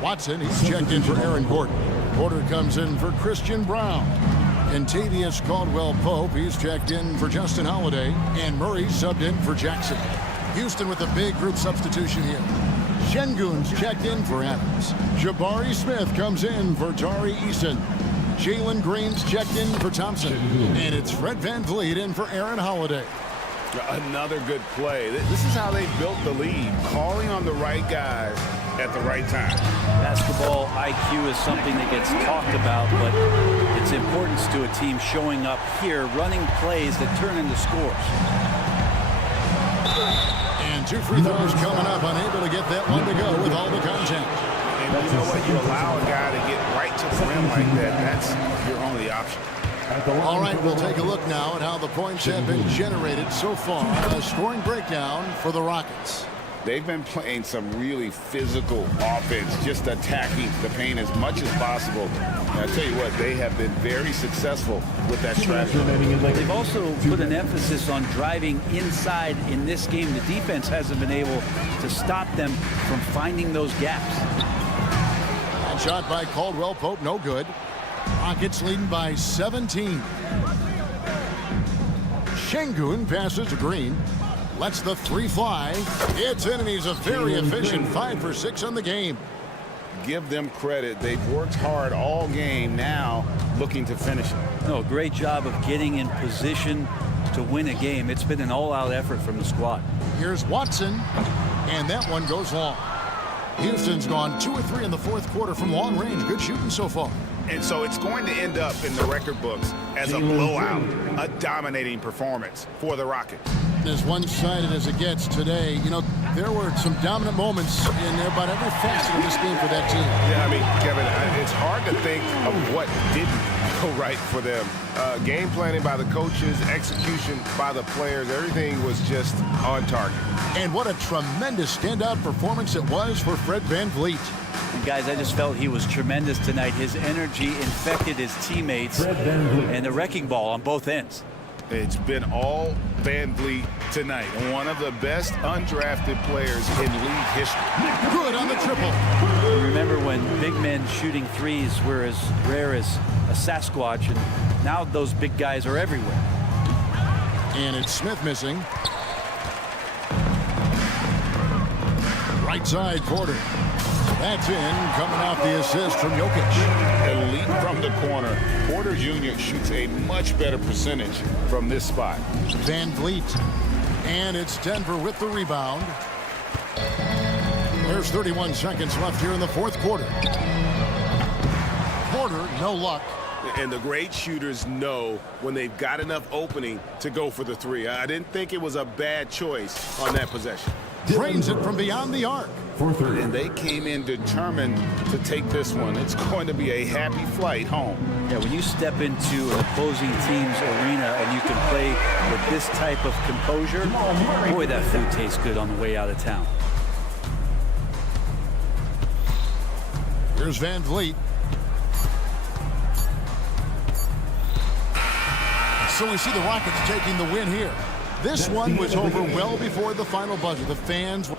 Watson, he's checked in for Aaron Gordon. Porter comes in for Christian Brown. Kentavious Caldwell-Pope, he's checked in for Justin Holiday. And Murray subbed in for Jackson. Houston with a big group substitution here. Şengün's checked in for Adams. Jabari Smith comes in for Tari Eason. Jalen Green's checked in for Thompson. And it's Fred VanVleet in for Aaron Holiday. Another good play. This is how they built the lead, calling on the right guys at the right time. Basketball IQ is something that gets talked about, but its importance to a team showing up here, running plays that turn into scores. And 2 free throws coming up, unable to get that one to go with all the contact. And you know what? You allow a guy to get right to the rim like that. That's your only option. All right, we'll take a look now at how the points have been generated so far. A scoring breakdown for the Rockets. They've been playing some really physical offense, just attacking the paint as much as possible. And I tell you what, they have been very successful with that strategy. They've also put an emphasis on driving inside in this game. The defense hasn't been able to stop them from finding those gaps. And shot by Caldwell-Pope, no good. Rockets leading by 17. Şengün passes to Green. Lets the 3 fly. It's in, and he's a very efficient 5 for 6 on the game. Give them credit. They've worked hard all game, now looking to finish it. No, great job of getting in position to win a game. It's been an all-out effort from the squad. Here's Watson, and that one goes long. Houston's gone 2 of 3 in the fourth quarter from long range. Good shooting so far. And so it's going to end up in the record books as a blowout, a dominating performance for the Rockets. As one-sided as it gets today, you know, there were some dominant moments in about every facet of this game for that team. Yeah, I mean, Kevin, it's hard to think of what didn't go right for them. Game planning by the coaches, execution by the players, everything was just on target. And what a tremendous standout performance it was for Fred VanVleet. And guys, I just felt he was tremendous tonight. His energy infected his teammates and the wrecking ball on both ends. It's been all Van Vliet tonight. One of the best undrafted players in league history. Good on the triple. Remember when big men shooting threes were as rare as a Sasquatch, and now those big guys are everywhere. And it's Smith missing. Right side Porter. That's in, coming off the assist from Jokic. Elite from the corner. Porter Jr. shoots a much better percentage from this spot. Van Vliet. And it's Denver with the rebound. There's 31 seconds left here in the fourth quarter. Porter, no luck. And the great shooters know when they've got enough opening to go for the three. I didn't think it was a bad choice on that possession. Drains it from beyond the arc. And they came in determined to take this one. It's going to be a happy flight home. Yeah, when you step into an opposing team's arena and you can play with this type of composure, boy, that food tastes good on the way out of town. Here's Van Vliet. So we see the Rockets taking the win here. This one was over well before the final buzzer. The fans were...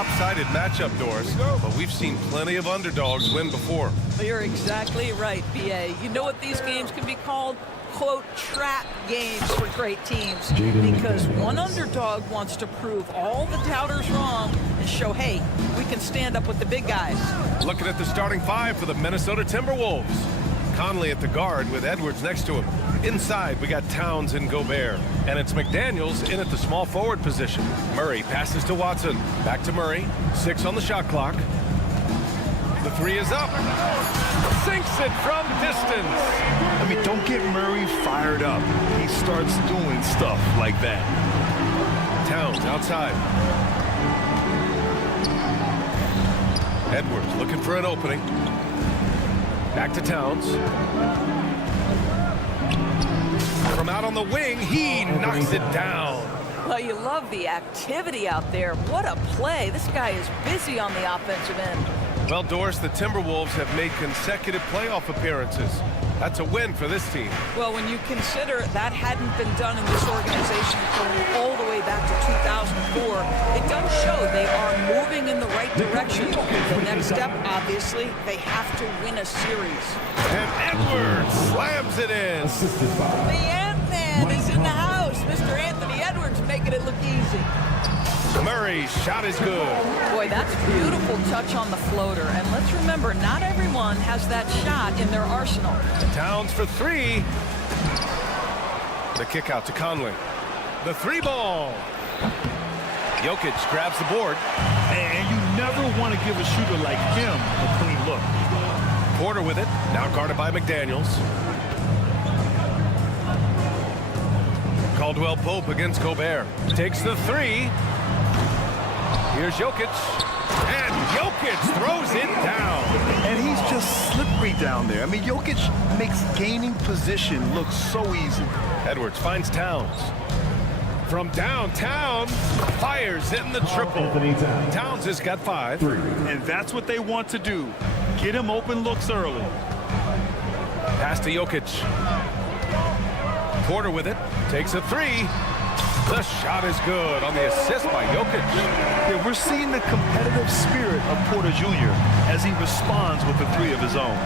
lopsided matchup, Doris, but we've seen plenty of underdogs win before. You're exactly right, BA. You know what these games can be called? Quote, trap games for great teams, because one underdog wants to prove all the doubters wrong and show, hey, we can stand up with the big guys. Looking at the starting five for the Minnesota Timberwolves. Conley at the guard with Edwards next to him. Inside, we got Towns and Gobert. And it's McDaniels in at the small forward position. Murray passes to Watson. Back to Murray. 6 on the shot clock. The three is up. Sinks it from distance. I mean, don't get Murray fired up. He starts doing stuff like that. Towns outside. Edwards looking for an opening. Back to Towns. From out on the wing, he knocks it down. Well, you love the activity out there. What a play. This guy is busy on the offensive end. Well, Doris, the Timberwolves have made consecutive playoff appearances. That's a win for this team. Well, when you consider that hadn't been done in this organization going all the way back to 2004, it does show they are moving in the right direction. The next step, obviously, they have to win a series. And Edwards slams it in. The Ant-Man is in the house. Mr. Anthony Edwards making it look easy. Murray's shot is good. Boy, that's a beautiful touch on the floater. And let's remember, not everyone has that shot in their arsenal. Towns for three. The kick out to Conley. The three ball. Jokic grabs the board. And you never want to give a shooter like him a clean look. Porter with it. Now guarded by McDaniels. Caldwell Pope against Gobert. Takes the three. Here's Jokic. And Jokic throws it down. And he's just slippery down there. I mean, Jokic makes gaining position look so easy. Edwards finds Towns. From downtown, fires it in the triple. Towns has got 5. And that's what they want to do. Get him open looks early. Pass to Jokic. Porter with it. Takes a three. The shot is good on the assist by Jokic. Yeah, we're seeing the competitive spirit of Porter Jr. as he responds with a three of his own.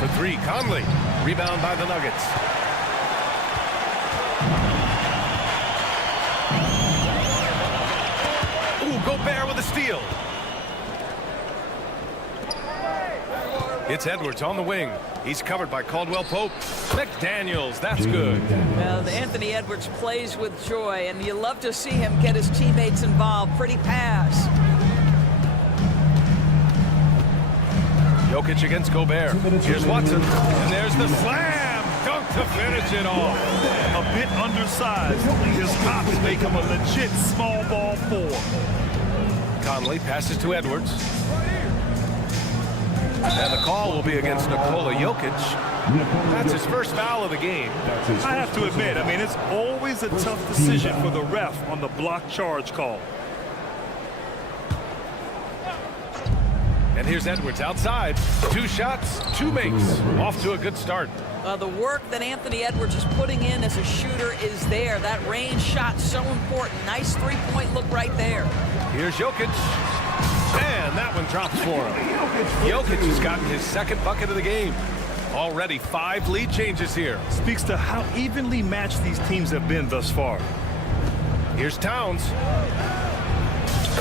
For three, Conley. Rebound by the Nuggets. Ooh, Gobert with a steal. It's Edwards on the wing. He's covered by Caldwell Pope. McDaniels, that's good. Well, Anthony Edwards plays with joy, and you love to see him get his teammates involved. Pretty pass. Jokic against Gobert. Here's Watson. And there's the slam. Dunk to finish it off. A bit undersized. His hops make him a legit small ball 4. Conley passes to Edwards. And the call will be against Nikola Jokic. That's his first foul of the game. I have to admit, I mean, it's always a tough decision for the ref on the block charge call. And here's Edwards outside. 2 shots, 2 makes. Off to a good start. The work that Anthony Edwards is putting in as a shooter is there. That range shot so important. Nice three-point look right there. Here's Jokic. And that one drops for him. Jokic has gotten his second bucket of the game. Already 5 lead changes here. Speaks to how evenly matched these teams have been thus far. Here's Towns.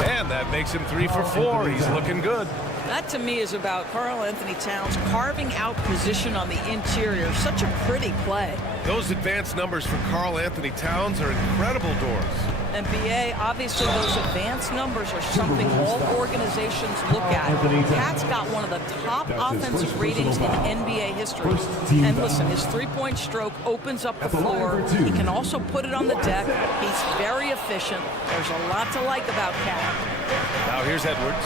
And that makes him 3 for 4. He's looking good. That, to me, is about Karl Anthony Towns carving out position on the interior. Such a pretty play. Those advanced numbers for Karl Anthony Towns are incredible, Doris. And BA, obviously those advanced numbers are something all organizations look at. Pat's got one of the top offensive ratings in NBA history. And listen, his three-point stroke opens up the floor. He can also put it on the deck. He's very efficient. There's a lot to like about Cat. Now here's Edwards.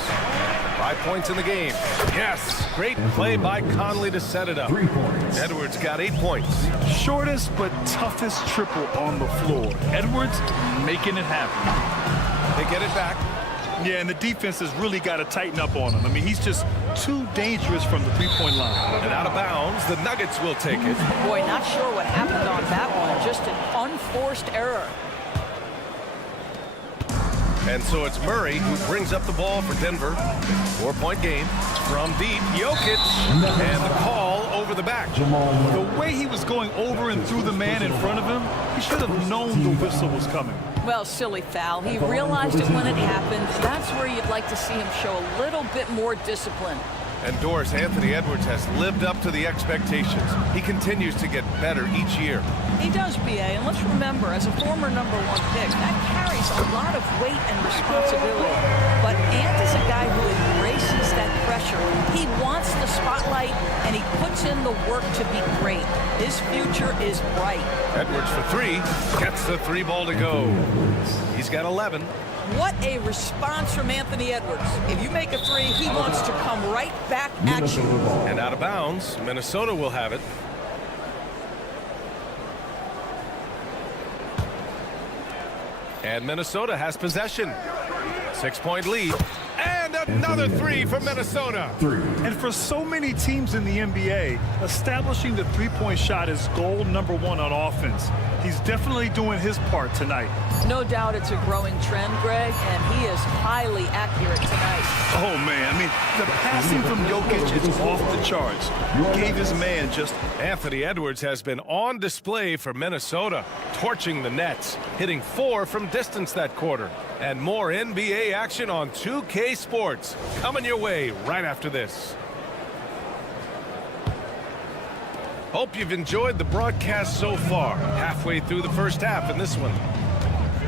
5 points in the game. Yes, great play by Conley to set it up. Edwards got 8 points. Shortest but toughest triple on the floor. Edwards making it happen. They get it back. Yeah, and the defense has really got to tighten up on him. I mean, he's just too dangerous from the three-point line. And out of bounds, the Nuggets will take it. Boy, not sure what happened on that one. Just an unforced error. And so it's Murray who brings up the ball for Denver. 4-point game from deep. Jokic, and the call over the back. The way he was going over and through the man in front of him, he should have known the whistle was coming. Well, silly foul. He realized it when it happened. That's where you'd like to see him show a little bit more discipline. And Doris, Anthony Edwards has lived up to the expectations. He continues to get better each year. He does, B.A., and let's remember, as a former #1 pick, that carries a lot of weight and responsibility. But Ant is a guy who embraces that pressure. He wants the spotlight, and he puts in the work to be great. His future is bright. Edwards for 3, gets the 3-ball to go. He's got 11. What a response from Anthony Edwards. If you make a 3, he wants to come right back at you. And out of bounds, Minnesota will have it. And Minnesota has possession. 6-point lead. And another 3 for Minnesota. And for so many teams in the NBA, establishing the three-point shot is goal #1 on offense. He's definitely doing his part tonight. No doubt it's a growing trend, Greg, and he is highly accurate tonight. Oh, man. I mean, the passing from Jokic is off the charts. Gave his man just... Anthony Edwards has been on display for Minnesota, torching the Nets, hitting 4 from distance that quarter. And more NBA action on 2K Sports coming your way right after this. Hope you've enjoyed the broadcast so far. Halfway through the first half in this one.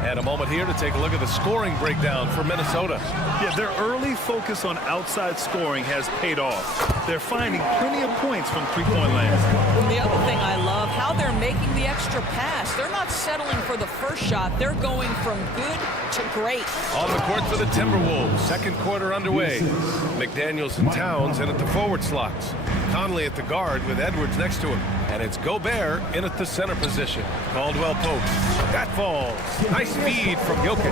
And a moment here to take a look at the scoring breakdown for Minnesota. Yeah, their early focus on outside scoring has paid off. They're finding plenty of points from three-point land. And the other thing I love, how they're making the extra pass. They're not settling for the first shot. They're going from good to great. On the court for the Timberwolves. Second quarter underway. McDaniels and Towns in at the forward slots. Conley at the guard with Edwards next to him. And it's Gobert in at the center position. Caldwell Pope. That falls. Nice feed from Jokic.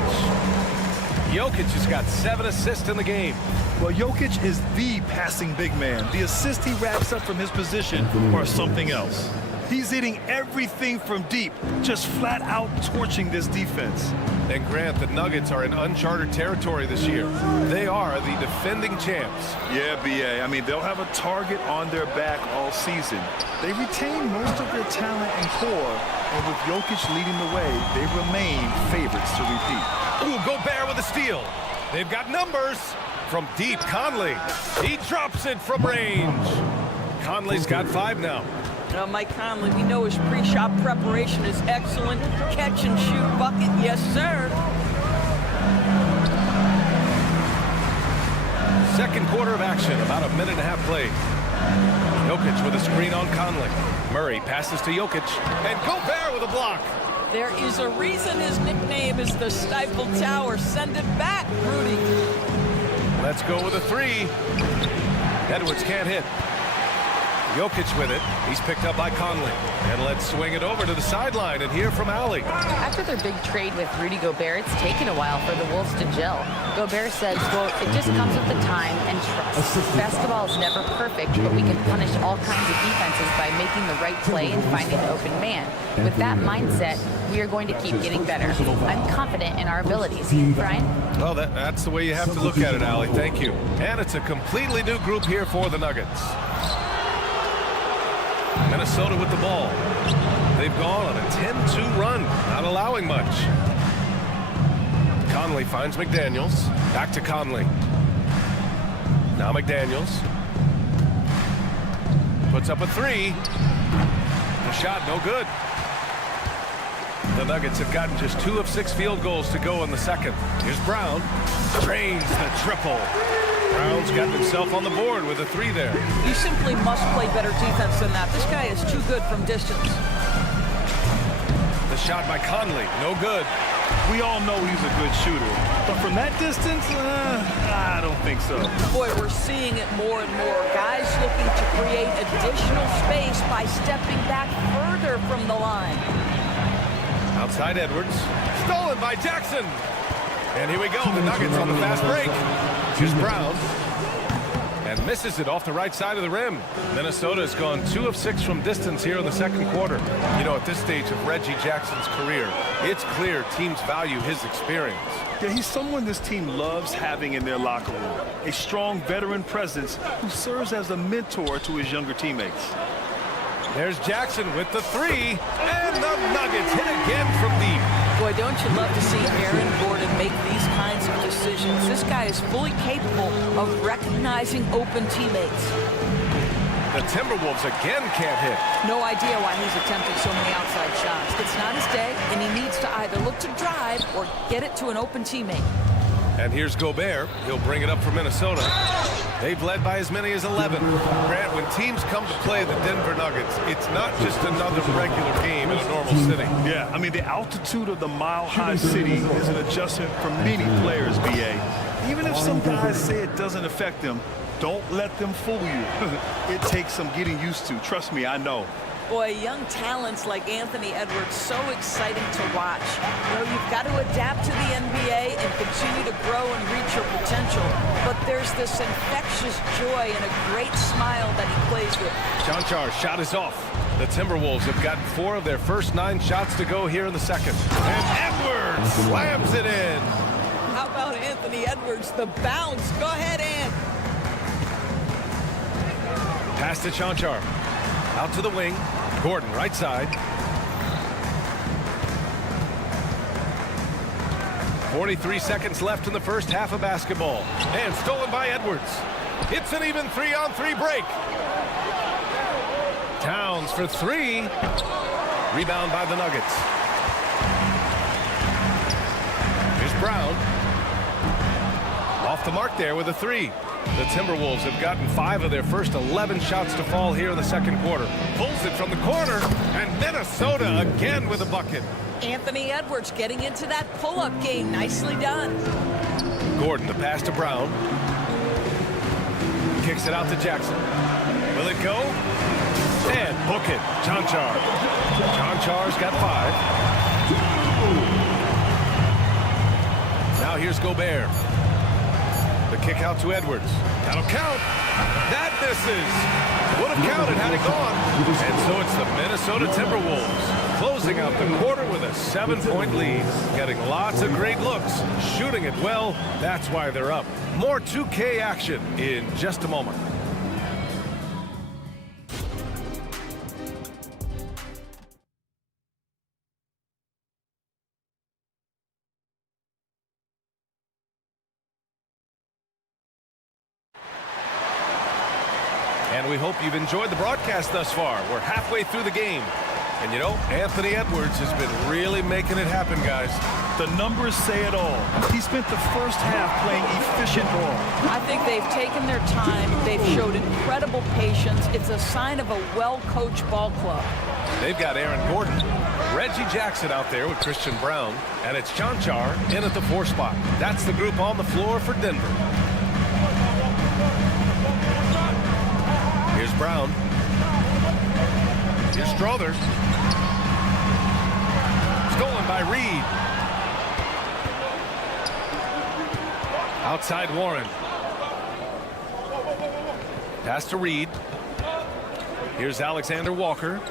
Jokic has got 7 assists in the game. Well, Jokic is the passing big man. The assist he racks up from his position or something else. He's hitting everything from deep, just flat out torching this defense. And Grant, the Nuggets are in uncharted territory this year. They are the defending champs. Yeah, B.A. I mean, they'll have a target on their back all season. They retain most of their talent and core, and with Jokic leading the way, they remain favorites to repeat. Ooh, Gobert with a steal. They've got numbers from deep. Conley. He drops it from range. Conley's got 5 now. Mike Conley, we know his pre-shot preparation is excellent. Catch and shoot bucket, yes, sir. Second quarter of action, about a minute and a half played. Jokic with a screen on Conley. Murray passes to Jokic, and Gobert with a block. There is a reason his nickname is the Stifle Tower. Send it back, Rudy. Let's go with a 3. Edwards can't hit. Jokic with it. He's picked up by Conley. And let's swing it over to the sideline and hear from Allie. After their big trade with Rudy Gobert, it's taken a while for the Wolves to gel. Gobert says, quote, "It just comes with the time and trust. Basketball is never perfect, but we can punish all kinds of defenses by making the right play and finding an open man. With that mindset, we are going to keep getting better. I'm confident in our abilities." Brian? Well, that's the way you have to look at it, Allie. Thank you. And it's a completely new group here for the Nuggets. Minnesota with the ball. They've gone on a 10-2 run, not allowing much. Conley finds McDaniels. Back to Conley. Now McDaniels. Puts up a 3. The shot no good. The Nuggets have gotten just 2 of 6 field goals to go in the second. Here's Brown. Drains the triple. Brown's got himself on the board with a 3 there. You simply must play better defense than that. This guy is too good from distance. The shot by Conley, no good. We all know he's a good shooter, but from that distance, I don't think so. Boy, we're seeing it more and more. Guys looking to create additional space by stepping back further from the line. Outside Edwards, stolen by Jackson. And here we go, the Nuggets on the fast break. Here's Brown. and misses it off the right side of the rim. Minnesota has gone 2 of 6 from distance here in the second quarter. You know, at this stage of Reggie Jackson's career, it's clear teams value his experience. Yeah, he's someone this team loves having in their locker room. A strong veteran presence who serves as a mentor to his younger teammates. There's Jackson with the 3, and the Nuggets hit again from deep. Boy, don't you love to see Aaron Gordon make these kinds of decisions. This guy is fully capable of recognizing open teammates. The Timberwolves again can't hit. No idea why he's attempting so many outside shots. It's not his day, and he needs to either look to drive or get it to an open teammate. And here's Gobert. He'll bring it up for Minnesota. They've led by as many as 11. Grant, when teams come to play the Denver Nuggets, it's not just another regular game in a normal city. Yeah, I mean, the altitude of the mile-high city is an adjustment for many players, BA. Even if some guys say it doesn't affect them, don't let them fool you. It takes some getting used to. Trust me, I know. Boy, young talents like Anthony Edwards, so exciting to watch. You know, you've got to adapt to the NBA and continue to grow and reach your potential. But there's this infectious joy and a great smile that he plays with. Chanchar's shot is off. The Timberwolves have gotten 4 of their first 9 shots to go here in the second. And Edwards slams it in. How about Anthony Edwards, the bounce? Go ahead, Ant. Pass to Chanchar. Out to the wing. Gordon, right side. 43 seconds left in the first half of basketball. And stolen by Edwards. It's an even 3-on-3 break. Towns for 3. Rebound by the Nuggets. Here's Brown. Off the mark there with a 3. The Timberwolves have gotten 5 of their first 11 shots to fall here in the second quarter. Pulls it from the corner, and Minnesota again with a bucket. Anthony Edwards getting into that pull-up game. Nicely done. Gordon, the pass to Brown. Kicks it out to Jackson. Will it go? And book it. Chanchar. Chanchar's got 5. Now here's Gobert. The kick out to Edwards. That'll count. That misses. Would have counted had it gone. And so it's the Minnesota Timberwolves closing out the quarter with a 7-point lead. Getting lots of great looks. Shooting it well. That's why they're up. More 2K action in just a moment. And we hope you've enjoyed the broadcast thus far. We're halfway through the game. And you know, Anthony Edwards has been really making it happen, guys. The numbers say it all. He spent the first half playing efficient ball. I think they've taken their time. They've showed incredible patience. It's a sign of a well-coached ball club. They've got Aaron Gordon, Reggie Jackson out there with Christian Brown, and it's Chanchar in at the 4 spot. That's the group on the floor for Denver. Here's Brown. Here's Struthers. Stolen by Reed. Outside Warren. Pass to Reed. Here's Alexander Walker.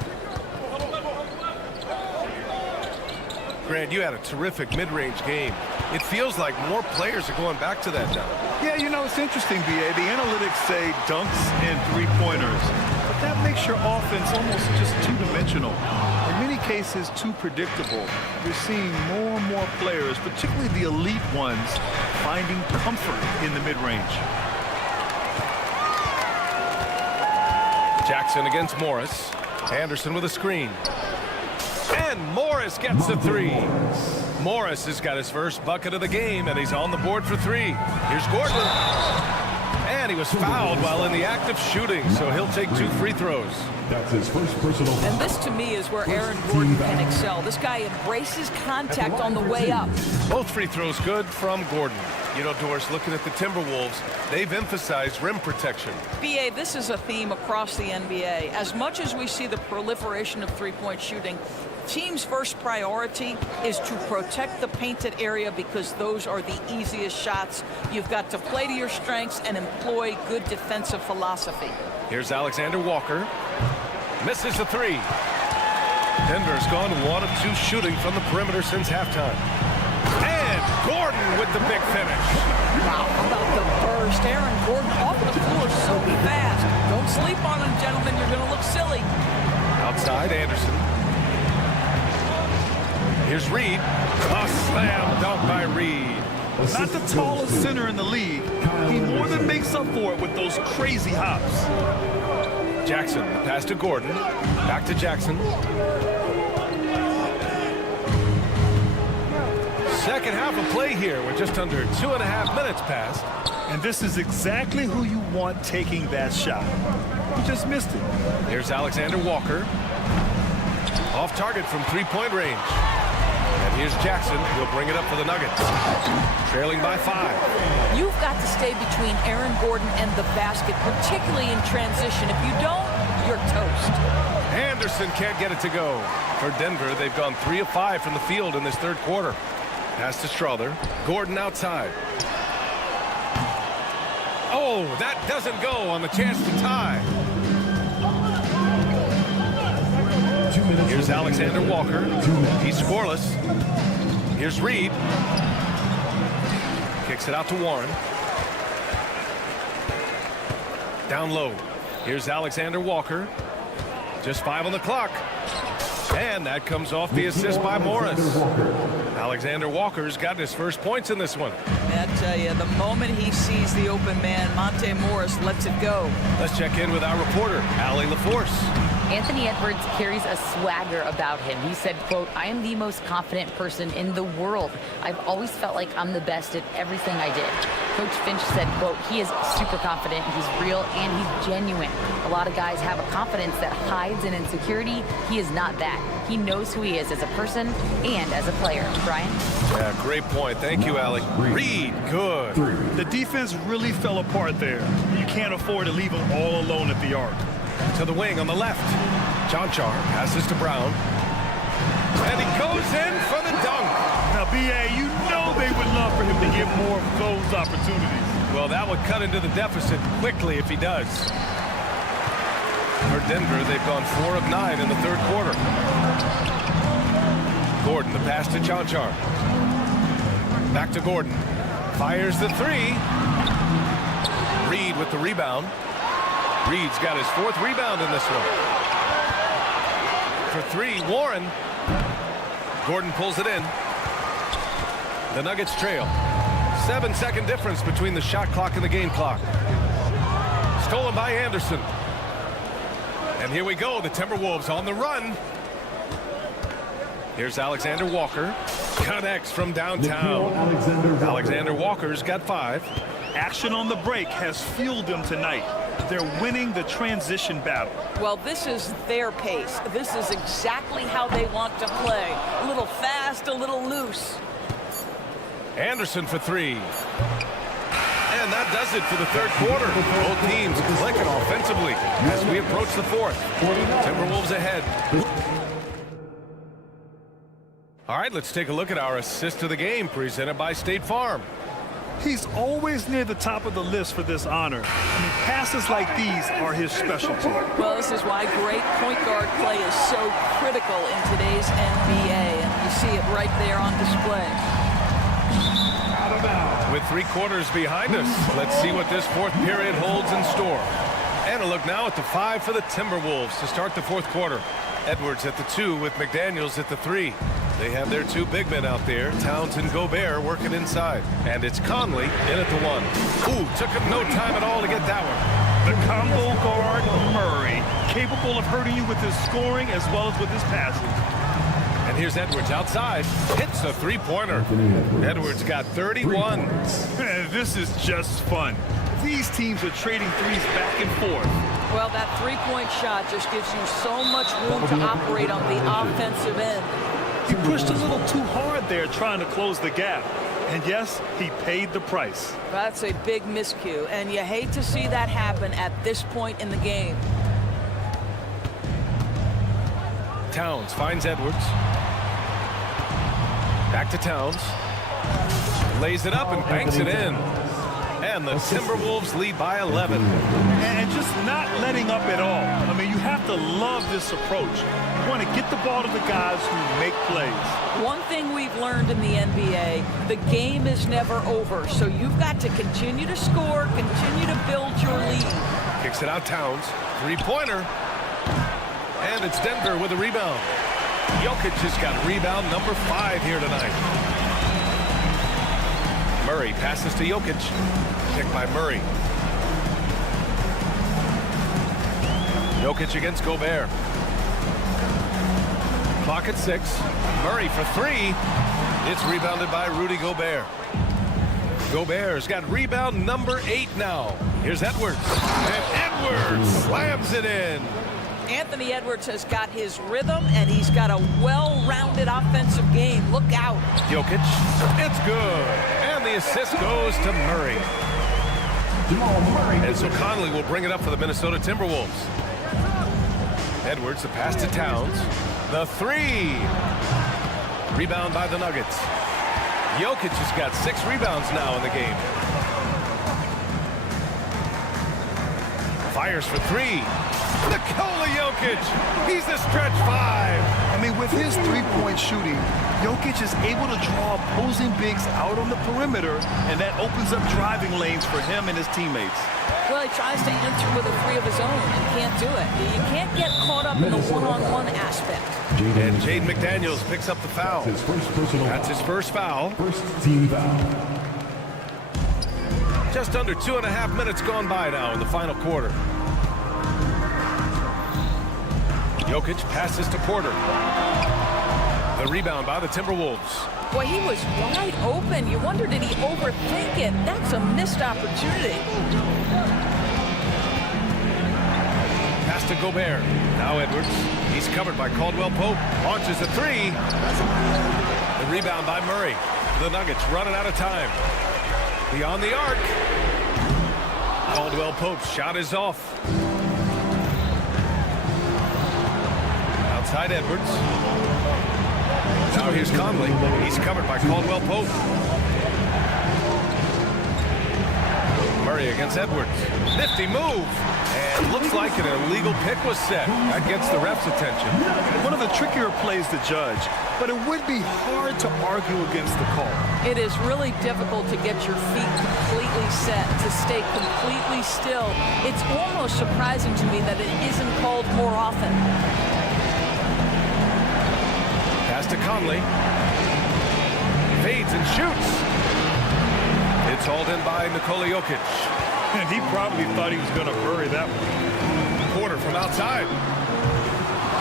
Grant, you had a terrific mid-range game. It feels like more players are going back to that now. Yeah, you know, it's interesting, BA. The analytics say dunks and three-pointers, but that makes your offense almost just two-dimensional. In many cases, too predictable. You're seeing more and more players, particularly the elite ones, finding comfort in the mid-range. Jackson against Morris. Anderson with a screen. And Morris gets the 3. Morris has got his first bucket of the game, and he's on the board for 3. Here's Gordon. And he was fouled while in the act of shooting, so he'll take 2 free throws. That's his first personal foul. And this, to me, is where Aaron Gordon can excel. This guy embraces contact on the way up. Both free throws good from Gordon. You know, Doris, looking at the Timberwolves, they've emphasized rim protection. BA, this is a theme across the NBA. As much as we see the proliferation of three-point shooting, team's first priority is to protect the painted area because those are the easiest shots. You've got to play to your strengths and employ good defensive philosophy. Here's Alexander Walker. Misses the three. Denver's gone 1 of 2 shooting from the perimeter since halftime. And Gordon with the big finish. Wow, how about the burst? Aaron Gordon off the floor so fast. Don't sleep on him, gentlemen. You're going to look silly. Outside, Anderson. Here's Reed. A slam dunk by Reed. Not the tallest center in the league. He more than makes up for it with those crazy hops. Jackson, the pass to Gordon. Back to Jackson. Second half of play here with just under 2.5 minutes passed. And this is exactly who you want taking that shot. He just missed it. Here's Alexander Walker. Off target from 3-point range. And here's Jackson. He'll bring it up for the Nuggets. Trailing by 5. You've got to stay between Aaron Gordon and the basket, particularly in transition. If you don't, you're toast. Anderson can't get it to go. For Denver, they've gone 3 of 5 from the field in this third quarter. Pass to Strother. Gordon outside. Oh, that doesn't go on the chance to tie. Here's Alexander Walker. He's scoreless. Here's Reed. Kicks it out to Warren. Down low. Here's Alexander Walker. Just 5 on the clock. And that comes off the assist by Morris. Alexander Walker's gotten his first points in this one. I tell you, the moment he sees the open man, Monte Morris lets it go. Let's check in with our reporter, Allie LaForce. Anthony Edwards carries a swagger about him. He said, quote, "I am the most confident person in the world. I've always felt like I'm the best at everything I did." Coach Finch said, quote, "He is super confident, he's real, and he's genuine. A lot of guys have a confidence that hides in insecurity. He is not that. He knows who he is as a person and as a player." Brian? Yeah, great point. Thank you, Allie. Reed, good. The defense really fell apart there. You can't afford to leave him all alone at the arc. To the wing on the left. Jonchar passes to Brown. And he goes in for the dunk. Now, B.A., you know they would love for him to get more of those opportunities. Well, that would cut into the deficit quickly if he does. For Denver, they've gone 4 of 9 in the third quarter. Gordon, the pass to Jonchar. Back to Gordon. Fires the 3. Reed with the rebound. Reed's got his 4th rebound in this one. For 3, Warren. Gordon pulls it in. The Nuggets trail. 7-second difference between the shot clock and the game clock. Stolen by Anderson. And here we go, the Timberwolves on the run. Here's Alexander Walker. Connects from downtown. Alexander Walker's got 5. Action on the break has fueled them tonight. They're winning the transition battle. Well, this is their pace. This is exactly how they want to play. A little fast, a little loose. Anderson for 3. And that does it for the third quarter. Both teams clicking offensively as we approach the 4th. Timberwolves ahead. All right, let's take a look at our assist of the game presented by State Farm. He's always near the top of the list for this honor. I mean, passes like these are his specialty. Well, this is why great point guard play is so critical in today's NBA, and you see it right there on display. With 3 quarters behind us, let's see what this 4th period holds in store. And a look now at the 5 for the Timberwolves to start the 4th quarter. Edwards at the 2 with McDaniels at the 3. They have their 2 big men out there, Towns and Gobert, working inside. And it's Conley in at the 1. Ooh, took him no time at all to get that one. The combo guard, Murray, capable of hurting you with his scoring as well as with his passing. And here's Edwards outside. Hits a 3-pointer. Edwards got 31. This is just fun. These teams are trading threes back and forth. Well, that 3-point shot just gives you so much room to operate on the offensive end. He pushed a little too hard there trying to close the gap. And yes, he paid the price. That's a big miscue, and you hate to see that happen at this point in the game. Towns finds Edwards. Back to Towns. Lays it up and banks it in. And the Timberwolves lead by 11. And just not letting up at all. I mean, you have to love this approach. You want to get the ball to the guys who make plays. One thing we've learned in the NBA, the game is never over. So you've got to continue to score, continue to build your lead. Kicks it out Towns. Three-pointer. And it's Denver with a rebound. Jokic has got rebound number 5 here tonight. Murray passes to Jokic. Picked by Murray. Jokic against Gobert. Clock at 6. Murray for 3. It's rebounded by Rudy Gobert. Gobert's got rebound number 8 now. Here's Edwards. And Edwards slams it in. Anthony Edwards has got his rhythm, and he's got a well-rounded offensive game. Look out. Jokic. It's good. And the assist goes to Murray. And so Conley will bring it up for the Minnesota Timberwolves. Edwards, the pass to Towns. The 3. Rebound by the Nuggets. Jokic has got 6 rebounds now in the game. Fires for 3. Nikola Jokic. He's a stretch 5. I mean, with his three-point shooting, Jokic is able to draw opposing bigs out on the perimeter, and that opens up driving lanes for him and his teammates. Well, he tries to answer with a 3 of his own and can't do it. You can't get caught up in the one-on-one aspect. And Jaden McDaniels picks up the foul. That's his first foul. First team foul. Just under 2.5 minutes gone by now in the final quarter. Jokic passes to Porter. The rebound by the Timberwolves. Boy, he was wide open. You wonder, did he overthink it? That's a missed opportunity. Pass to Gobert. Now Edwards. He's covered by Caldwell Pope. Launches a 3. The rebound by Murray. The Nuggets running out of time. Beyond the arc. Caldwell Pope's shot is off. Outside Edwards. Now here's Conley. He's covered by Caldwell Pope. Murray against Edwards. Nifty move. And looks like an illegal pick was set. That gets the ref's attention. One of the trickier plays to judge, but it would be hard to argue against the call. It is really difficult to get your feet completely set, to stay completely still. It's almost surprising to me that it isn't called more often. Pass to Conley. Fades and shoots. It's hauled in by Nikola Jokic. And he probably thought he was going to bury that one. Porter from outside.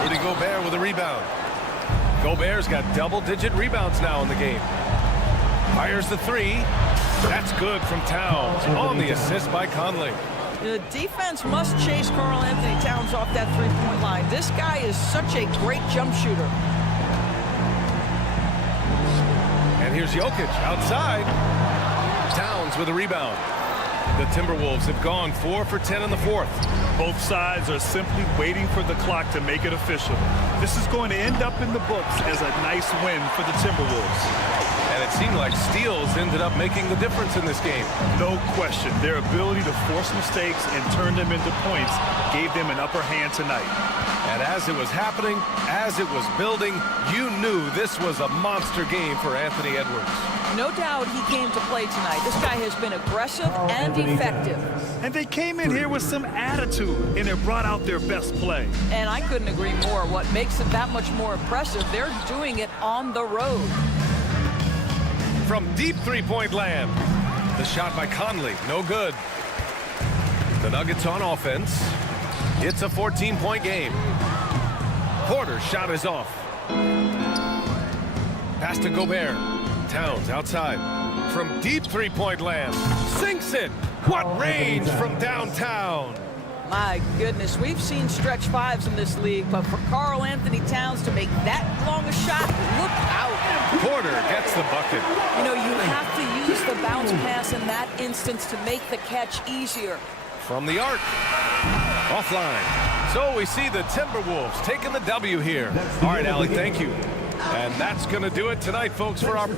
Rudy Gobert with a rebound. Gobert's got double-digit rebounds now in the game. Fires the 3. That's good from Towns on the assist by Conley. The defense must chase Karl Anthony Towns off that three-point line. This guy is such a great jump shooter. And here's Jokic outside. Towns with a rebound. The Timberwolves have gone 4 for 10 in the 4th. Both sides are simply waiting for the clock to make it official. This is going to end up in the books as a nice win for the Timberwolves. And it seemed like steals ended up making the difference in this game. No question. Their ability to force mistakes and turn them into points gave them an upper hand tonight. And as it was happening, as it was building, you knew this was a monster game for Anthony Edwards. No doubt he came to play tonight. This guy has been aggressive and effective. And they came in here with some attitude, and it brought out their best play. And I couldn't agree more. What makes it that much more impressive, they're doing it on the road. From deep three-point land, the shot by Conley, no good. The Nuggets on offense. It's a 14-point game. Porter's shot is off. Pass to Gobert. Towns outside. From deep three-point land. Sinks it. What range from downtown. My goodness, we've seen stretch 5s in this league, but for Karl Anthony Towns to make that long a shot, look out. Porter gets the bucket. You know, you have to use the bounce pass in that instance to make the catch easier. From the arc. offline. So we see the Timberwolves taking the W here. All right, Allie, thank you. And that's going to do it tonight, folks, for our...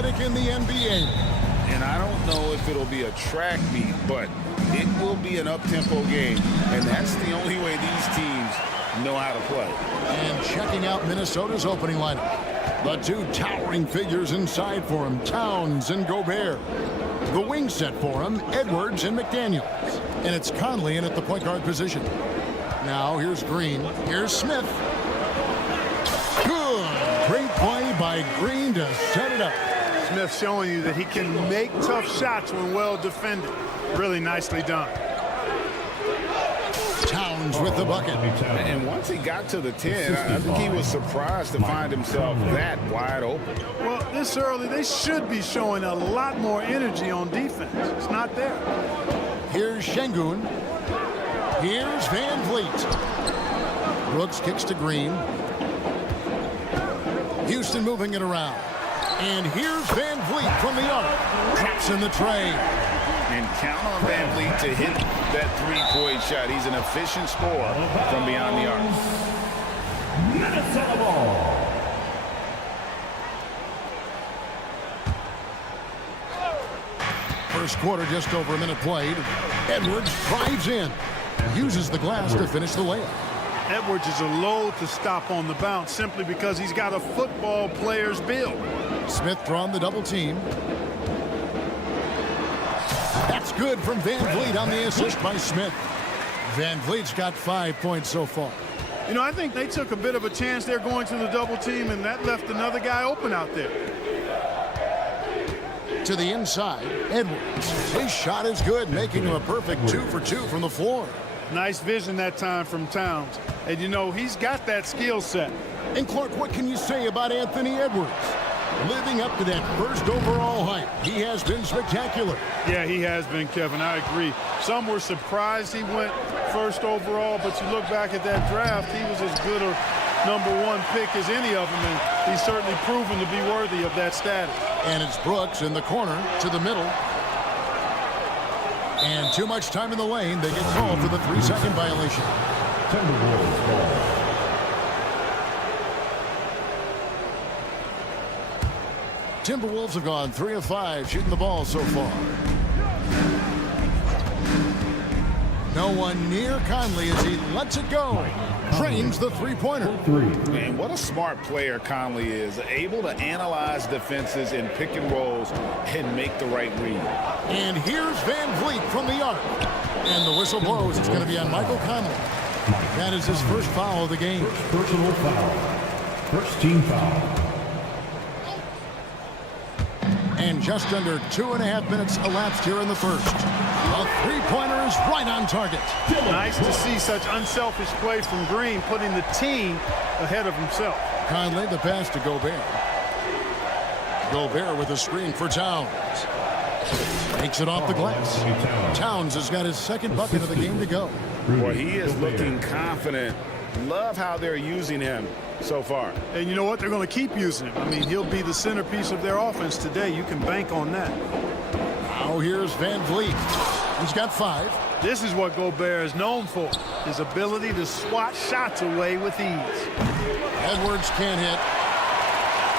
athletic in the NBA. And I don't know if it'll be a track meet, but it will be an up-tempo game. And that's the only way these teams know how to play. And checking out Minnesota's opening lineup. The two towering figures inside for him, Towns and Gobert. The wing set for him, Edwards and McDaniels. And it's Conley in at the point guard position. Now here's Green. Here's Smith. Good. Great play by Green to set it up. Smith showing you that he can make tough shots when well defended. Really nicely done. Towns with the bucket. And once he got to the 10, I think he was surprised to find himself that wide open. Well, this early, they should be showing a lot more energy on defense. It's not there. Here's Şengün. Here's Van Vliet. Brooks kicks to Green. Houston moving it around. And here's Van Vliet from the arc. Drops in the tray. And count on Van Vliet to hit that three-point shot. He's an efficient scorer from beyond the arc. Minnesota ball. First quarter, just over a minute played. Edwards drives in. Uses the glass to finish the layup. Edwards is a load to stop on the bounce simply because he's got a football player's build. Smith drawn the double team. That's good from Van Vliet on the assist by Smith. Van Vliet's got 5 points so far. You know, I think they took a bit of a chance there going to the double team, and that left another guy open out there. To the inside, Edwards. His shot is good, making him a perfect 2 for 2 from the floor. Nice vision that time from Towns. And, you know, he's got that skill set. And, Clark, what can you say about Anthony Edwards? Living up to that first overall hype, he has been spectacular. Yeah, he has been, Kevin. I agree. Some were surprised he went first overall, but you look back at that draft, he was as good a #1 pick as any of them, and he's certainly proven to be worthy of that status. And it's Brooks in the corner to the middle. And too much time in the lane. They get called for the 3-second violation. Timberwolves ball. Timberwolves have gone 3 of 5 shooting the ball so far. No one near Conley as he lets it go. Trains the three-pointer. Man, what a smart player Conley is. Able to analyze defenses in pick and rolls and make the right read. And here's Van Vliet from the arc. And the whistle blows. It's going to be on Michael Conley. That is his first foul of the game. Personal foul. First team foul. And just under 2.5 minutes elapsed here in the first. A three-pointer is right on target. Nice to see such unselfish play from Green, putting the team ahead of himself. Conley, the pass to Gobert. Gobert with a screen for Towns. Takes it off the glass. Towns has got his second bucket of the game to go. Well, he is looking confident. Love how they're using him so far. And you know what? They're going to keep using him. I mean, he'll be the centerpiece of their offense today. You can bank on that. Now here's Van Vliet. He's got 5. This is what Gobert is known for, his ability to swat shots away with ease. Edwards can't hit.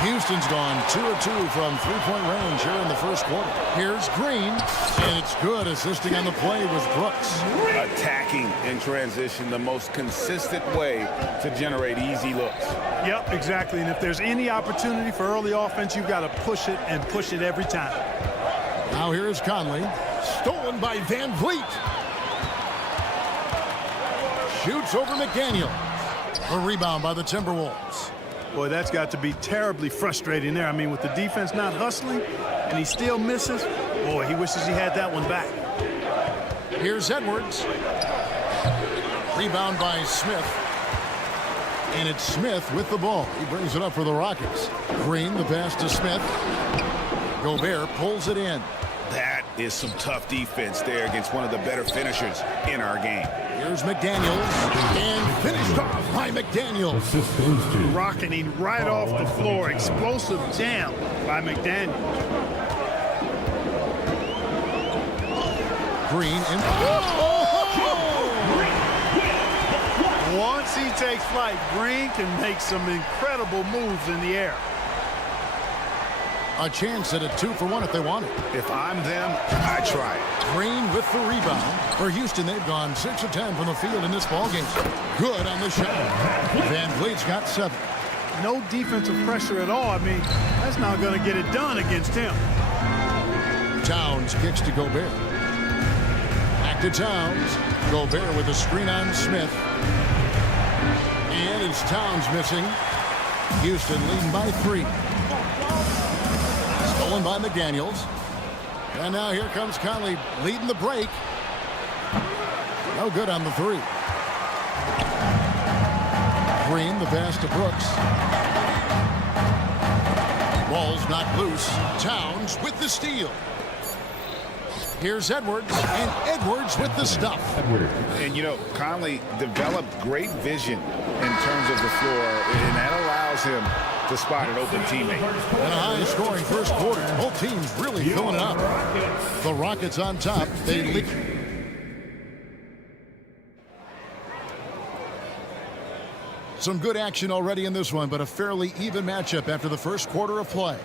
Houston's gone 2 of 2 from three-point range here in the first quarter. Here's Green, and it's good, assisting on the play with Brooks. Attacking in transition, the most consistent way to generate easy looks. Yep, exactly. And if there's any opportunity for early offense, you've got to push it and push it every time. Now here is Conley, stolen by Van Vliet. Shoots over McDaniel. A rebound by the Timberwolves. Boy, that's got to be terribly frustrating there. I mean, with the defense not hustling and he still misses, boy, he wishes he had that one back. Here's Edwards. Rebound by Smith. And it's Smith with the ball. He brings it up for the Rockets. Green, the pass to Smith. Gobert pulls it in. That is some tough defense there against one of the better finishers in our game. Here's McDaniels, and finished off by McDaniels. Rocketing right off the floor. Explosive jam by McDaniels. Green and once he takes flight, Green can make some incredible moves in the air. A chance at a 2-for-1 if they want it. If I'm them, I try it. Green with the rebound. For Houston, they've gone 6 of 10 from the field in this ballgame. Good on the shot. Van Vliet's got 7. No defensive pressure at all. I mean, that's not going to get it done against him. Towns kicks to Gobert. Back to Towns. Gobert with a screen on Smith. And it's Towns missing. Houston leading by 3. Stolen by McDaniels. And now here comes Conley leading the break. No good on the 3. Green, the pass to Brooks. Ball's knocked loose. Towns with the steal. Here's Edwards, and Edwards with the stuff. And, you know, Conley developed great vision in terms of the floor, and that allows him to spot an open teammate. And a high-scoring first quarter. Both teams really filling it up. The Rockets on top. They lead. Some good action already in this one, but a fairly even matchup after the first quarter of play.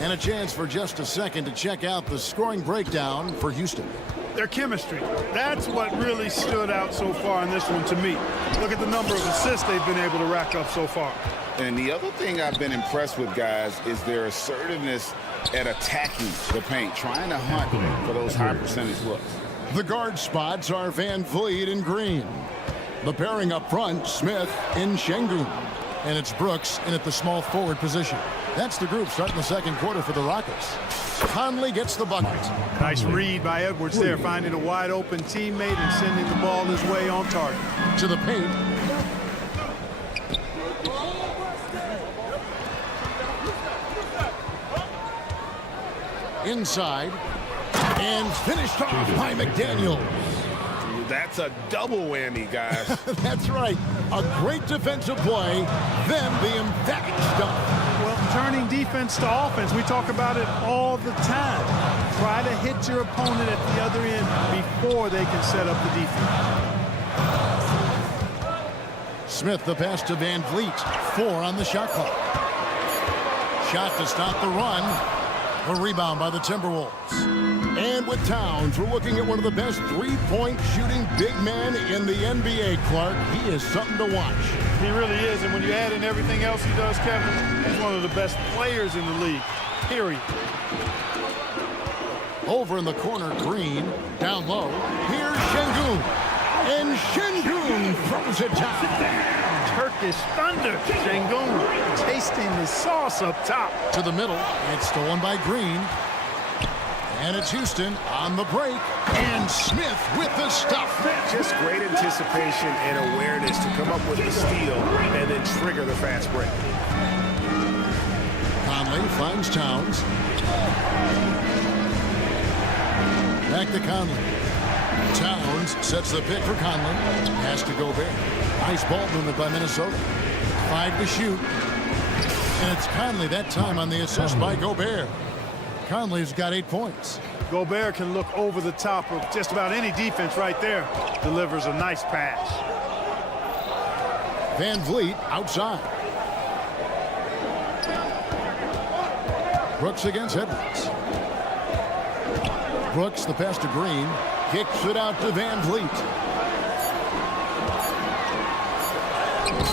And a chance for just a second to check out the scoring breakdown for Houston. Their chemistry. That's what really stood out so far in this one to me. Look at the number of assists they've been able to rack up so far. And the other thing I've been impressed with, guys, is their assertiveness at attacking the paint, trying to hunt for those high percentage looks. The guard spots are Van Vliet and Green. The pairing up front, Smith and Şengün. And it's Brooks in at the small forward position. That's the group starting the second quarter for the Rockets. Conley gets the bucket. Nice read by Edwards there, finding a wide open teammate and sending the ball his way on target. To the paint. Inside. And finished off by McDaniels. That's a double whammy, guys. That's right. A great defensive play, then the emphatic stuff. Well, turning defense to offense, we talk about it all the time. Try to hit your opponent at the other end before they can set up the defense. Smith, the pass to Van Vliet. 4 on the shot clock. Shot to stop the run. A rebound by the Timberwolves. And with Towns, we're looking at one of the best three-point shooting big men in the NBA, Clark. He is something to watch. He really is, and when you add in everything else he does, Kevin, he's one of the best players in the league, period. Over in the corner, Green, down low. Here's Şengün, and Şengün throws it down. Turkish thunder. Şengün tasting the sauce up top. To the middle, it's stolen by Green. And it's Houston on the break, and Smith with the stuff. Just great anticipation and awareness to come up with the steal and then trigger the fast break. Conley finds Towns. Back to Conley. Towns sets the pick for Conley. Has to Gobert. Nice ball movement by Minnesota. 5 to shoot. And it's Conley that time on the assist by Gobert. Conley's got 8 points. Gobert can look over the top of just about any defense right there. Delivers a nice pass. Van Vliet outside. Brooks against Edwards. Brooks, the pass to Green. Kicks it out to Van Vliet.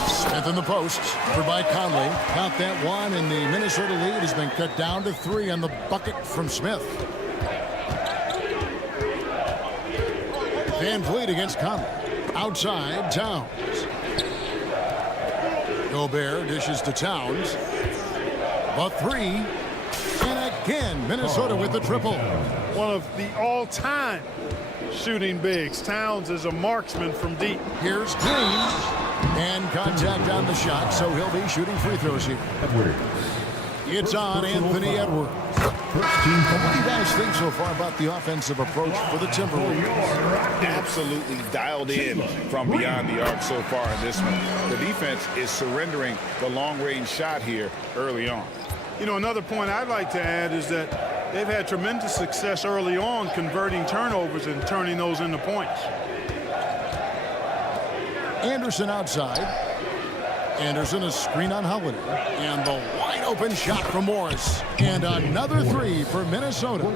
Smith in the post for by Conley. Count that one, and the Minnesota lead has been cut down to 3 on the bucket from Smith. Van Vliet against Conley. Outside, Towns. Gobert dishes to Towns. A 3. And again, Minnesota with the triple. One of the all-time shooting bigs. Towns is a marksman from deep. Here's Green. And contact on the shot, so he'll be shooting free throws here. It's on Anthony Edwards. What do you guys think so far about the offensive approach for the Timberwolves? Absolutely dialed in from beyond the arc so far in this one. The defense is surrendering the long-range shot here early on. You know, another point I'd like to add is that they've had tremendous success early on converting turnovers and turning those into points. Anderson outside. Anderson, a screen on Holiday. And the wide open shot from Morris. And another three for Minnesota.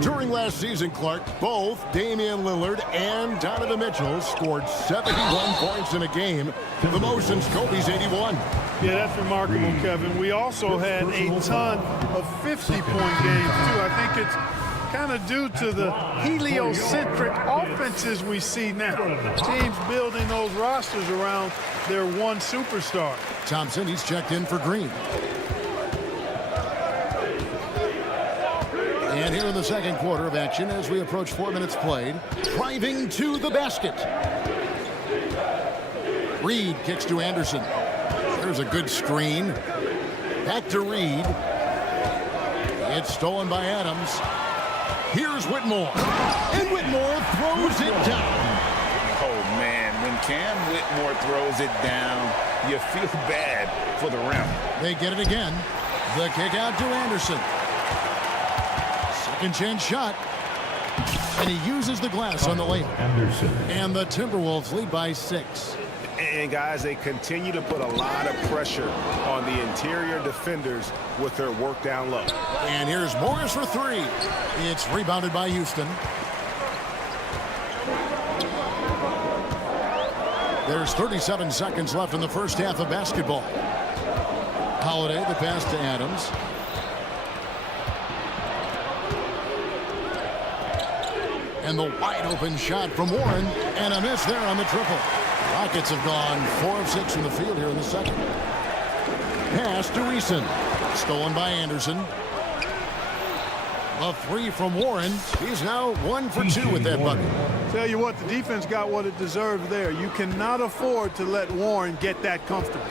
During last season, Clark, both Damian Lillard and Donovan Mitchell scored 71 points in a game, the most since Kobe's 81. Yeah, that's remarkable, Kevin. We also had a ton of 50-point games, too. I think it's kind of due to the heliocentric offenses we see now. Teams building those rosters around their one superstar. Thompson, he's checked in for Green. And here in the second quarter of action as we approach 4 minutes played. Driving to the basket. Reed kicks to Anderson. There's a good screen. Back to Reed. It's stolen by Adams. Here's Whitmore. And Whitmore throws it down. Oh, man, when Cam Whitmore throws it down, you feel bad for the rim. They get it again. The kick out to Anderson. Second chance shot. And he uses the glass on the layup. Anderson. And the Timberwolves lead by 6. And, guys, they continue to put a lot of pressure on the interior defenders with their work down low. And here's Morris for three. It's rebounded by Houston. There's 37 seconds left in the first half of basketball. Holiday, the pass to Adams. And the wide open shot from Warren. And a miss there on the triple. Rockets have gone 4 of 6 from the field here in the second. Pass to Eason. Stolen by Anderson. A three from Warren. He's now 1 for 2 with that bucket. Tell you what, the defense got what it deserved there. You cannot afford to let Warren get that comfortable.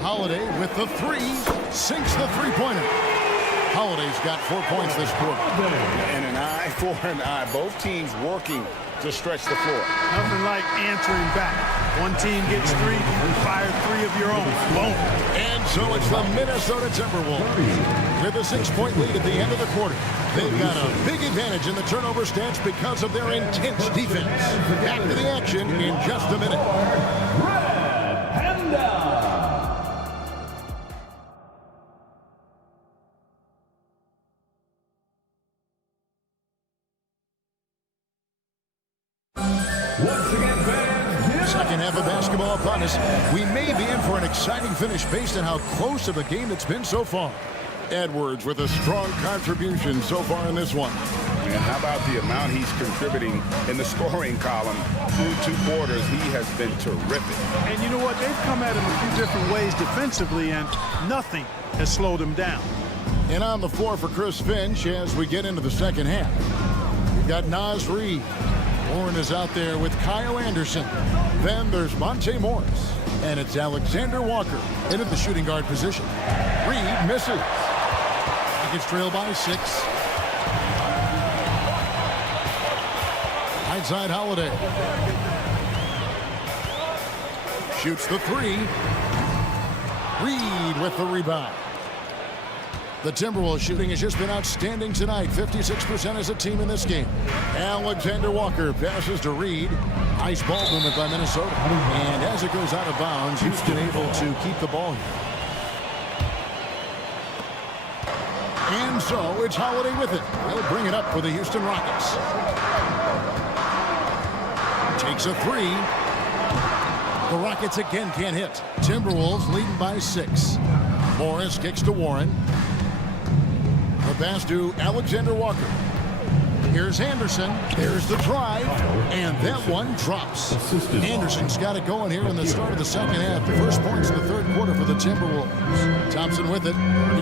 Holiday with the three. Sinks the three-pointer. Holiday's got 4 points this quarter. And an eye for an eye. Both teams working to stretch the floor. Nothing like answering back. One team gets 3, you fire 3 of your own. Boom. And so it's the Minnesota Timberwolves with a 6-point lead at the end of the quarter. They've got a big advantage in the turnover stats because of their intense defense. Back to the action in just a minute. Second half of basketball upon us. We may be in for an exciting finish based on how close of a game it's been so far. Edwards with a strong contribution so far in this one. And how about the amount he's contributing in the scoring column through 2 quarters? He has been terrific. And you know what? They've come at him a few different ways defensively, and nothing has slowed him down. And on the floor for Chris Finch as we get into the second half. We've got Naz Reid. Warren is out there with Kyle Anderson. Then there's Monte Morris. And it's Alexander Walker into the shooting guard position. Reed misses. Rockets trail by 6. Right side Holiday. Shoots the 3. Reed with the rebound. The Timberwolves shooting has just been outstanding tonight. 56% as a team in this game. Alexander Walker passes to Reed. Nice ball movement by Minnesota. And as it goes out of bounds, Houston able to keep the ball here. And so it's Holiday with it. He'll bring it up for the Houston Rockets. Takes a 3. The Rockets again can't hit. Timberwolves leading by 6. Morris kicks to Warren. The pass to Alexander Walker. Here's Anderson. There's the drive. And that one drops. Anderson's got it going here in the start of the second half. The first points in the third quarter for the Timberwolves. Thompson with it.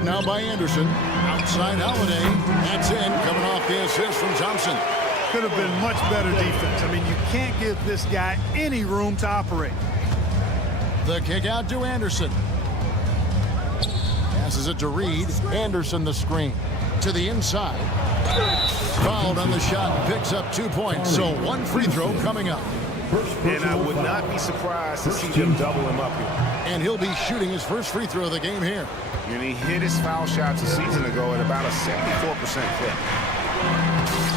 Now by Anderson. Outside Holiday. That's in. Coming off the assist from Thompson. Could have been much better defense. I mean, you can't give this guy any room to operate. The kick out to Anderson. Passes it to Reed. Anderson the screen. To the inside. Fouled on the shot. Picks up 2 points. So 1 free throw coming up. And I would not be surprised to see them double him up here. And he'll be shooting his first free throw of the game here. And he hit his foul shots a season ago at about a 74% clip.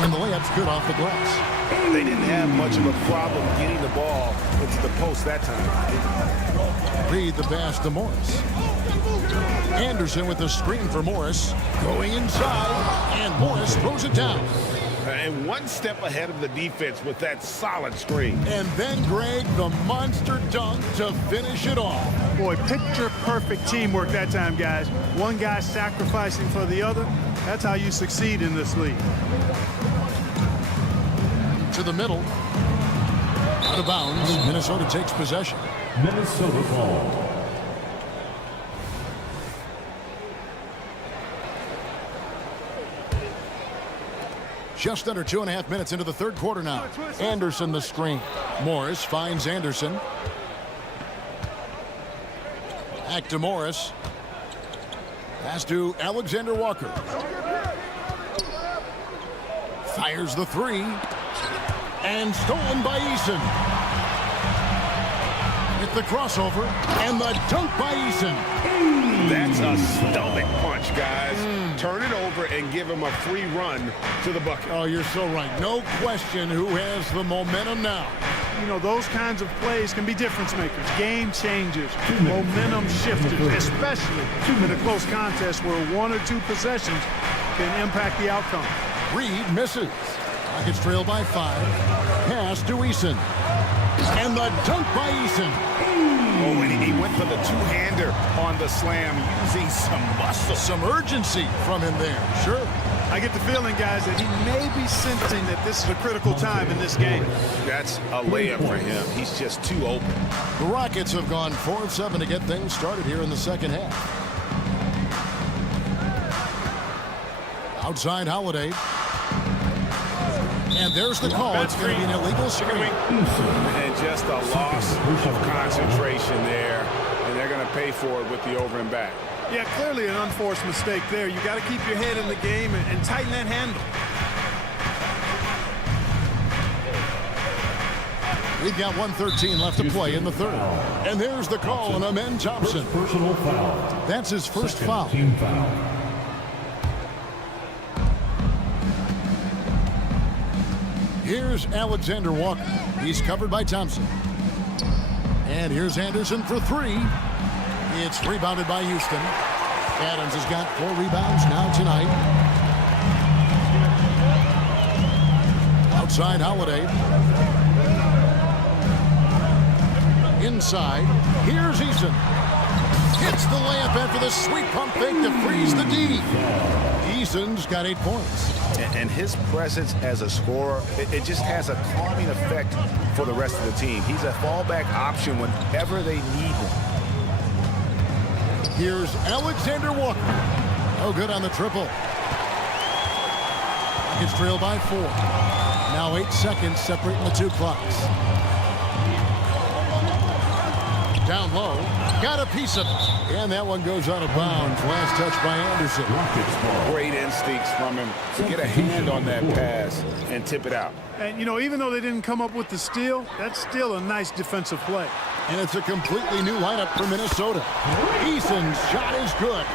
And the layup's good off the glass. They didn't have much of a problem getting the ball into the post that time. Reed the pass to Morris. Anderson with the screen for Morris. Going inside, and Morris throws it down. And one step ahead of the defense with that solid screen. And then Greg, the monster dunk to finish it off. Boy, picture-perfect teamwork that time, guys. One guy sacrificing for the other. That's how you succeed in this league. To the middle. Out of bounds. Minnesota takes possession. Minnesota ball. Just under 2.5 minutes into the third quarter now. Anderson the screen. Morris finds Anderson. Back to Morris. Pass to Alexander Walker. Fires the three. And stolen by Eason. With the crossover. And the dunk by Eason. That's a stomach punch, guys. Turn it over and give him a free run to the bucket. Oh, you're so right. No question who has the momentum now. You know, those kinds of plays can be difference makers, game changers, momentum shifters, especially in a close contest where one or two possessions can impact the outcome. Reed misses. Rockets trail by 5. Pass to Eason. And the dunk by Eason. Oh, and he went for the two-hander on the slam, using some muscle. Some urgency from him there. Sure. I get the feeling, guys, that he may be sensing that this is a critical time in this game. That's a layup for him. He's just too open. The Rockets have gone 4 of 7 to get things started here in the second half. Outside Holiday. And there's the call. It's going to be an illegal screen. And just a loss of concentration there. And they're going to pay for it with the over and back. Yeah, clearly an unforced mistake there. You got to keep your head in the game and tighten that handle. We've got 1:13 left to play in the third. And there's the call on Amen Thompson. Personal foul. That's his first foul. Team foul. Here's Alexander Walker. He's covered by Thompson. And here's Anderson for 3. It's rebounded by Houston. Adams has got 4 rebounds now tonight. Outside Holiday. Inside. Here's Eason. Hits the layup after the sweet pump fake to freeze the D. Eason's got 8 points. And his presence as a scorer, it just has a calming effect for the rest of the team. He's a fallback option whenever they need him. Here's Alexander Walker. Oh, good on the triple. Rockets trail by 4. Now 8 seconds separating the 2 clocks. Down low. Got a piece of it. And that one goes out of bounds. Last touch by Anderson. Great instincts from him to get a hand on that pass and tip it out. And, you know, even though they didn't come up with the steal, that's still a nice defensive play. And it's a completely new lineup for Minnesota. Eason's shot is good.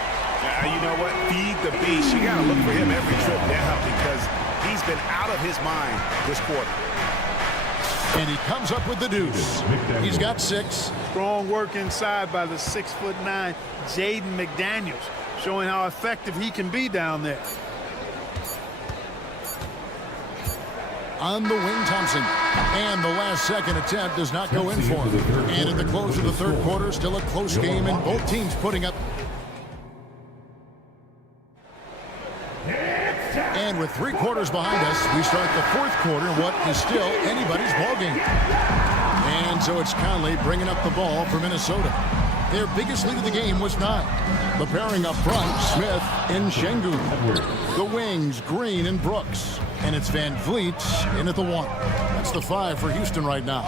You know what? Feed the beast. You got to look for him every trip down because he's been out of his mind this quarter. And he comes up with the deuce. He's got 6. Strong work inside by the 6'9" Jaden McDaniels, showing how effective he can be down there. On the wing, Thompson. And the last second attempt does not go in for him. And in the close of the third quarter, still a close game, and both teams putting up. And with 3 quarters behind us, we start the 4th quarter, what is still anybody's ballgame. And so it's Conley bringing up the ball for Minnesota. Their biggest lead of the game was 9. The pairing up front, Smith and Şengün. The wings, Green and Brooks. And it's Van Vliet in at the 1. That's the 5 for Houston right now.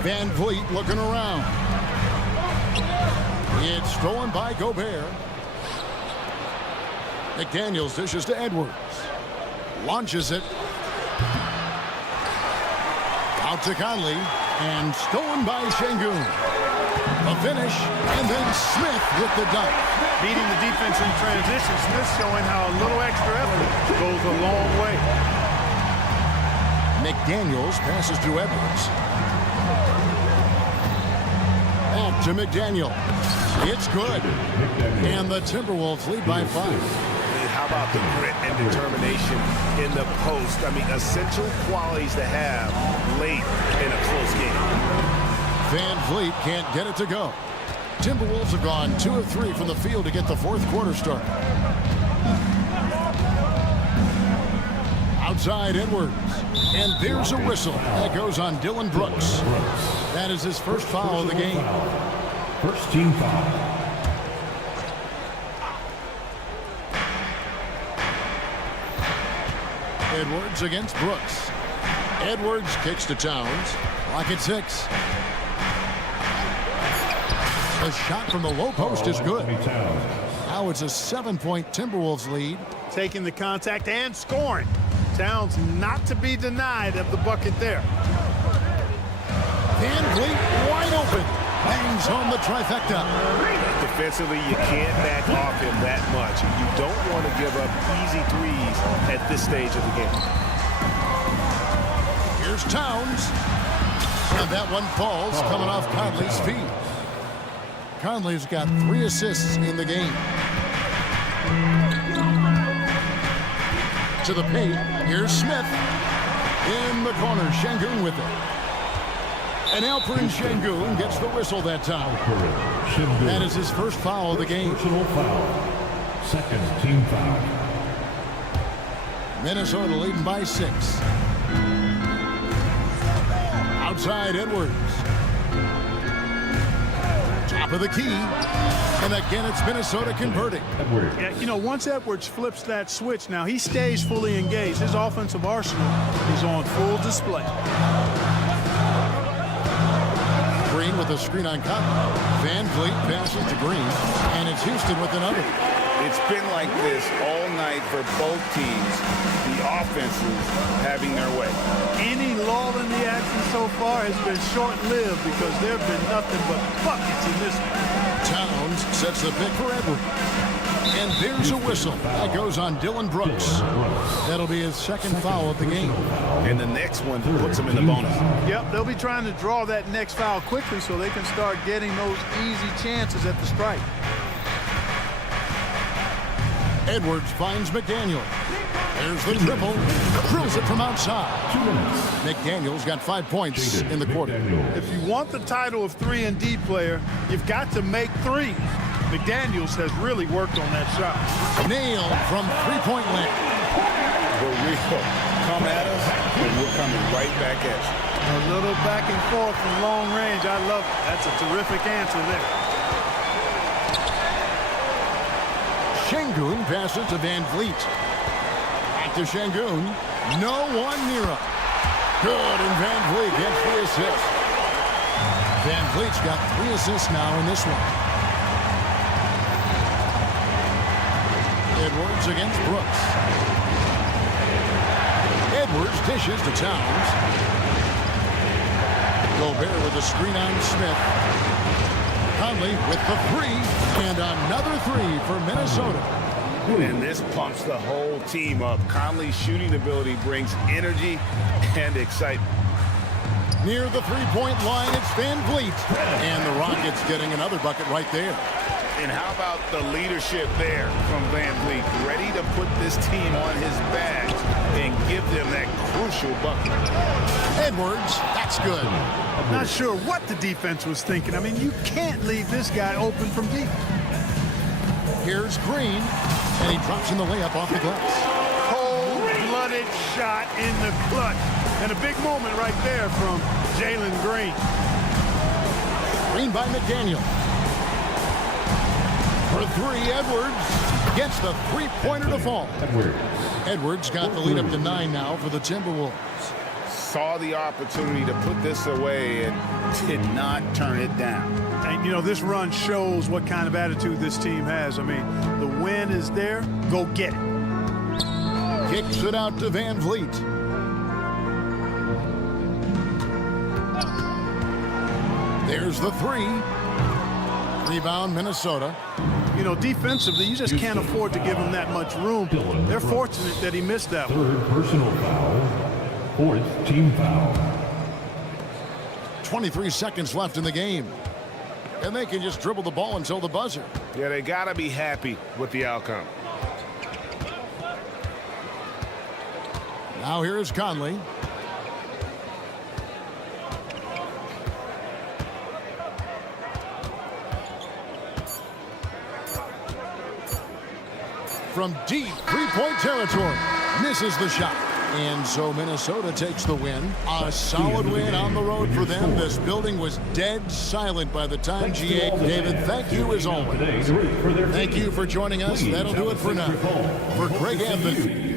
Van Vliet looking around. It's stolen by Gobert. McDaniels dishes to Edwards. Launches it. Out to Conley. And stolen by Şengün. A finish, and then Smith with the dunk. Beating the defense in transition, Smith showing how a little extra effort goes a long way. McDaniels passes to Edwards. Back to McDaniel. It's good. And the Timberwolves lead by 5. How about the grit and determination in the post? I mean, essential qualities to have late in a close game. Van Vliet can't get it to go. Timberwolves have gone 2 of 3 from the field to get the fourth quarter started. Outside Edwards. And there's a whistle. That goes on Dylan Brooks. That is his first foul of the game. First team foul. Edwards against Brooks. Edwards kicks to Towns. Lock at 6. The shot from the low post is good. Now it's a 7-point Timberwolves lead. Taking the contact and scoring. Towns not to be denied of the bucket there. Van Vliet wide open. Bangs home the trifecta. Defensively, you can't back off him that much. You don't want to give up easy threes at this stage of the game. Here's Towns. And that one falls coming off Conley's feet. Conley's got 3 assists in the game. To the paint. Here's Smith. In the corner. Şengün with it. And Alperen Şengün gets the whistle that time. That is his first foul of the game. Personal foul. Second team foul. Minnesota leading by 6. Outside Edwards. Top of the key. And again, it's Minnesota converting. Yeah, you know, once Edwards flips that switch, now he stays fully engaged. His offensive arsenal is on full display. Green with a screen on Conley. Van Vliet passes to Green. And it's Houston with another. It's been like this all night for both teams. The offenses having their way. Any lull in the action so far has been short-lived because there have been nothing but buckets in this one. Towns sets the pick for Edwards. And there's a whistle. That goes on Dylan Brooks. That'll be his second foul of the game. And the next one puts him in the bonus. Yep, they'll be trying to draw that next foul quickly so they can start getting those easy chances at the stripe. Edwards finds McDaniel. There's the triple. Drills it from outside. McDaniel's got 5 points in the quarter. If you want the title of 3-and-D player, you've got to make threes. McDaniels has really worked on that shot. Nailed from three-point land. We're real. Come at us, and we're coming right back at you. A little back and forth from long range. I love it. That's a terrific answer there. Şengün passes to Van Vliet. Back to Şengün. No one near him. Good, and Van Vliet gets the assist. Van Vliet's got 3 assists now in this one. Edwards against Brooks. Edwards dishes to Towns. Gobert with a screen on Smith. Conley with the 3, and another 3 for Minnesota. And this pumps the whole team up. Conley's shooting ability brings energy and excitement. Near the three-point line, it's Van Vliet. And the Rockets getting another bucket right there. And how about the leadership there from Van Vliet? Ready to put this team on his back and give them that crucial bucket. Edwards, that's good. Not sure what the defense was thinking. I mean, you can't leave this guy open from deep. Here's Green, and he drops in the layup off the glass. Cold-blooded shot in the clutch. And a big moment right there from Jalen Green. Green by McDaniel. For 3, Edwards gets the three-pointer to fall. Edwards got the lead up to 9 now for the Timberwolves. Saw the opportunity to put this away and did not turn it down. And, you know, this run shows what kind of attitude this team has. I mean, the win is there. Go get it. Kicks it out to Van Vliet. There's the 3. Rebound, Minnesota. You know, defensively, you just can't afford to give him that much room. They're fortunate that he missed that one. Third personal foul. Fourth team foul. 23 seconds left in the game. And they can just dribble the ball until the buzzer. Yeah, they got to be happy with the outcome. Now here's Conley. From deep three-point territory. Misses the shot. And so Minnesota takes the win. A solid win on the road for them. This building was dead silent by the time GA. David, thank you as always. Thank you for joining us. That'll do it for now. For Greg Anthony.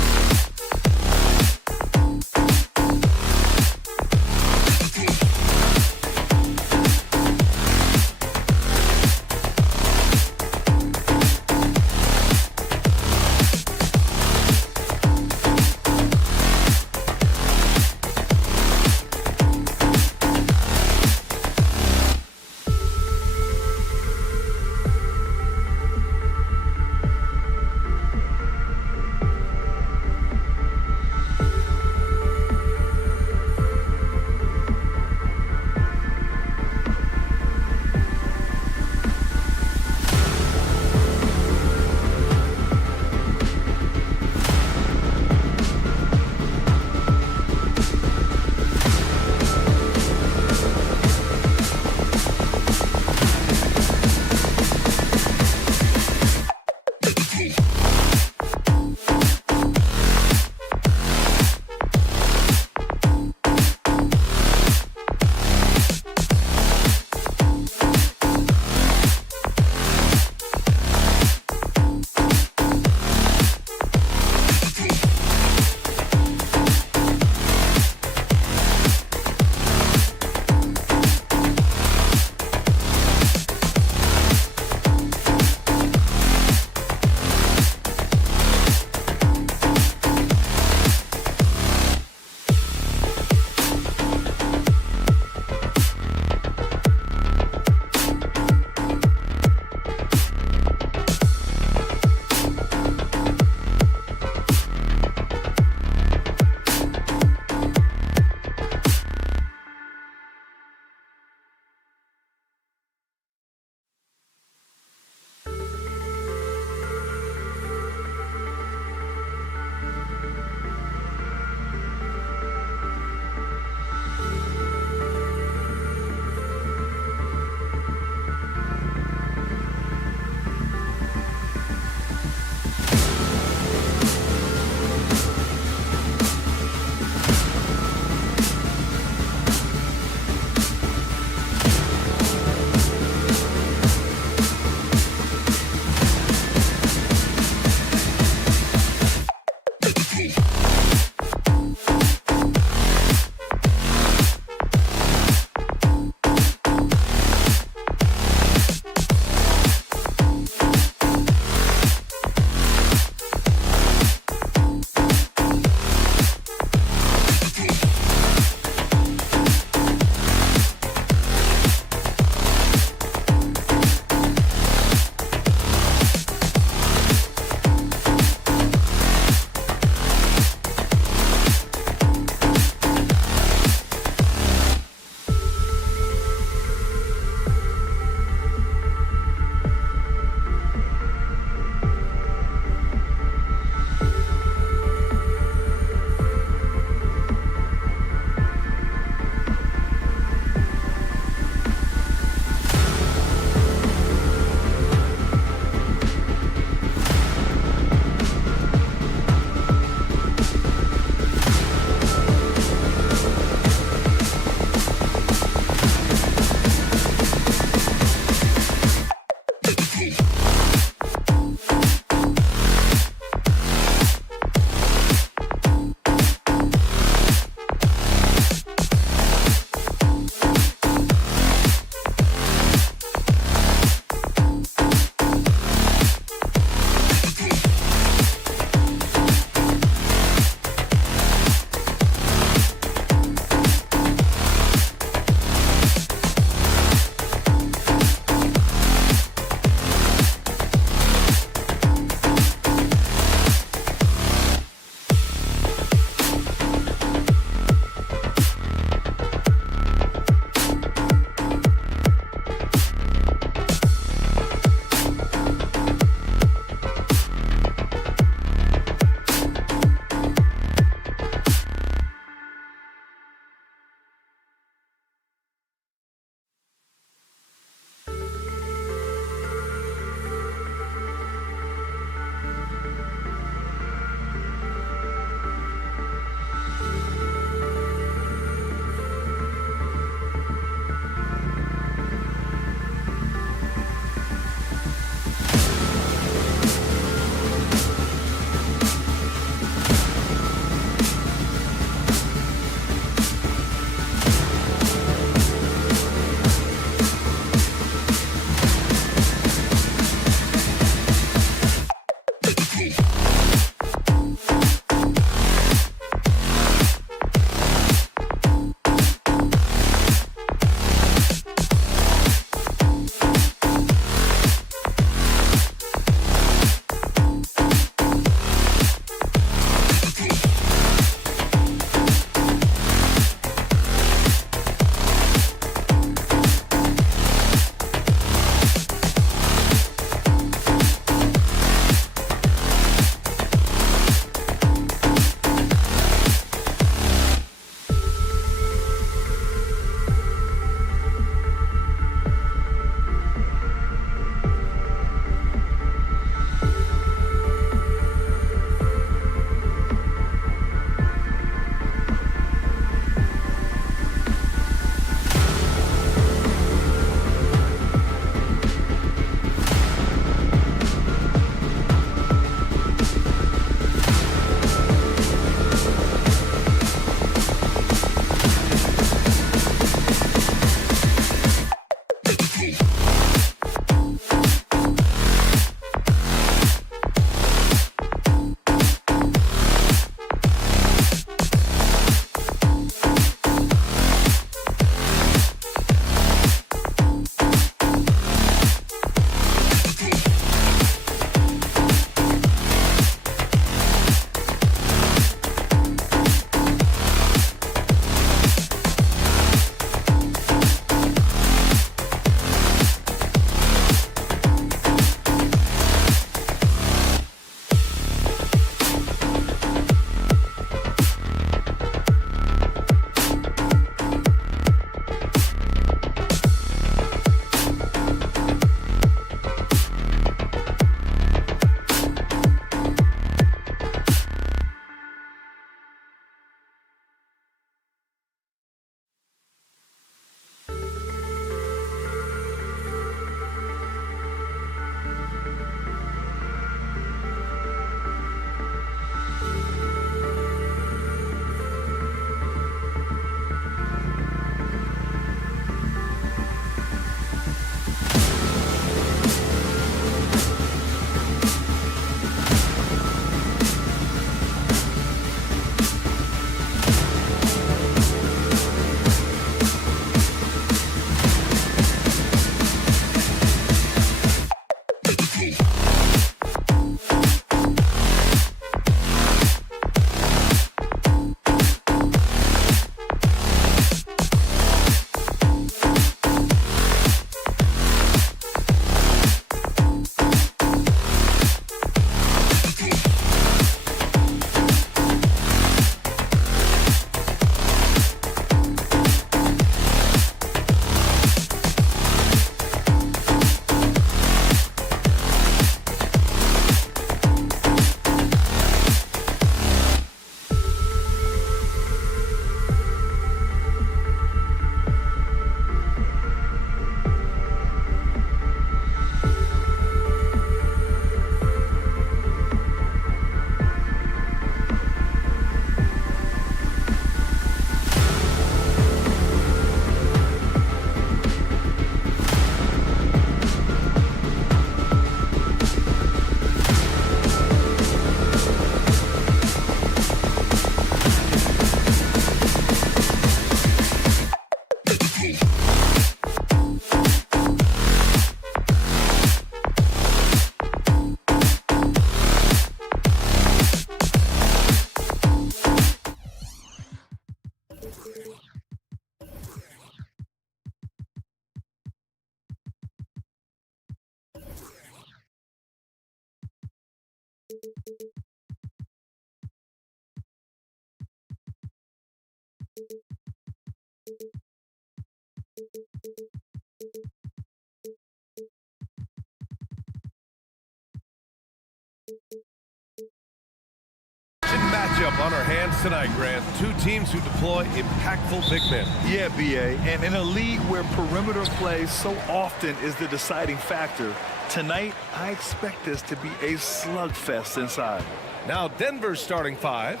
Matchup on our hands tonight, Grant. Two teams who deploy impactful big men. Yeah, B.A., and in a league where perimeter play so often is the deciding factor, tonight I expect this to be a slugfest inside. Now Denver's starting five.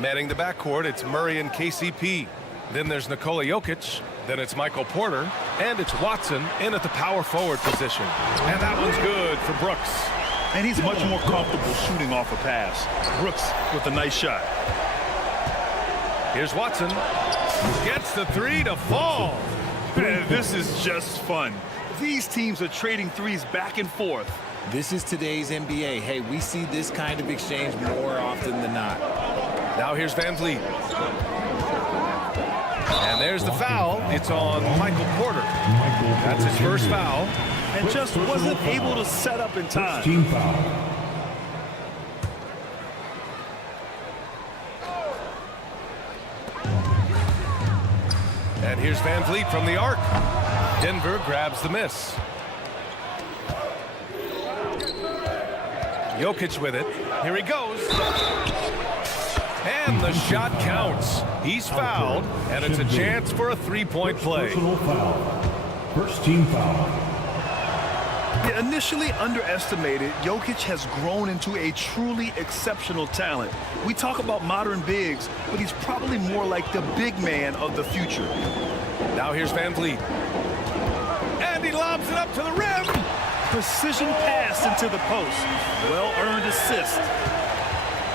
Manning the backcourt, it's Murray and KCP. Then there's Nikola Jokic. Then it's Michael Porter. And it's Watson in at the power forward position. And that one's good for Brooks. And he's much more comfortable shooting off a pass. Brooks with a nice shot. Here's Watson. Gets the three to fall. Man, this is just fun. These teams are trading threes back and forth. This is today's NBA. Hey, we see this kind of exchange more often than not. Now here's Van Vliet. And there's the foul. It's on Michael Porter. That's his first foul. And just wasn't able to set up in time. Team foul. And here's Van Vliet from the arc. Denver grabs the miss. Jokic with it. Here he goes. And the shot counts. He's fouled, and it's a chance for a three-point play. Personal foul. First team foul. Initially underestimated, Jokic has grown into a truly exceptional talent. We talk about modern bigs, but he's probably more like the big man of the future. Now here's Van Vliet. And he lobs it up to the rim. Precision pass into the post. Well-earned assist.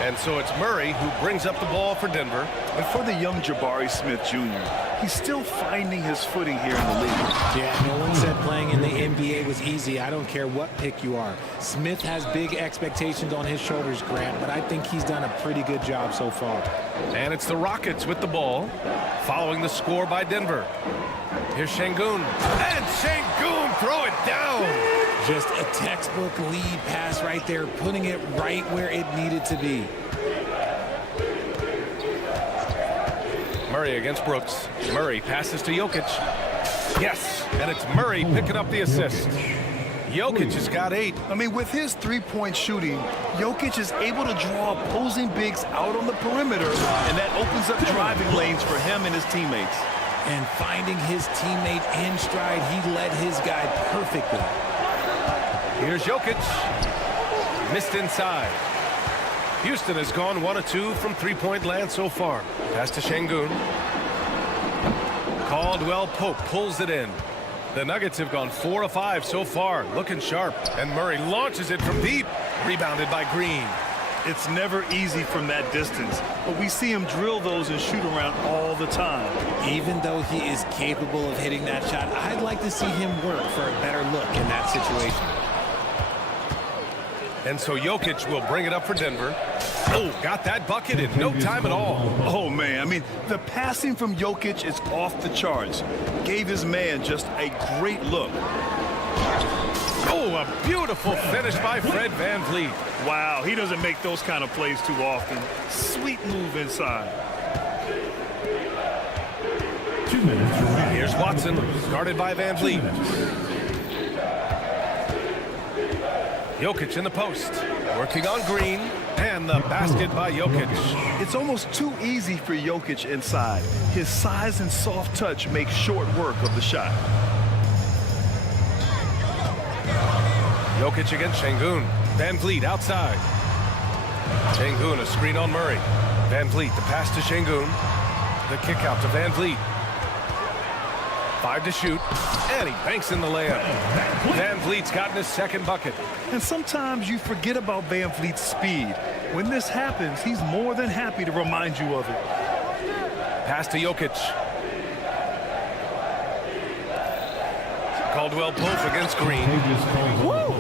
And so it's Murray who brings up the ball for Denver. And for the young Jabari Smith Jr., he's still finding his footing here in the league. Yeah, no one said playing in the NBA was easy. I don't care what pick you are. Smith has big expectations on his shoulders, Grant, but I think he's done a pretty good job so far. And it's the Rockets with the ball, following the score by Denver. Here's Şengün. And Şengün throw it down. Just a textbook lead pass right there, putting it right where it needed to be. Murray against Brooks. Murray passes to Jokic. Yes, and it's Murray picking up the assist. Jokic has got 8. I mean, with his three-point shooting, Jokic is able to draw opposing bigs out on the perimeter, and that opens up driving lanes for him and his teammates. And finding his teammate in stride, he led his guy perfectly. Here's Jokic. Missed inside. Houston has gone 1 of 2 from three-point land so far. Pass to Şengün. Caldwell Pope pulls it in. The Nuggets have gone 4 of 5 so far, looking sharp. And Murray launches it from deep. Rebounded by Green. It's never easy from that distance, but we see him drill those and shoot around all the time. Even though he is capable of hitting that shot, I'd like to see him work for a better look in that situation. And so Jokic will bring it up for Denver. Oh, got that bucket in no time at all. Oh, man. I mean, the passing from Jokic is off the charts. Gave his man just a great look. Oh, a beautiful finish by Fred Van Vliet. Wow, he doesn't make those kind of plays too often. Sweet move inside. 2 minutes remaining. Here's Watson, guarded by Van Vliet. Jokic in the post, working on Green, and the basket by Jokic. It's almost too easy for Jokic inside. His size and soft touch make short work of the shot. Jokic against Şengün. Van Vliet outside. Şengün, a screen on Murray. Van Vliet, the pass to Şengün. The kick out to Van Vliet. 5 to shoot, and he banks in the layup. Van Vliet's gotten his second bucket. And sometimes you forget about Van Vliet's speed. When this happens, he's more than happy to remind you of it. Pass to Jokic. Caldwell Pope against Green. Woo!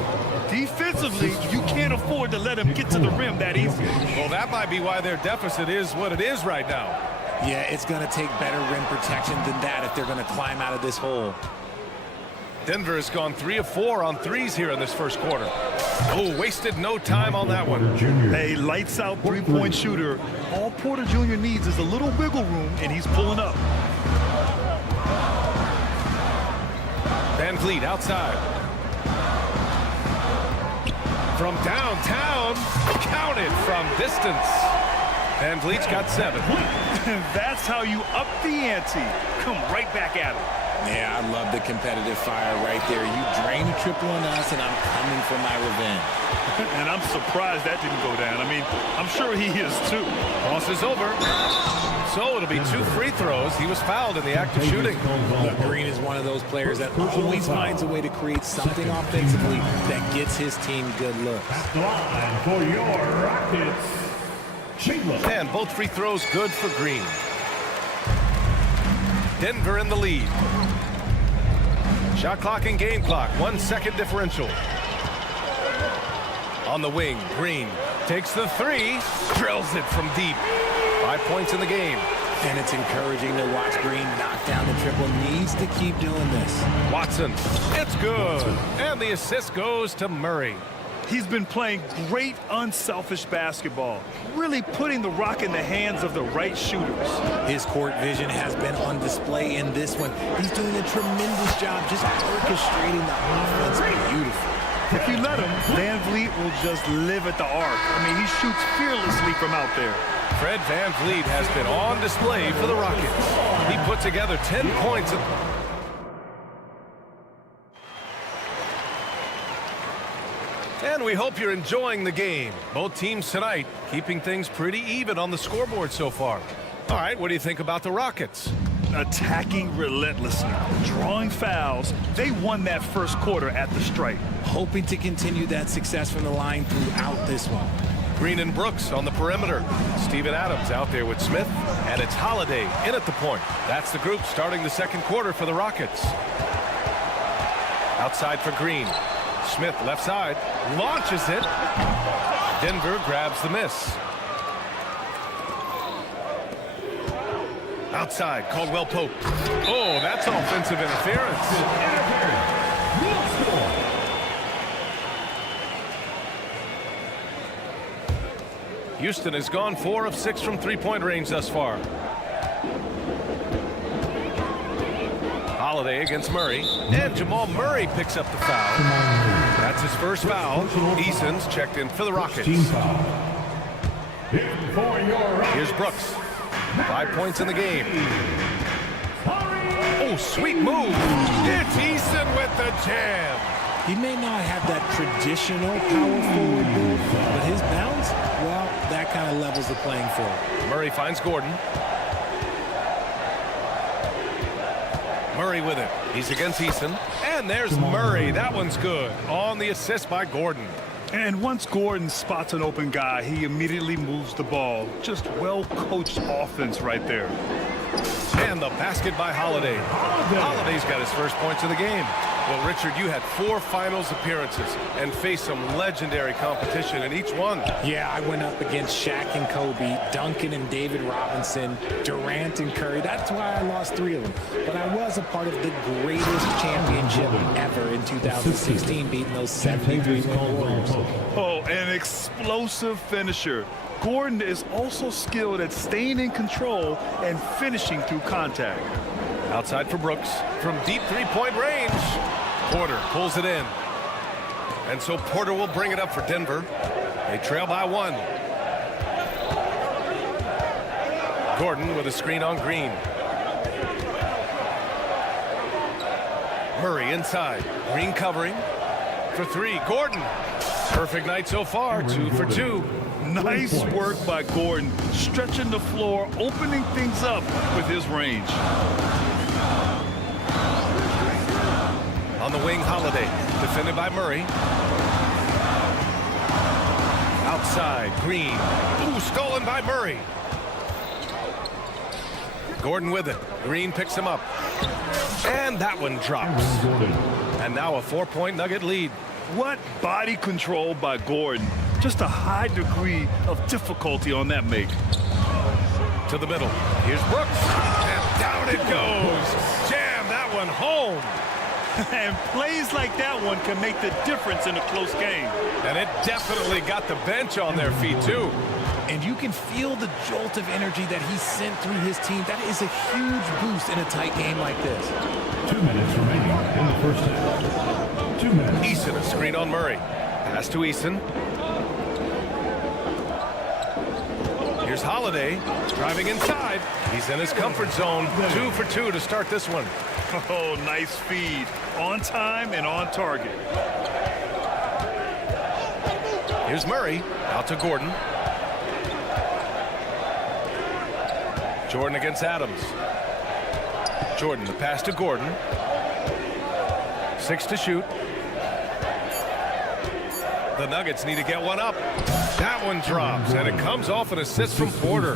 Defensively, you can't afford to let him get to the rim that easy. Well, that might be why their deficit is what it is right now. Yeah, it's going to take better rim protection than that if they're going to climb out of this hole. Denver has gone 3 of 4 on threes here in this first quarter. Oh, wasted no time on that one. A lights-out three-point shooter. All Porter Jr. needs is a little wiggle room, and he's pulling up. Van Vliet outside. From downtown, counted from distance. Van Vliet's got 7. That's how you up the ante. Come right back at him. Yeah, I love the competitive fire right there. You drain a triple on us, and I'm coming for my revenge. And I'm surprised that didn't go down. I mean, I'm sure he is too. Cross is over. So it'll be 2 free throws. He was fouled in the act of shooting. Green is one of those players that always finds a way to create something offensively that gets his team good looks. For your Rockets, And both free throws good for Green. Denver in the lead. Shot clock and game clock, 1 second differential. On the wing, Green takes the 3, drills it from deep. 5 points in the game. And it's encouraging to watch Green knock down the triple. Needs to keep doing this. Watson, it's good. And the assist goes to Murray. He's been playing great unselfish basketball, really putting the rock in the hands of the right shooters. His court vision has been on display in this one. He's doing a tremendous job just orchestrating the offense beautifully. If you let him, Van Vliet will just live at the arc. I mean, he shoots fearlessly from out there. Fred Van Vliet has been on display for the Rockets. He put together 10 points. And we hope you're enjoying the game. Both teams tonight keeping things pretty even on the scoreboard so far. All right, what do you think about the Rockets? Attacking relentlessly, drawing fouls. They won that first quarter at the stripe. Hoping to continue that success from the line throughout this one. Green and Brooks on the perimeter. Steven Adams out there with Smith. And it's Holiday in at the point. That's the group starting the second quarter for the Rockets. Outside for Green. Smith left side. Launches it. Denver grabs the miss. Outside, Caldwell Pope. Oh, that's offensive interference. Houston has gone 4 of 6 from three-point range thus far. Holiday against Murray. And Jamal Murray picks up the foul. That's his first foul. Eason's checked in for the Rockets. Here's Brooks. 5 points in the game. Oh, sweet move. It's Eason with the jam. He may not have that traditional power forward build, but his bounce, well, that kind of levels the playing field. Murray finds Gordon. Murray with it. He's against Eason. And there's Murray. That one's good. On the assist by Gordon. And once Gordon spots an open guy, he immediately moves the ball. Just well-coached offense right there. And the basket by Holiday. Holiday's got his first points of the game. Well, Richard, you had 4 finals appearances and faced some legendary competition in each one. Yeah, I went up against Shaq and Kobe, Duncan and David Robinson, Durant and Curry. That's why I lost 3 of them. But I was a part of the greatest championship ever in 2016, beating those 73 Warriors. Oh, an explosive finisher. Gordon is also skilled at staying in control and finishing through contact. Outside for Brooks from deep three-point range. Porter pulls it in. And so Porter will bring it up for Denver. They trail by 1. Gordon with a screen on Green. Murray inside. Green covering for 3. Gordon. Perfect night so far. 2 for 2. Nice work by Gordon, stretching the floor, opening things up with his range. On the wing, Holiday, defended by Murray. Outside, Green. Ooh, stolen by Murray. Gordon with it. Green picks him up. And that one drops. And now a 4-point Nugget lead. What body control by Gordon. Just a high degree of difficulty on that make. To the middle. Here's Brooks. And down it goes. Jam that one home. And plays like that one can make the difference in a close game. And it definitely got the bench on their feet, too. And you can feel the jolt of energy that he sent through his team. That is a huge boost in a tight game like this. 2 minutes remaining in the first half. 2 minutes. Eason, a screen on Murray. Pass to Eason. Here's Holiday, driving inside. He's in his comfort zone. 2 for 2 to start this one. Oh, nice feed. On time and on target. Here's Murray, out to Gordon. Jordan against Adams. Jordan, the pass to Gordon. 6 to shoot. The Nuggets need to get one up. That one drops, and it comes off an assist from Porter.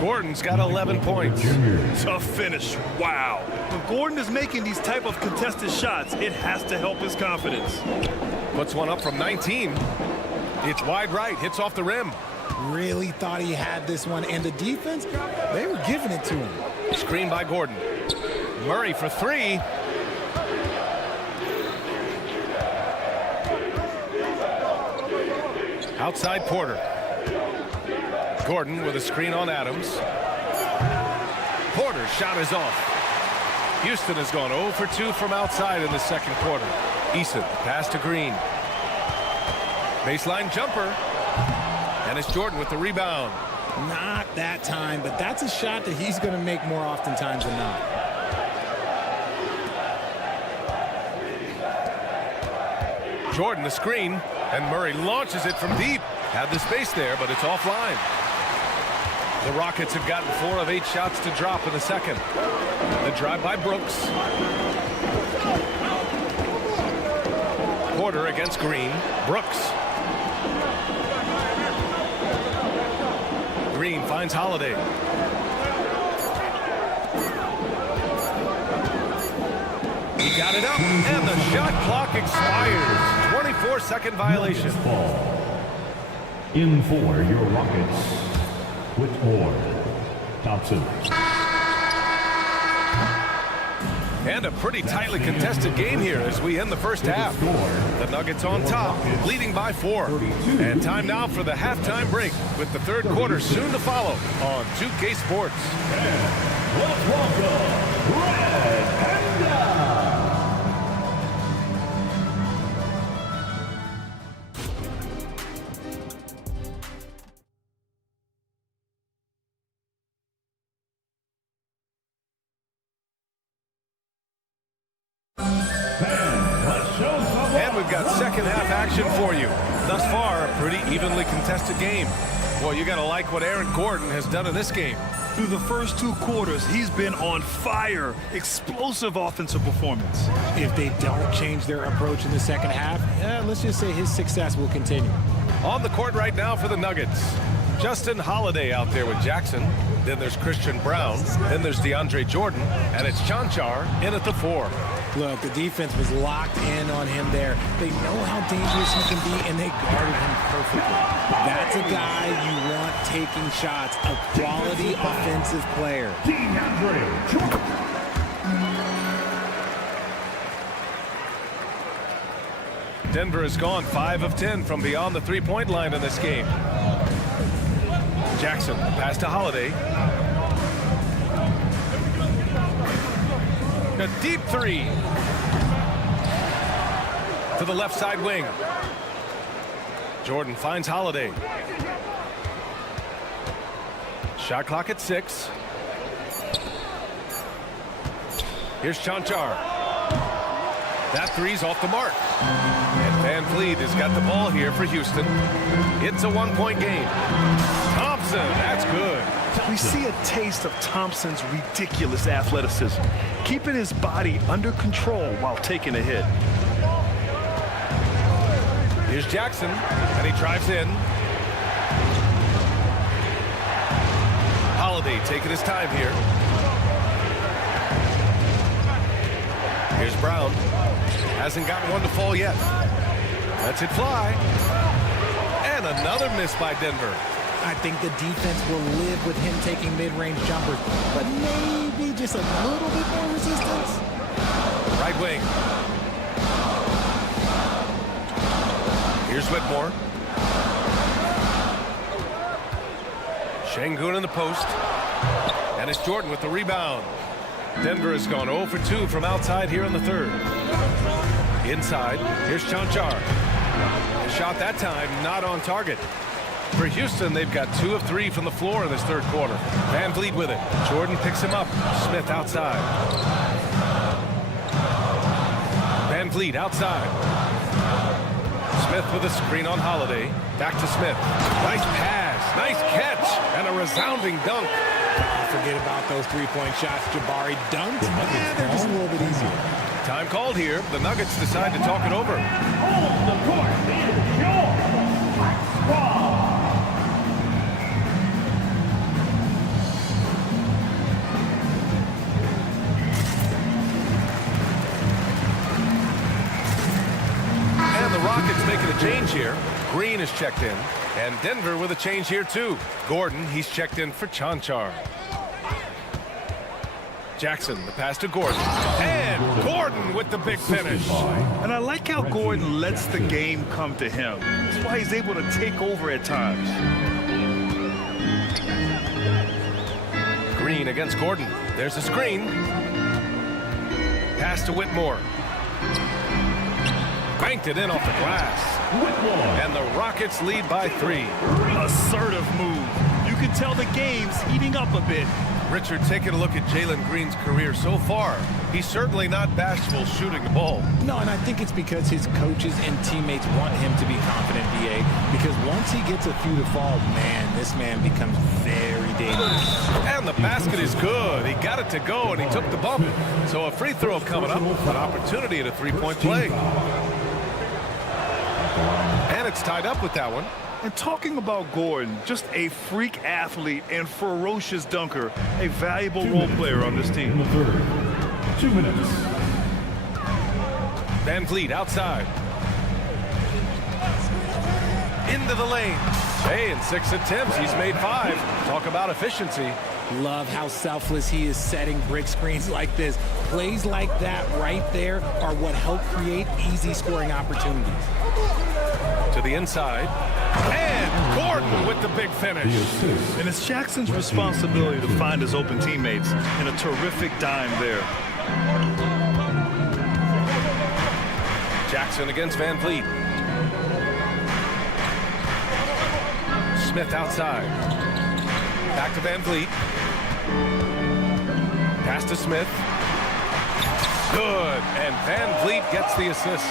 Gordon's got 11 points. Tough finish. Wow. When Gordon is making these type of contested shots, it has to help his confidence. Puts one up from 19. It's wide right, hits off the rim. Really thought he had this one, and the defense, they were giving it to him. Screen by Gordon. Murray for 3. Outside Porter. Gordon with a screen on Adams. Porter's shot is off. Houston has gone 0 for 2 from outside in the second quarter. Eason, pass to Green. Baseline jumper. And it's Jordan with the rebound. Not that time, but that's a shot that he's going to make more oftentimes than not. Jordan the screen, and Murray launches it from deep. Had the space there, but it's offline. The Rockets have gotten 4 of 8 shots to drop in the second. The drive by Brooks. Porter against Green. Brooks. Green finds Holiday. He got it up, and the shot clock expires. 24-second violation. In for your Rockets, Whitmore, Thompson. And a pretty tightly contested game here as we end the first half. The Nuggets on top, leading by 4. And time now for the halftime break with the third quarter soon to follow on 2K Sports. Let's welcome Red Panda. And we've got second half action for you. Thus far, a pretty evenly contested game. Well, you got to like what Aaron Gordon has done in this game. Through the first 2 quarters, he's been on fire. Explosive offensive performance. If they don't change their approach in the second half, let's just say his success will continue. On the court right now for the Nuggets. Justin Holiday out there with Jackson. Then there's Christian Brown. Then there's DeAndre Jordan. And it's Chanchar in at the 4. Look, the defense was locked in on him there. They know how dangerous he can be, and they guarded him perfectly. That's a guy you want taking shots, a quality offensive player. DeAndre Jordan. Denver has gone 5 of 10 from beyond the three-point line in this game. Jackson, pass to Holiday. A deep 3. To the left side wing. Jordan finds Holiday. Shot clock at 6. Here's Chanchar. That 3's off the mark. And Van Vliet has got the ball here for Houston. It's a 1-point game. Thompson, that's good. We see a taste of Thompson's ridiculous athleticism, keeping his body under control while taking a hit. Here's Jackson, and he drives in. Holiday taking his time here. Here's Brown. Hasn't gotten one to fall yet. Lets it fly. And another miss by Denver. I think the defense will live with him taking mid-range jumpers, but maybe just a little bit more resistance. Right wing. Here's Whitmore. Şengün in the post. And it's Jordan with the rebound. Denver has gone 0 for 2 from outside here in the third. Inside, here's Cancar. A shot that time not on target. For Houston, they've got 2 of 3 from the floor in this third quarter. Van Vliet with it. Jordan picks him up. Smith outside. Van Vliet outside. Smith with a screen on Holiday. Back to Smith. Nice pass. Nice catch. And a resounding dunk. Don't forget about those three-point shots. Jabari dunked. Yeah, they're just a little bit easier. Time called here. The Nuggets decide to talk it over. On the court is your squad. And the Rockets making a change here. Green is checked in. And Denver with a change here too. Gordon, he's checked in for Cancar. Jackson, the pass to Gordon. And Gordon with the big finish. And I like how Gordon lets the game come to him. That's why he's able to take over at times. Green against Gordon. There's a screen. Pass to Whitmore. Banked it in off the glass. And the Rockets lead by 3. Assertive move. You can tell the game's heating up a bit. Richard, taking a look at Jalen Green's career so far, he's certainly not bashful shooting the ball. No, and I think it's because his coaches and teammates want him to be confident, BA, because once he gets a few to fall, man, this man becomes very dangerous. And the basket is good. He got it to go, and he took the bump. So a free throw coming up, an opportunity at a three-point play. And it's tied up with that one. And talking about Gordon, just a freak athlete and ferocious dunker, a valuable role player on this team. In the third, 2 minutes. Van Vliet outside. Into the lane. Hey, in 6 attempts, he's made 5. Talk about efficiency. Love how selfless he is setting brick screens like this. Plays like that right there are what help create easy scoring opportunities. To the inside. And Gordon with the big finish. And it's Jackson's responsibility to find his open teammates, and a terrific dime there. Jackson against Van Vliet. Smith outside. Back to Van Vliet. Pass to Smith. Good. And Van Vliet gets the assist.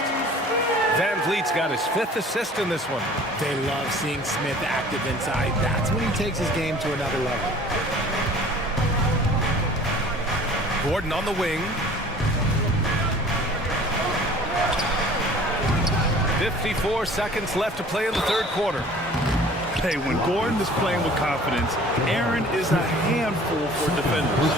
Van Vliet's got his 5th assist in this one. They love seeing Smith active inside. That's when he takes his game to another level. Gordon on the wing. 54 seconds left to play in the third quarter. Hey, when Gordon is playing with confidence, Aaron is a handful for defenders.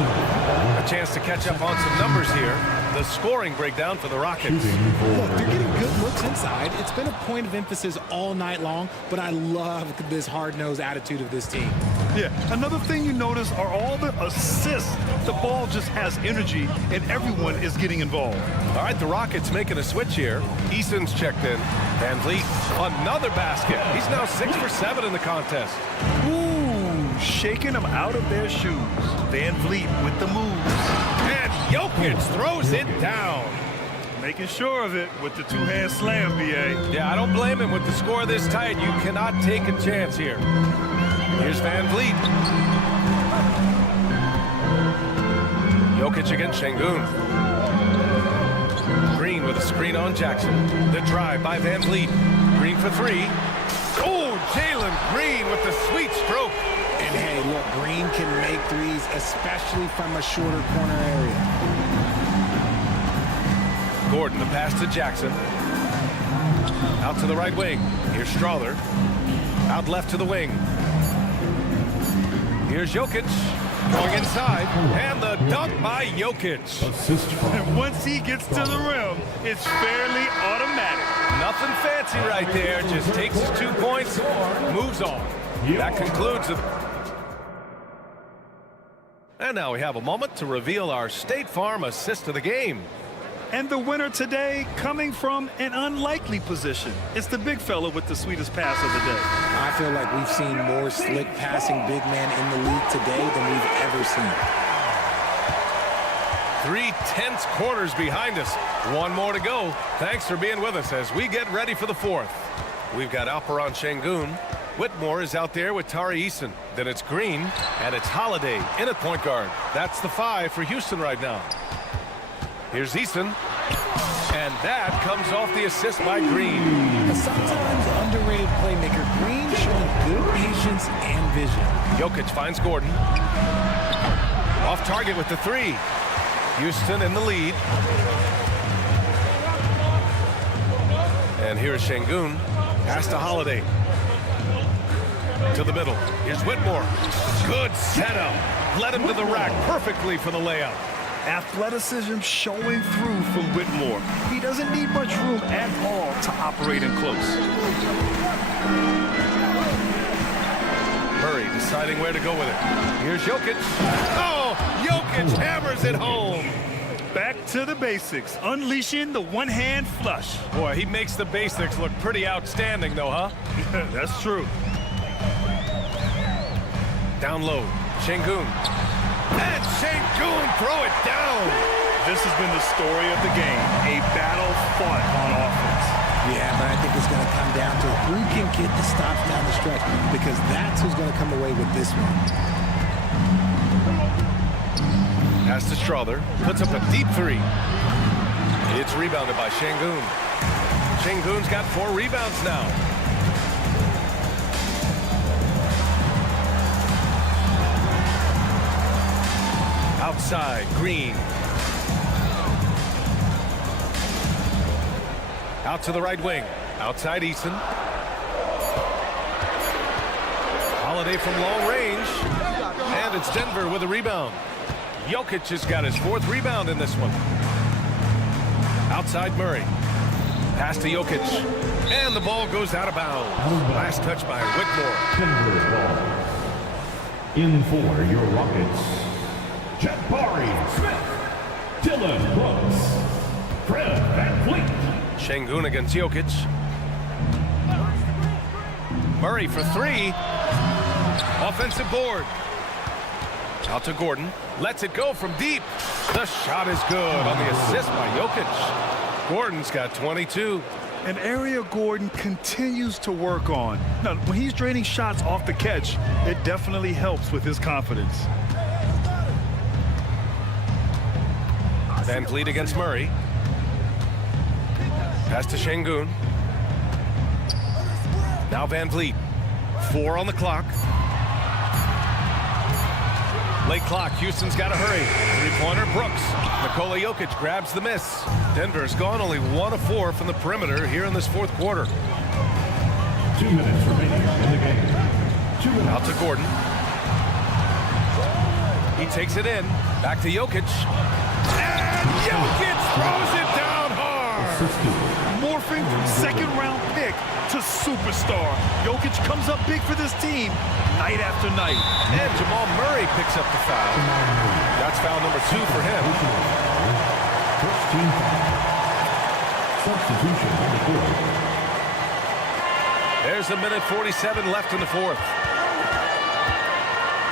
A chance to catch up on some numbers here. The scoring breakdown for the Rockets. Look, they're getting good looks inside. It's been a point of emphasis all night long, but I love this hard-nosed attitude of this team. Yeah, another thing you notice are all the assists. The ball just has energy, and everyone is getting involved. All right, the Rockets making a switch here. Eason's checked in. Van Vliet, another basket. He's now 6 for 7 in the contest. Ooh, shaking them out of their shoes. Van Vliet with the moves. And Jokic throws it down. Making sure of it with the two-hand slam, BA. Yeah, I don't blame him with the score this tight. You cannot take a chance here. Here's Van Vliet. Jokic against Şengün. Green with a screen on Jackson. The drive by Van Vliet. Green for 3. Oh, Jalen Green with the sweet stroke. And hey, look, Green can make threes, especially from a shorter corner area. Gordon, the pass to Jackson. Out to the right wing. Here's Strawther. Out left to the wing. Here's Jokic. Going inside. And the dunk by Jokic. And once he gets to the rim, it's fairly automatic. Nothing fancy right there. Just takes his 2 points, moves on. That concludes it. And now we have a moment to reveal our State Farm assist of the game. And the winner today coming from an unlikely position. It's the big fella with the sweetest pass of the day. I feel like we've seen more slick passing big man in the league today than we've ever seen. 3 tense quarters behind us. One more to go. Thanks for being with us as we get ready for the fourth. We've got Alperon Şengün. Whitmore is out there with Tari Eason. Then it's Green, and it's Holiday in at point guard. That's the 5 for Houston right now. Here's Eason, and that comes off the assist by Green. A sometimes underrated playmaker, Green showing good patience and vision. Jokic finds Gordon. Off target with the 3. Houston in the lead. And here's Şengün. Pass to Holiday. To the middle. Here's Whitmore. Good setup. Led him to the rack perfectly for the layup. Athleticism showing through from Whitmore. He doesn't need much room at all to operate in close. Murray deciding where to go with it. Here's Jokic. Oh, Jokic hammers it home. Back to the basics, unleashing the one-hand flush. Boy, he makes the basics look pretty outstanding, though, huh? That's true. Down low, Şengün. And Şengün throw it down. This has been the story of the game, a battle fought on offense. Yeah, but I think it's going to come down to who can get the stops down the stretch, because that's who's going to come away with this one. Pass to Strother, puts up a deep 3. It's rebounded by Şengün. Şengün's got 4 rebounds now. Outside, Green. Out to the right wing. Outside Eason. Holiday from long range. And it's Denver with a rebound. Jokic has got his 4th rebound in this one. Outside Murray. Pass to Jokic. And the ball goes out of bounds. Last touch by Whitmore. Denver ball. In for your Rockets, Jabari Smith, Dylan Brooks, Fred VanVleet. Şengün against Jokic. Murray for 3. Offensive board. Out to Gordon. Lets it go from deep. The shot is good on the assist by Jokic. Gordon's got 22. An area Gordon continues to work on. Now, when he's draining shots off the catch, it definitely helps with his confidence. VanVleet against Murray. Pass to Şengün. Now VanVleet. 4 on the clock. Late clock. Houston's got to hurry. 3-pointer Brooks. Nikola Jokic grabs the miss. Denver's gone only 1 of 4 from the perimeter here in this 4th quarter. 2 minutes remaining in the game. 2 minutes. Out to Gordon. He takes it in. Back to Jokic. And Jokic throws it down hard. Morphing from second-round pick to superstar. Jokic comes up big for this team night after night. And Jamal Murray picks up the foul. That's foul number 2 for him. First team foul. Substitution on the court. There's 1:47 left in the 4th.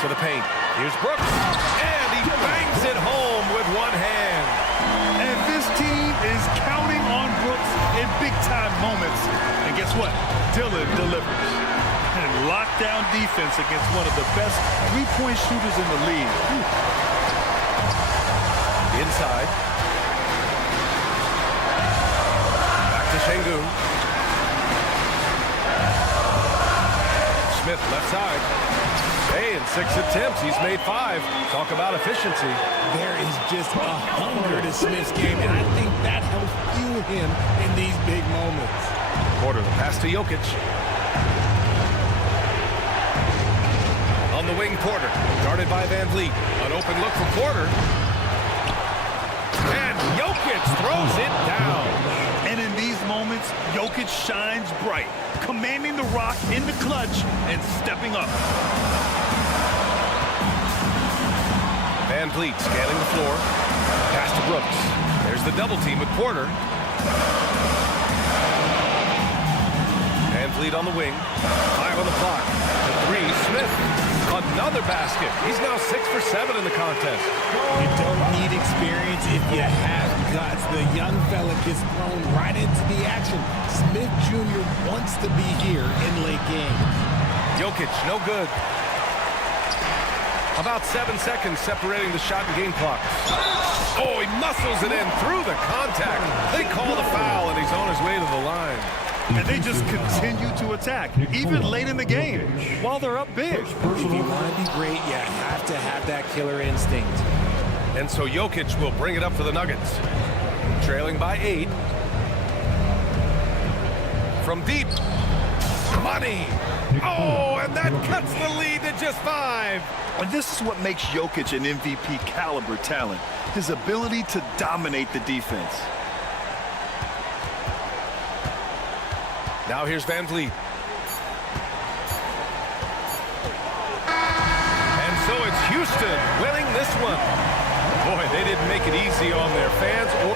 To the paint. Here's Brooks. And he bangs it home with one hand. And this team is counting on Brooks in big-time moments. And guess what? Dylan delivers. And lockdown defense against one of the best three-point shooters in the league. Inside. Back to Şengün. Smith left side. Hey, in 6 attempts, he's made 5. Talk about efficiency. There is just a hunger to Smith's game, and I think that helps fuel him in these big moments. Porter, the pass to Jokic. On the wing, Porter, guarded by VanVleet. An open look for Porter. And Jokic throws it down. And in these moments, Jokic shines bright, commanding the rock in the clutch and stepping up. VanVleet scanning the floor. Pass to Brooks. There's the double team with Porter. Van Vliet on the wing. 5 on the clock. The 3, Smith. Another basket. He's now 6 for 7 in the contest. You don't need experience if you have guts. The young fella gets thrown right into the action. Smith Jr. wants to be here in late game. Jokic, no good. About 7 seconds separating the shot and game clock. Oh, he muscles it in through the contact. They call the foul, and he's on his way to the line. And they just continue to attack, even late in the game, while they're up big. If you want to be great, you have to have that killer instinct. And so Jokic will bring it up for the Nuggets. Trailing by 8. From deep. Money. Oh, and that cuts the lead to just 5. And this is what makes Jokic an MVP caliber talent, his ability to dominate the defense. Now here's Van Vliet. And so it's Houston winning this one. Boy, they didn't make it easy on their fans or